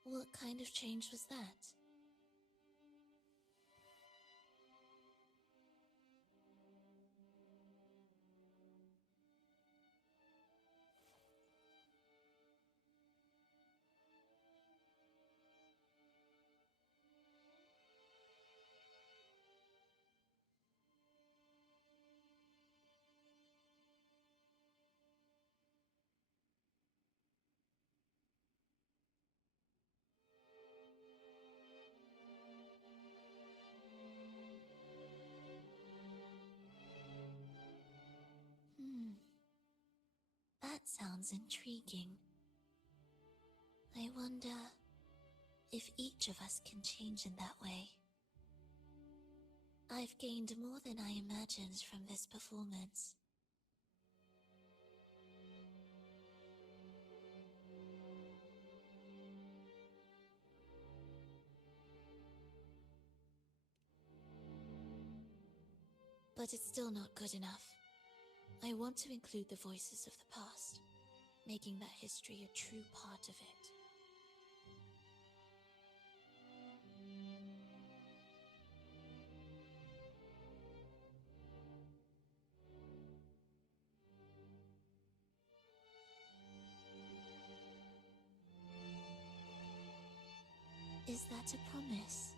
What kind of change was that? That sounds intriguing. I wonder if each of us can change in that way. I've gained more than I imagined from this performance. But it's still not good enough. I want to include the voices of the past, making that history a true part of it. Is that a promise?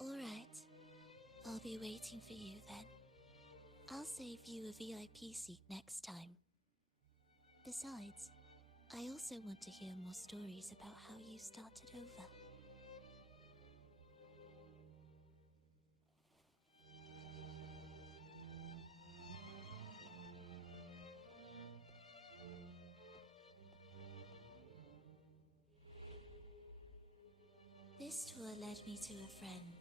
All right. I'll be waiting for you then. I'll save you a VIP seat next time. Besides, I also want to hear more stories about how you started over. This tour led me to a friend.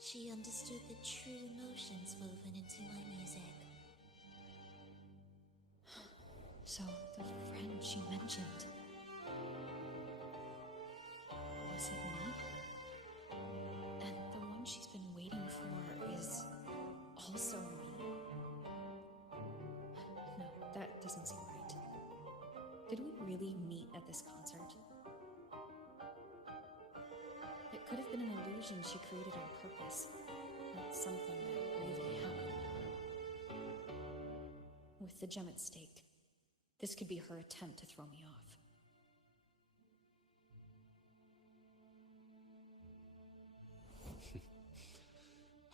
She understood the true emotions woven into my music. So, the friend she mentioned... was it me? And the one she's been waiting for is... also me? No, that doesn't seem right. Did we really meet at this concert? It could have been an illusion she created on purpose, not something that really happened. With the gem at stake, this could be her attempt to throw me off.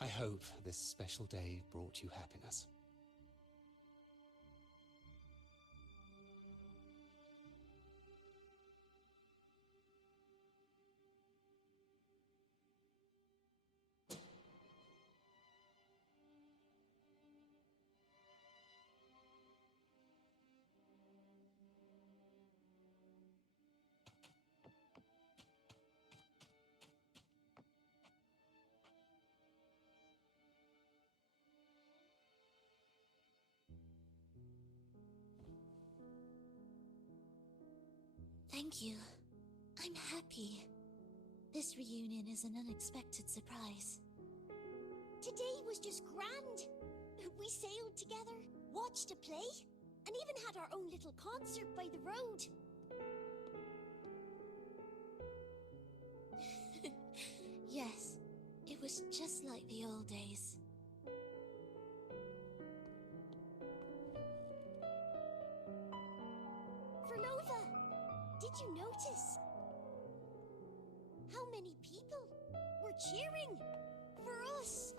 I hope this special day brought you happiness. Thank you. I'm happy. This reunion is an unexpected surprise. Today was just grand. We sailed together, watched a play, and even had our own little concert by the road. Yes, it was just like the old days. Verlova, did you notice? How many people were cheering for us?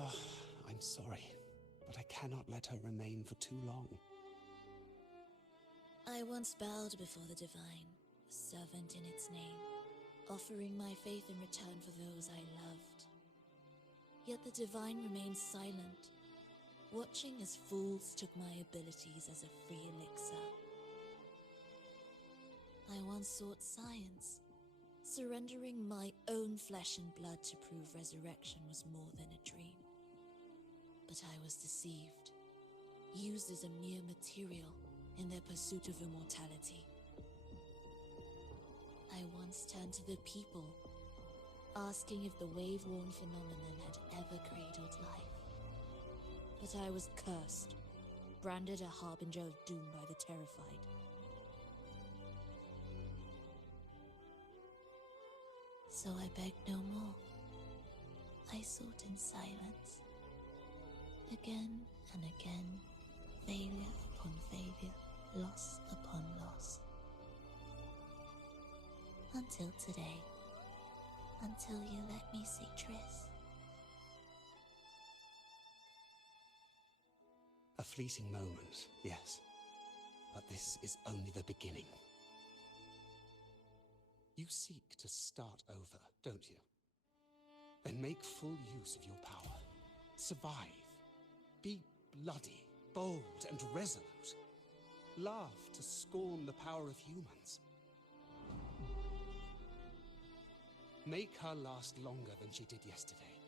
Oh, I'm sorry, but I cannot let her remain for too long. I once bowed before the Divine, a servant in its name, offering my faith in return for those I loved. Yet the Divine remained silent, watching as fools took my abilities as a free elixir. I once sought science, surrendering my own flesh and blood to prove resurrection was more than a dream. But I was deceived, used as a mere material in their pursuit of immortality. I once turned to the people, asking if the wave-worn phenomenon had ever cradled life. But I was cursed, branded a harbinger of doom by the terrified. So I begged no more. I sought in silence. Again and again, failure upon failure, loss upon loss. Until today. Until you let me see Triss. A fleeting moment, yes. But this is only the beginning. You seek to start over, don't you? Then make full use of your power. Survive. Be bloody, bold, and resolute. Laugh to scorn the power of humans. Make her last longer than she did yesterday.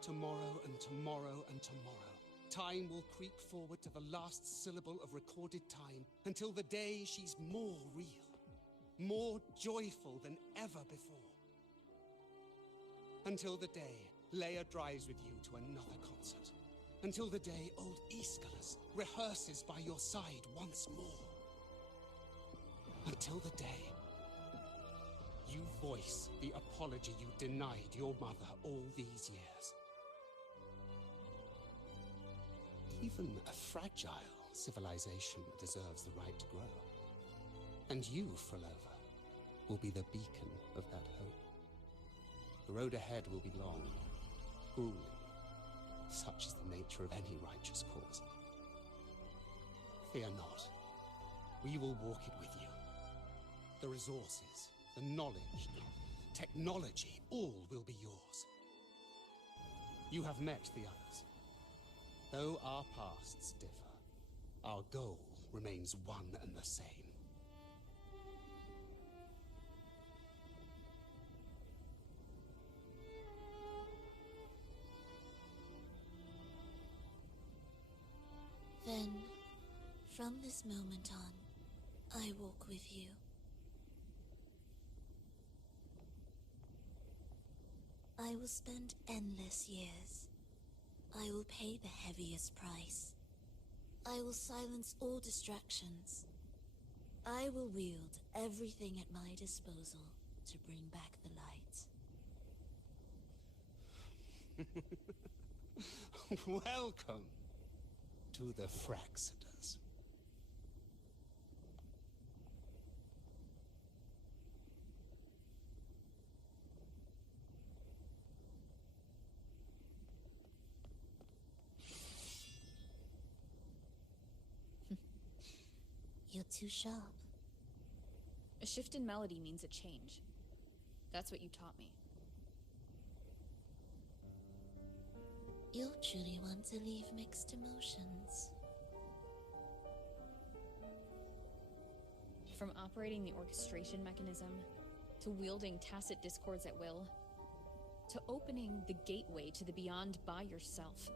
Tomorrow and tomorrow and tomorrow. Time will creep forward to the last syllable of recorded time until the day she's more real. More joyful than ever before. Until the day Leia drives with you to another concert. Until the day old Aeschylus rehearses by your side once more. Until the day you voice the apology you denied your mother all these years. Even a fragile civilization deserves the right to grow. And you, Frolova, will be the beacon of that hope. The road ahead will be long, grueling. Such is the nature of any righteous cause. Fear not. We will walk it with you. The resources, the knowledge, the technology, all will be yours. You have met the others. Though our pasts differ, our goal remains one and the same. Then, from this moment on, I walk with you. I will spend endless years. I will pay the heaviest price. I will silence all distractions. I will wield everything at my disposal to bring back the light. Welcome to the Fraxiters. You're too sharp. A shift in melody means a change. That's what you taught me. You'll truly want to leave mixed emotions. From operating the orchestration mechanism, to wielding tacit discords at will, to opening the gateway to the beyond by yourself.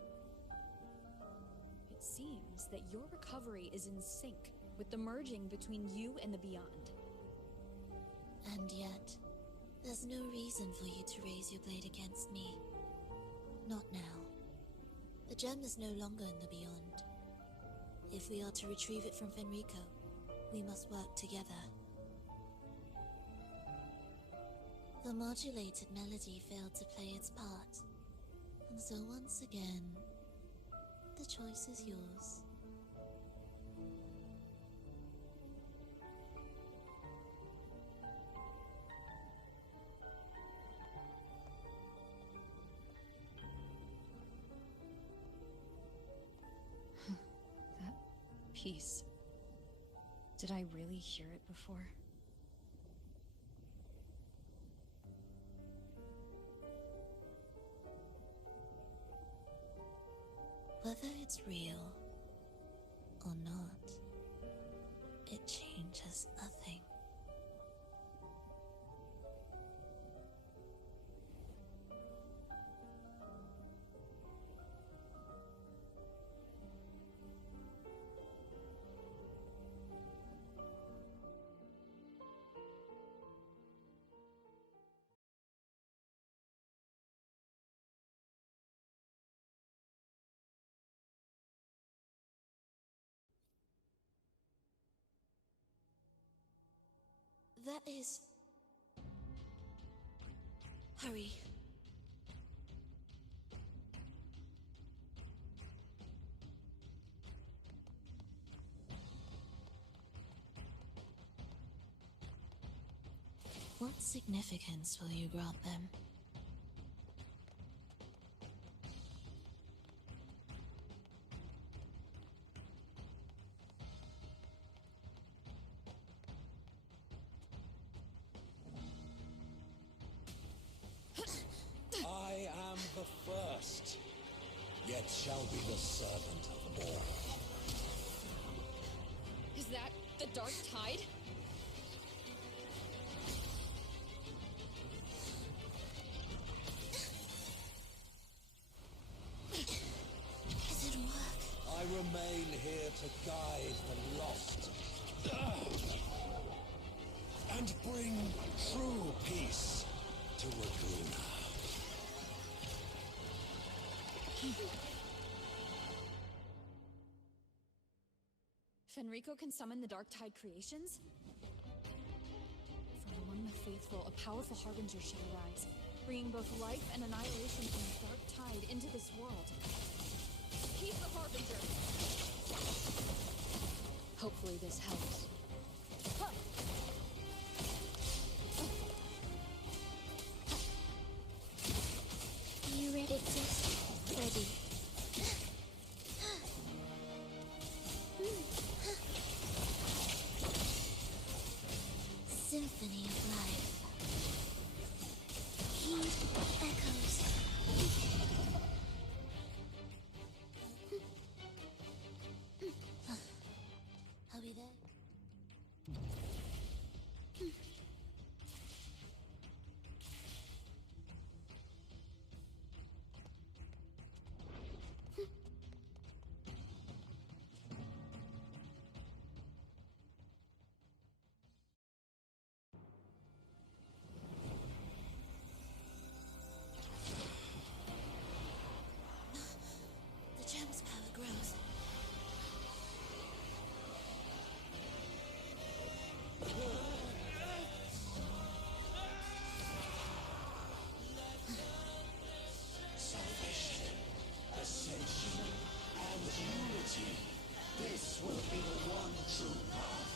It seems that your recovery is in sync with the merging between you and the beyond. And yet, there's no reason for you to raise your blade against me. Not now. The gem is no longer in the beyond. If we are to retrieve it from Fenrico, we must work together. The modulated melody failed to play its part, and so once again, the choice is yours. That piece. Did I really hear it before? Whether it's real or not, it changes nothing. That is... Hurry. What significance will you grant them? I am the first, yet shall be the servant of all. Is that the Dark Tide? It didn't work. I remain here to guide the lost. And bring true peace to Raguna. Fenrico can summon the Dark Tide creations? From among the faithful, a powerful harbinger shall arise, bringing both life and annihilation from the Dark Tide into this world. He's the harbinger! Hopefully this helps. Huh. You ready? It's ready. Symphony of life. Heed echoes. Are we there? The gem's power grows. Salvation, ascension, and unity. This will be the one true path.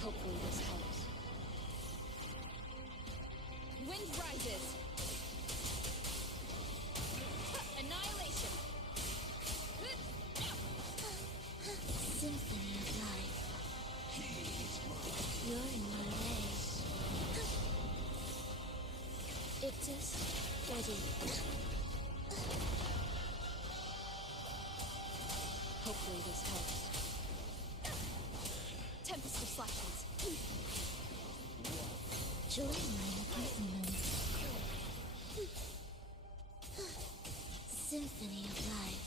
Hopefully this helps. Wind rises! Annihilation! Symphony of life. You're in my way. Ictus, ready. Hopefully this helps. Tempest of Slashes. Join my imprisonment. Symphony of life.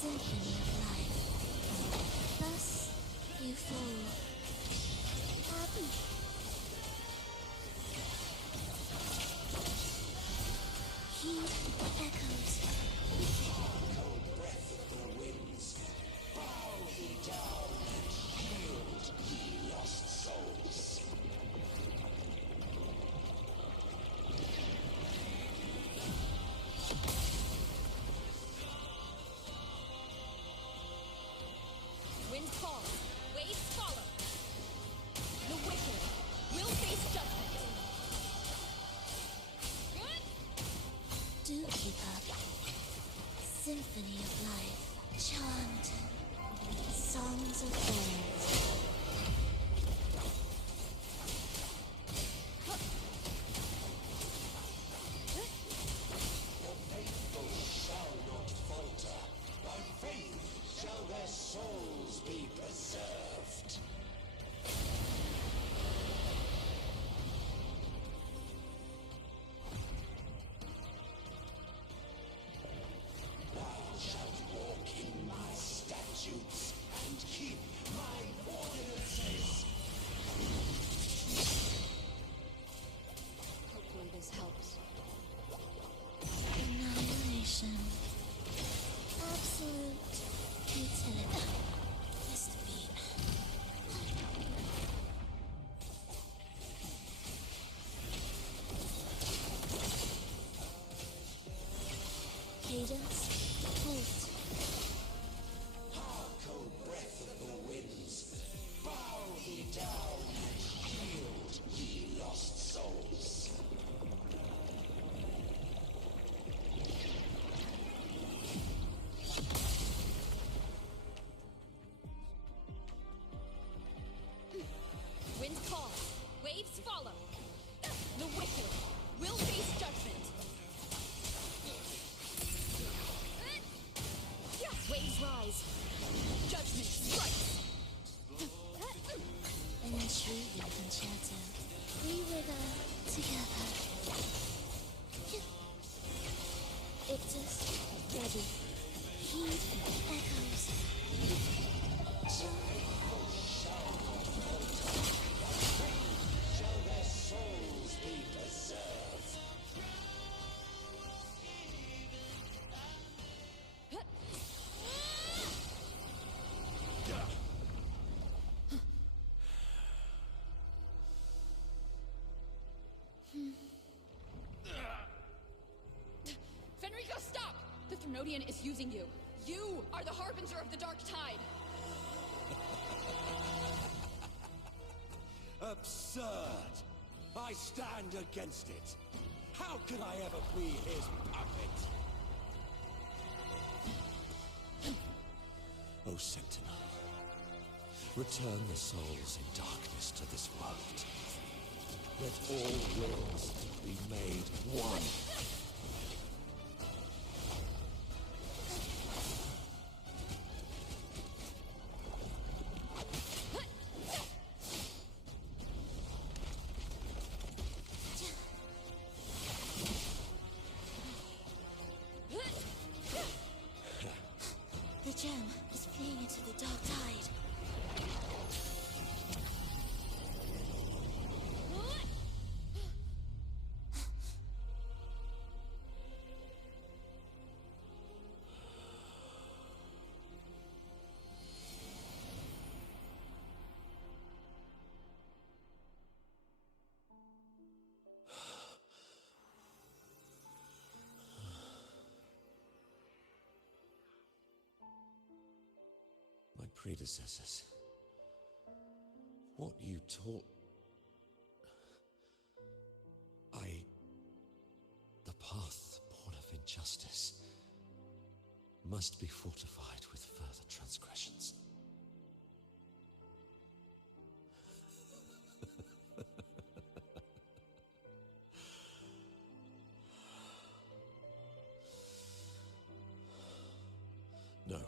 Symphony of life. Thus you fall. Heed the echoes. Cold breath of the winds, bow thee down and shield, ye lost souls. Wind calls, waves follow. The wicked will face judgment. Do keep up. Symphony of life. Chant. Songs of thorns. The faithful shall not falter. By faith shall their souls be preserved. Thou shalt walk in my statutes and keep my ordinances. Hopefully this helps. Annihilation. Absolute futility. Just a beat. Cadence. Halt. Cold breath of the winds, bow thee down and shield, ye lost souls. Wind calls, waves follow. The wicked will face judgment. Waves rise. Judgment strikes. An intriguing concerto. We wither together. Ictus, ready. Heed echoes. Shall their souls be preserved? Fenrico, stop! The Thrunodian is using you. You are the harbinger of the Dark Tide. Absurd! I stand against it. How can I ever be his puppet? O Sentinel, return the souls in darkness to this world. Let all wills be made one. The gem is fleeing into the dark tide. predecessors. What you taught... The path born of injustice must be fortified with further transgressions. No.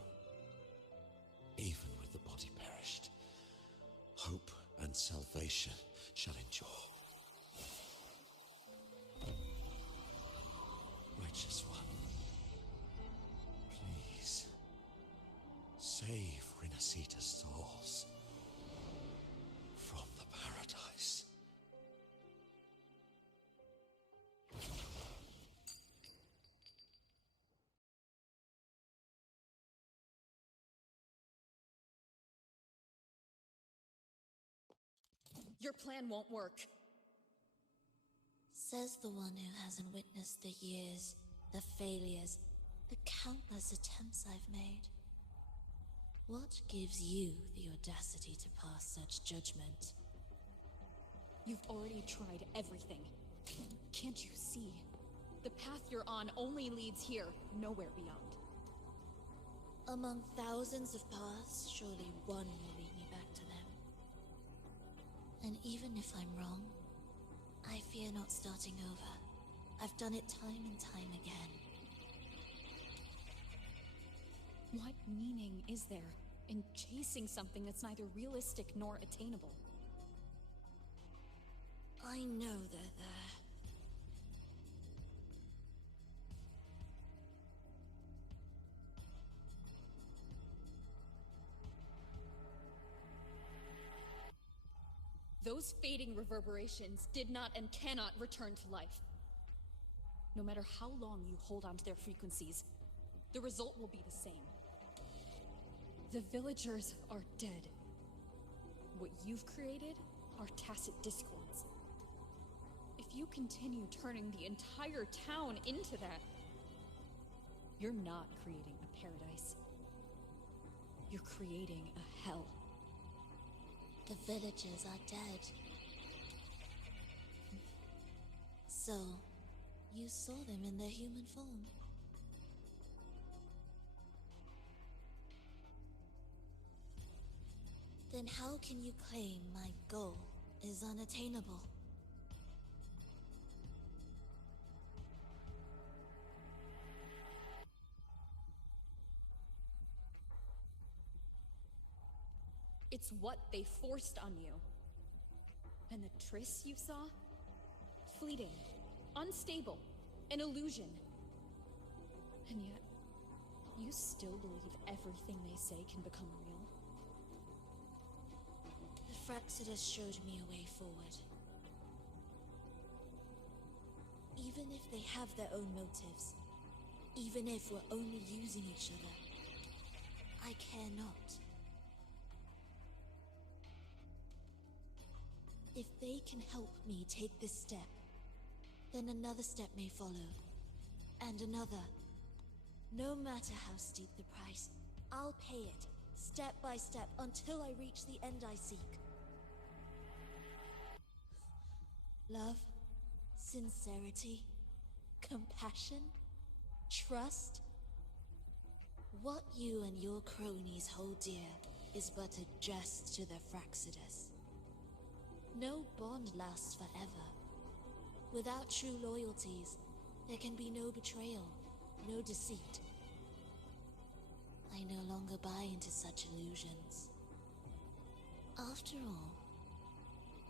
Even with the body perished, hope and salvation shall endure. Righteous One, please save Renacita's souls from the paradise. Your plan won't work. Says the one who hasn't witnessed the years, the failures, the countless attempts I've made. What gives you the audacity to pass such judgment? You've already tried everything. Can't you see? The path you're on only leads here, nowhere beyond. Among thousands of paths, surely one will lead me back to them. And even if I'm wrong, I fear not starting over. I've done it time and time again. What meaning is there in chasing something that's neither realistic nor attainable? I know they're there. Those fading reverberations did not and cannot return to life. No matter how long you hold on to their frequencies, the result will be the same. The villagers are dead. What you've created are tacit discords. If you continue turning the entire town into that, you're not creating a paradise. You're creating a hell. The villagers are dead. So, you saw them in their human form. Then how can you claim my goal is unattainable? It's what they forced on you. And the tryst you saw? Fleeting, unstable, an illusion. And yet, you still believe everything they say can become real? The Fraxidus showed me a way forward. Even if they have their own motives, even if we're only using each other, I care not. If they can help me take this step, then another step may follow. And another. No matter how steep the price, I'll pay it, step by step, until I reach the end I seek. Love, sincerity, compassion, trust. What you and your cronies hold dear is but a jest to the Fraxidus. No bond lasts forever. Without true loyalties, there can be no betrayal, no deceit. I no longer buy into such illusions. After all,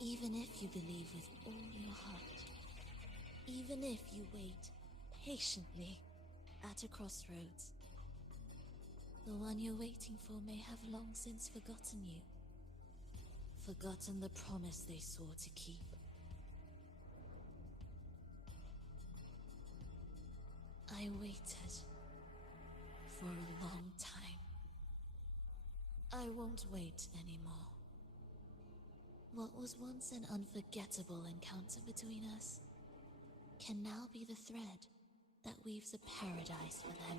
even if you believe with all your heart, even if you wait patiently at a crossroads, the one you're waiting for may have long since forgotten you. Forgotten the promise they swore to keep. I waited for a long time. I won't wait anymore. What was once an unforgettable encounter between us can now be the thread that weaves a paradise for them.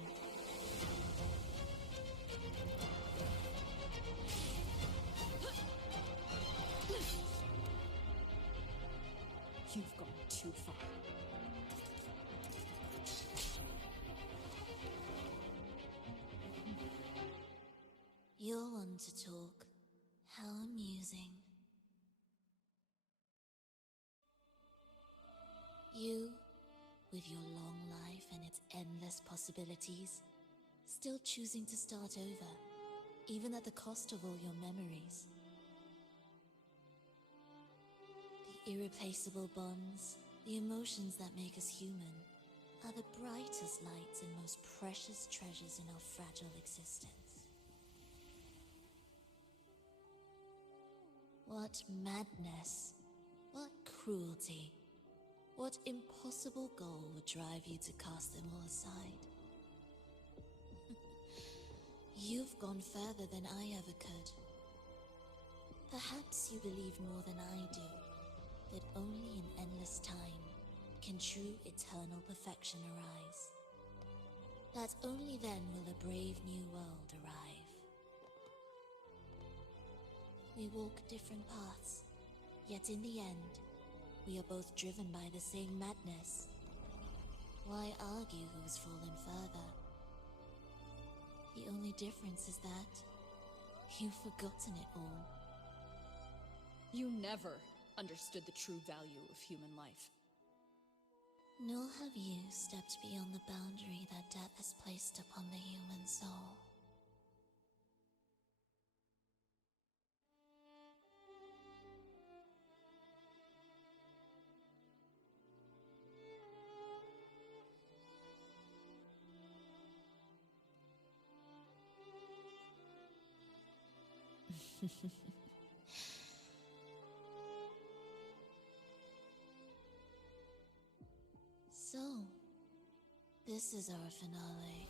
You've gone too far. You're one to talk. How amusing. You, with your long life and its endless possibilities, still choosing to start over, even at the cost of all your memories. The irreplaceable bonds, the emotions that make us human, are the brightest lights and most precious treasures in our fragile existence. What madness, what cruelty, what impossible goal would drive you to cast them all aside? You've gone further than I ever could. Perhaps you believe more than I do, that only in endless time can true eternal perfection arise. That only then will a brave new world arrive. We walk different paths, yet in the end, we are both driven by the same madness. Why argue who's fallen further? The only difference is that you've forgotten it all. You never understood the true value of human life. Nor have you stepped beyond the boundary that death has placed upon the human soul. So, this is our finale.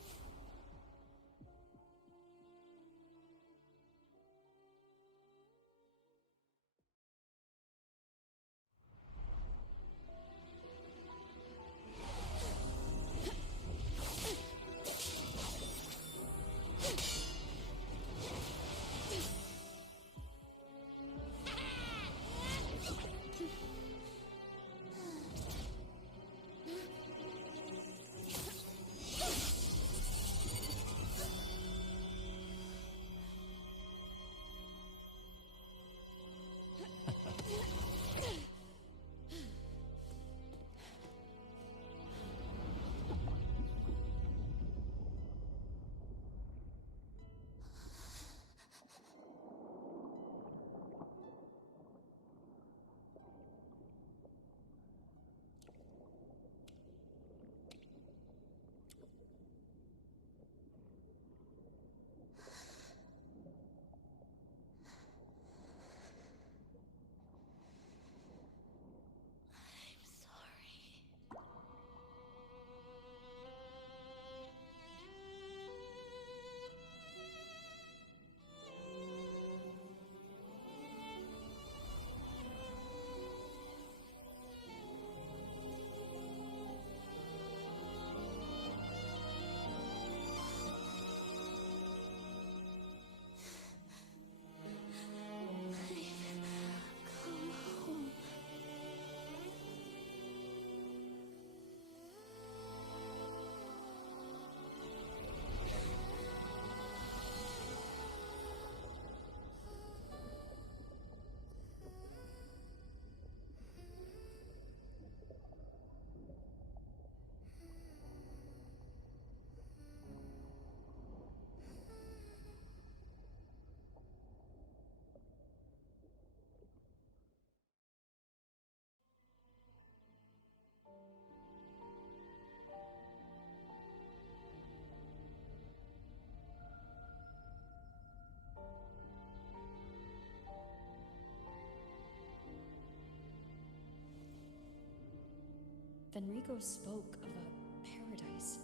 Fenrico spoke of a paradise.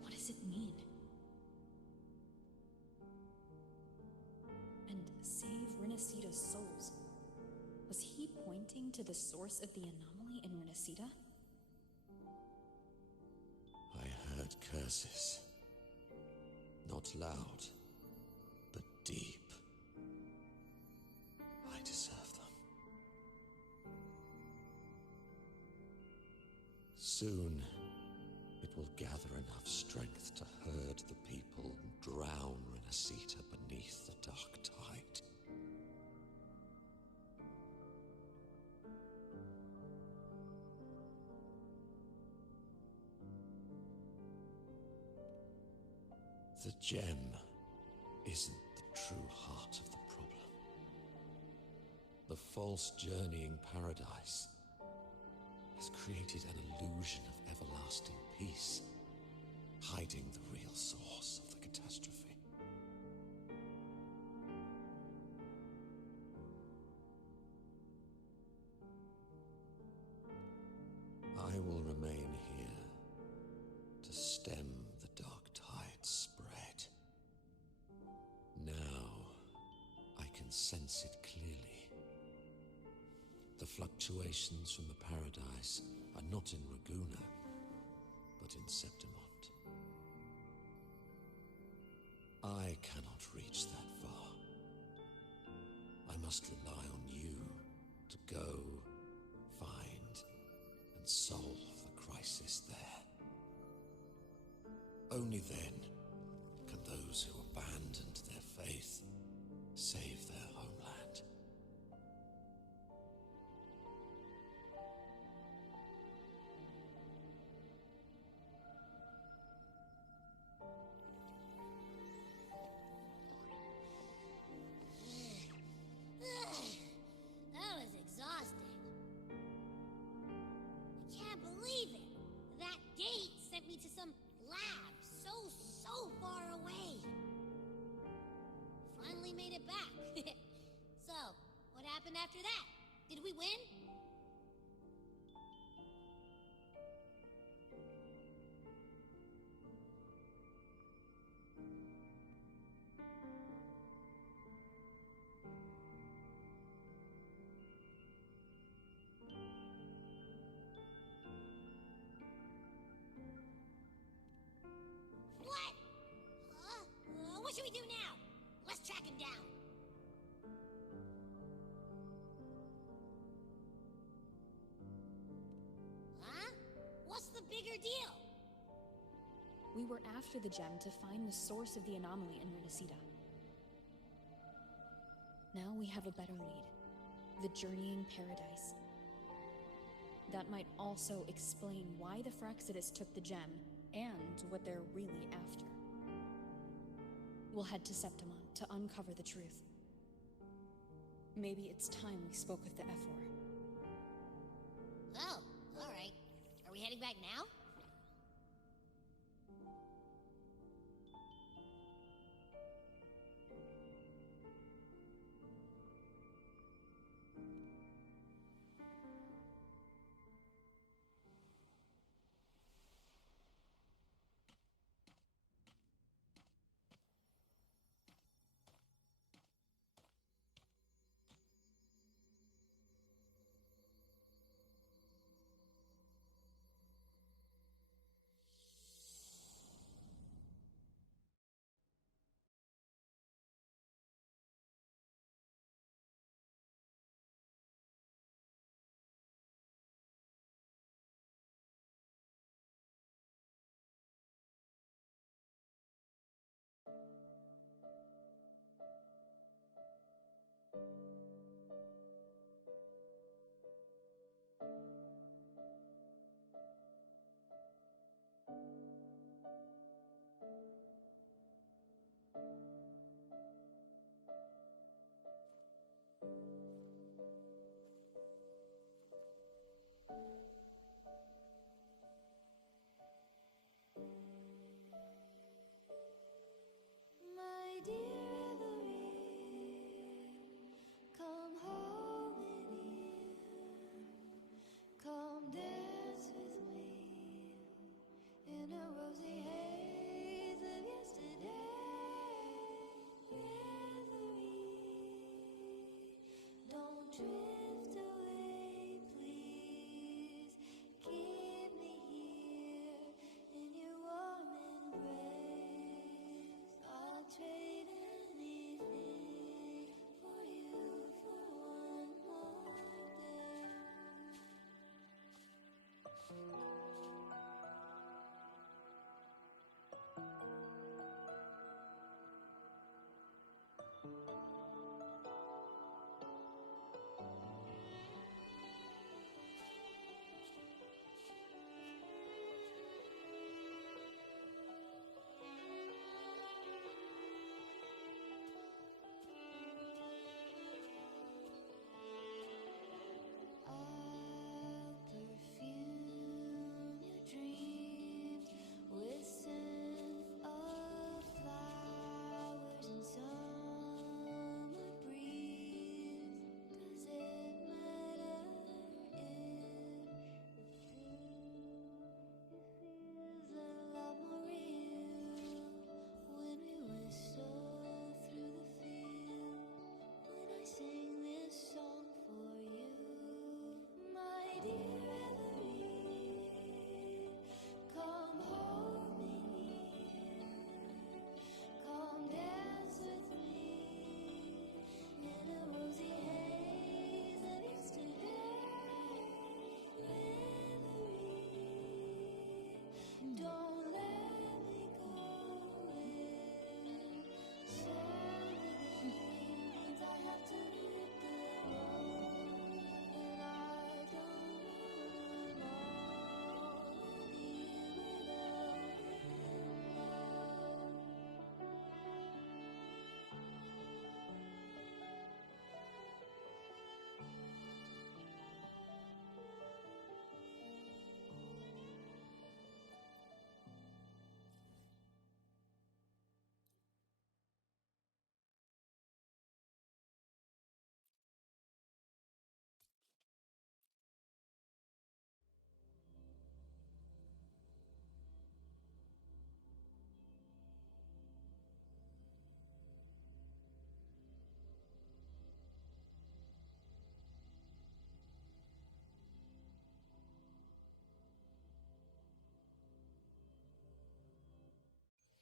What does it mean? And save Renacita's souls. Was he pointing to the source of the anomaly in Renacita? I heard curses. Not loud, but deep. I deserve them. Soon, it will gather enough strength to herd the people and drown Renacita beneath the dark tide. The gem isn't the true heart of the problem. The false journeying paradise has created an illusion of everlasting peace, hiding the real source of the catastrophe. I will remain here to stem the dark tide's spread. Now, I can sense it clearly. The fluctuations from the paradise are not in Raguna, but in Septimont. I cannot reach that far. I must rely on you to go, find, and solve the crisis there. Only then can those who abandoned their faith save their homeland. That was exhausting. I can't believe it. That gate sent me to some lab so far away. Finally made it back. So, what happened after that? Did we win? What? What should we do now? Let's track him down. Huh? What's the bigger deal? We were after the gem to find the source of the anomaly in Renacita. Now we have a better lead. The journeying paradise. That might also explain why the Fraxidus took the gem, and what they're really after. We'll head to Septimont to uncover the truth. Maybe it's time we spoke with the Ephor. Oh, alright. Are we heading back now?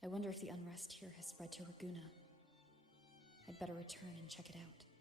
I wonder if the unrest here has spread to Raguna. I'd better return and check it out.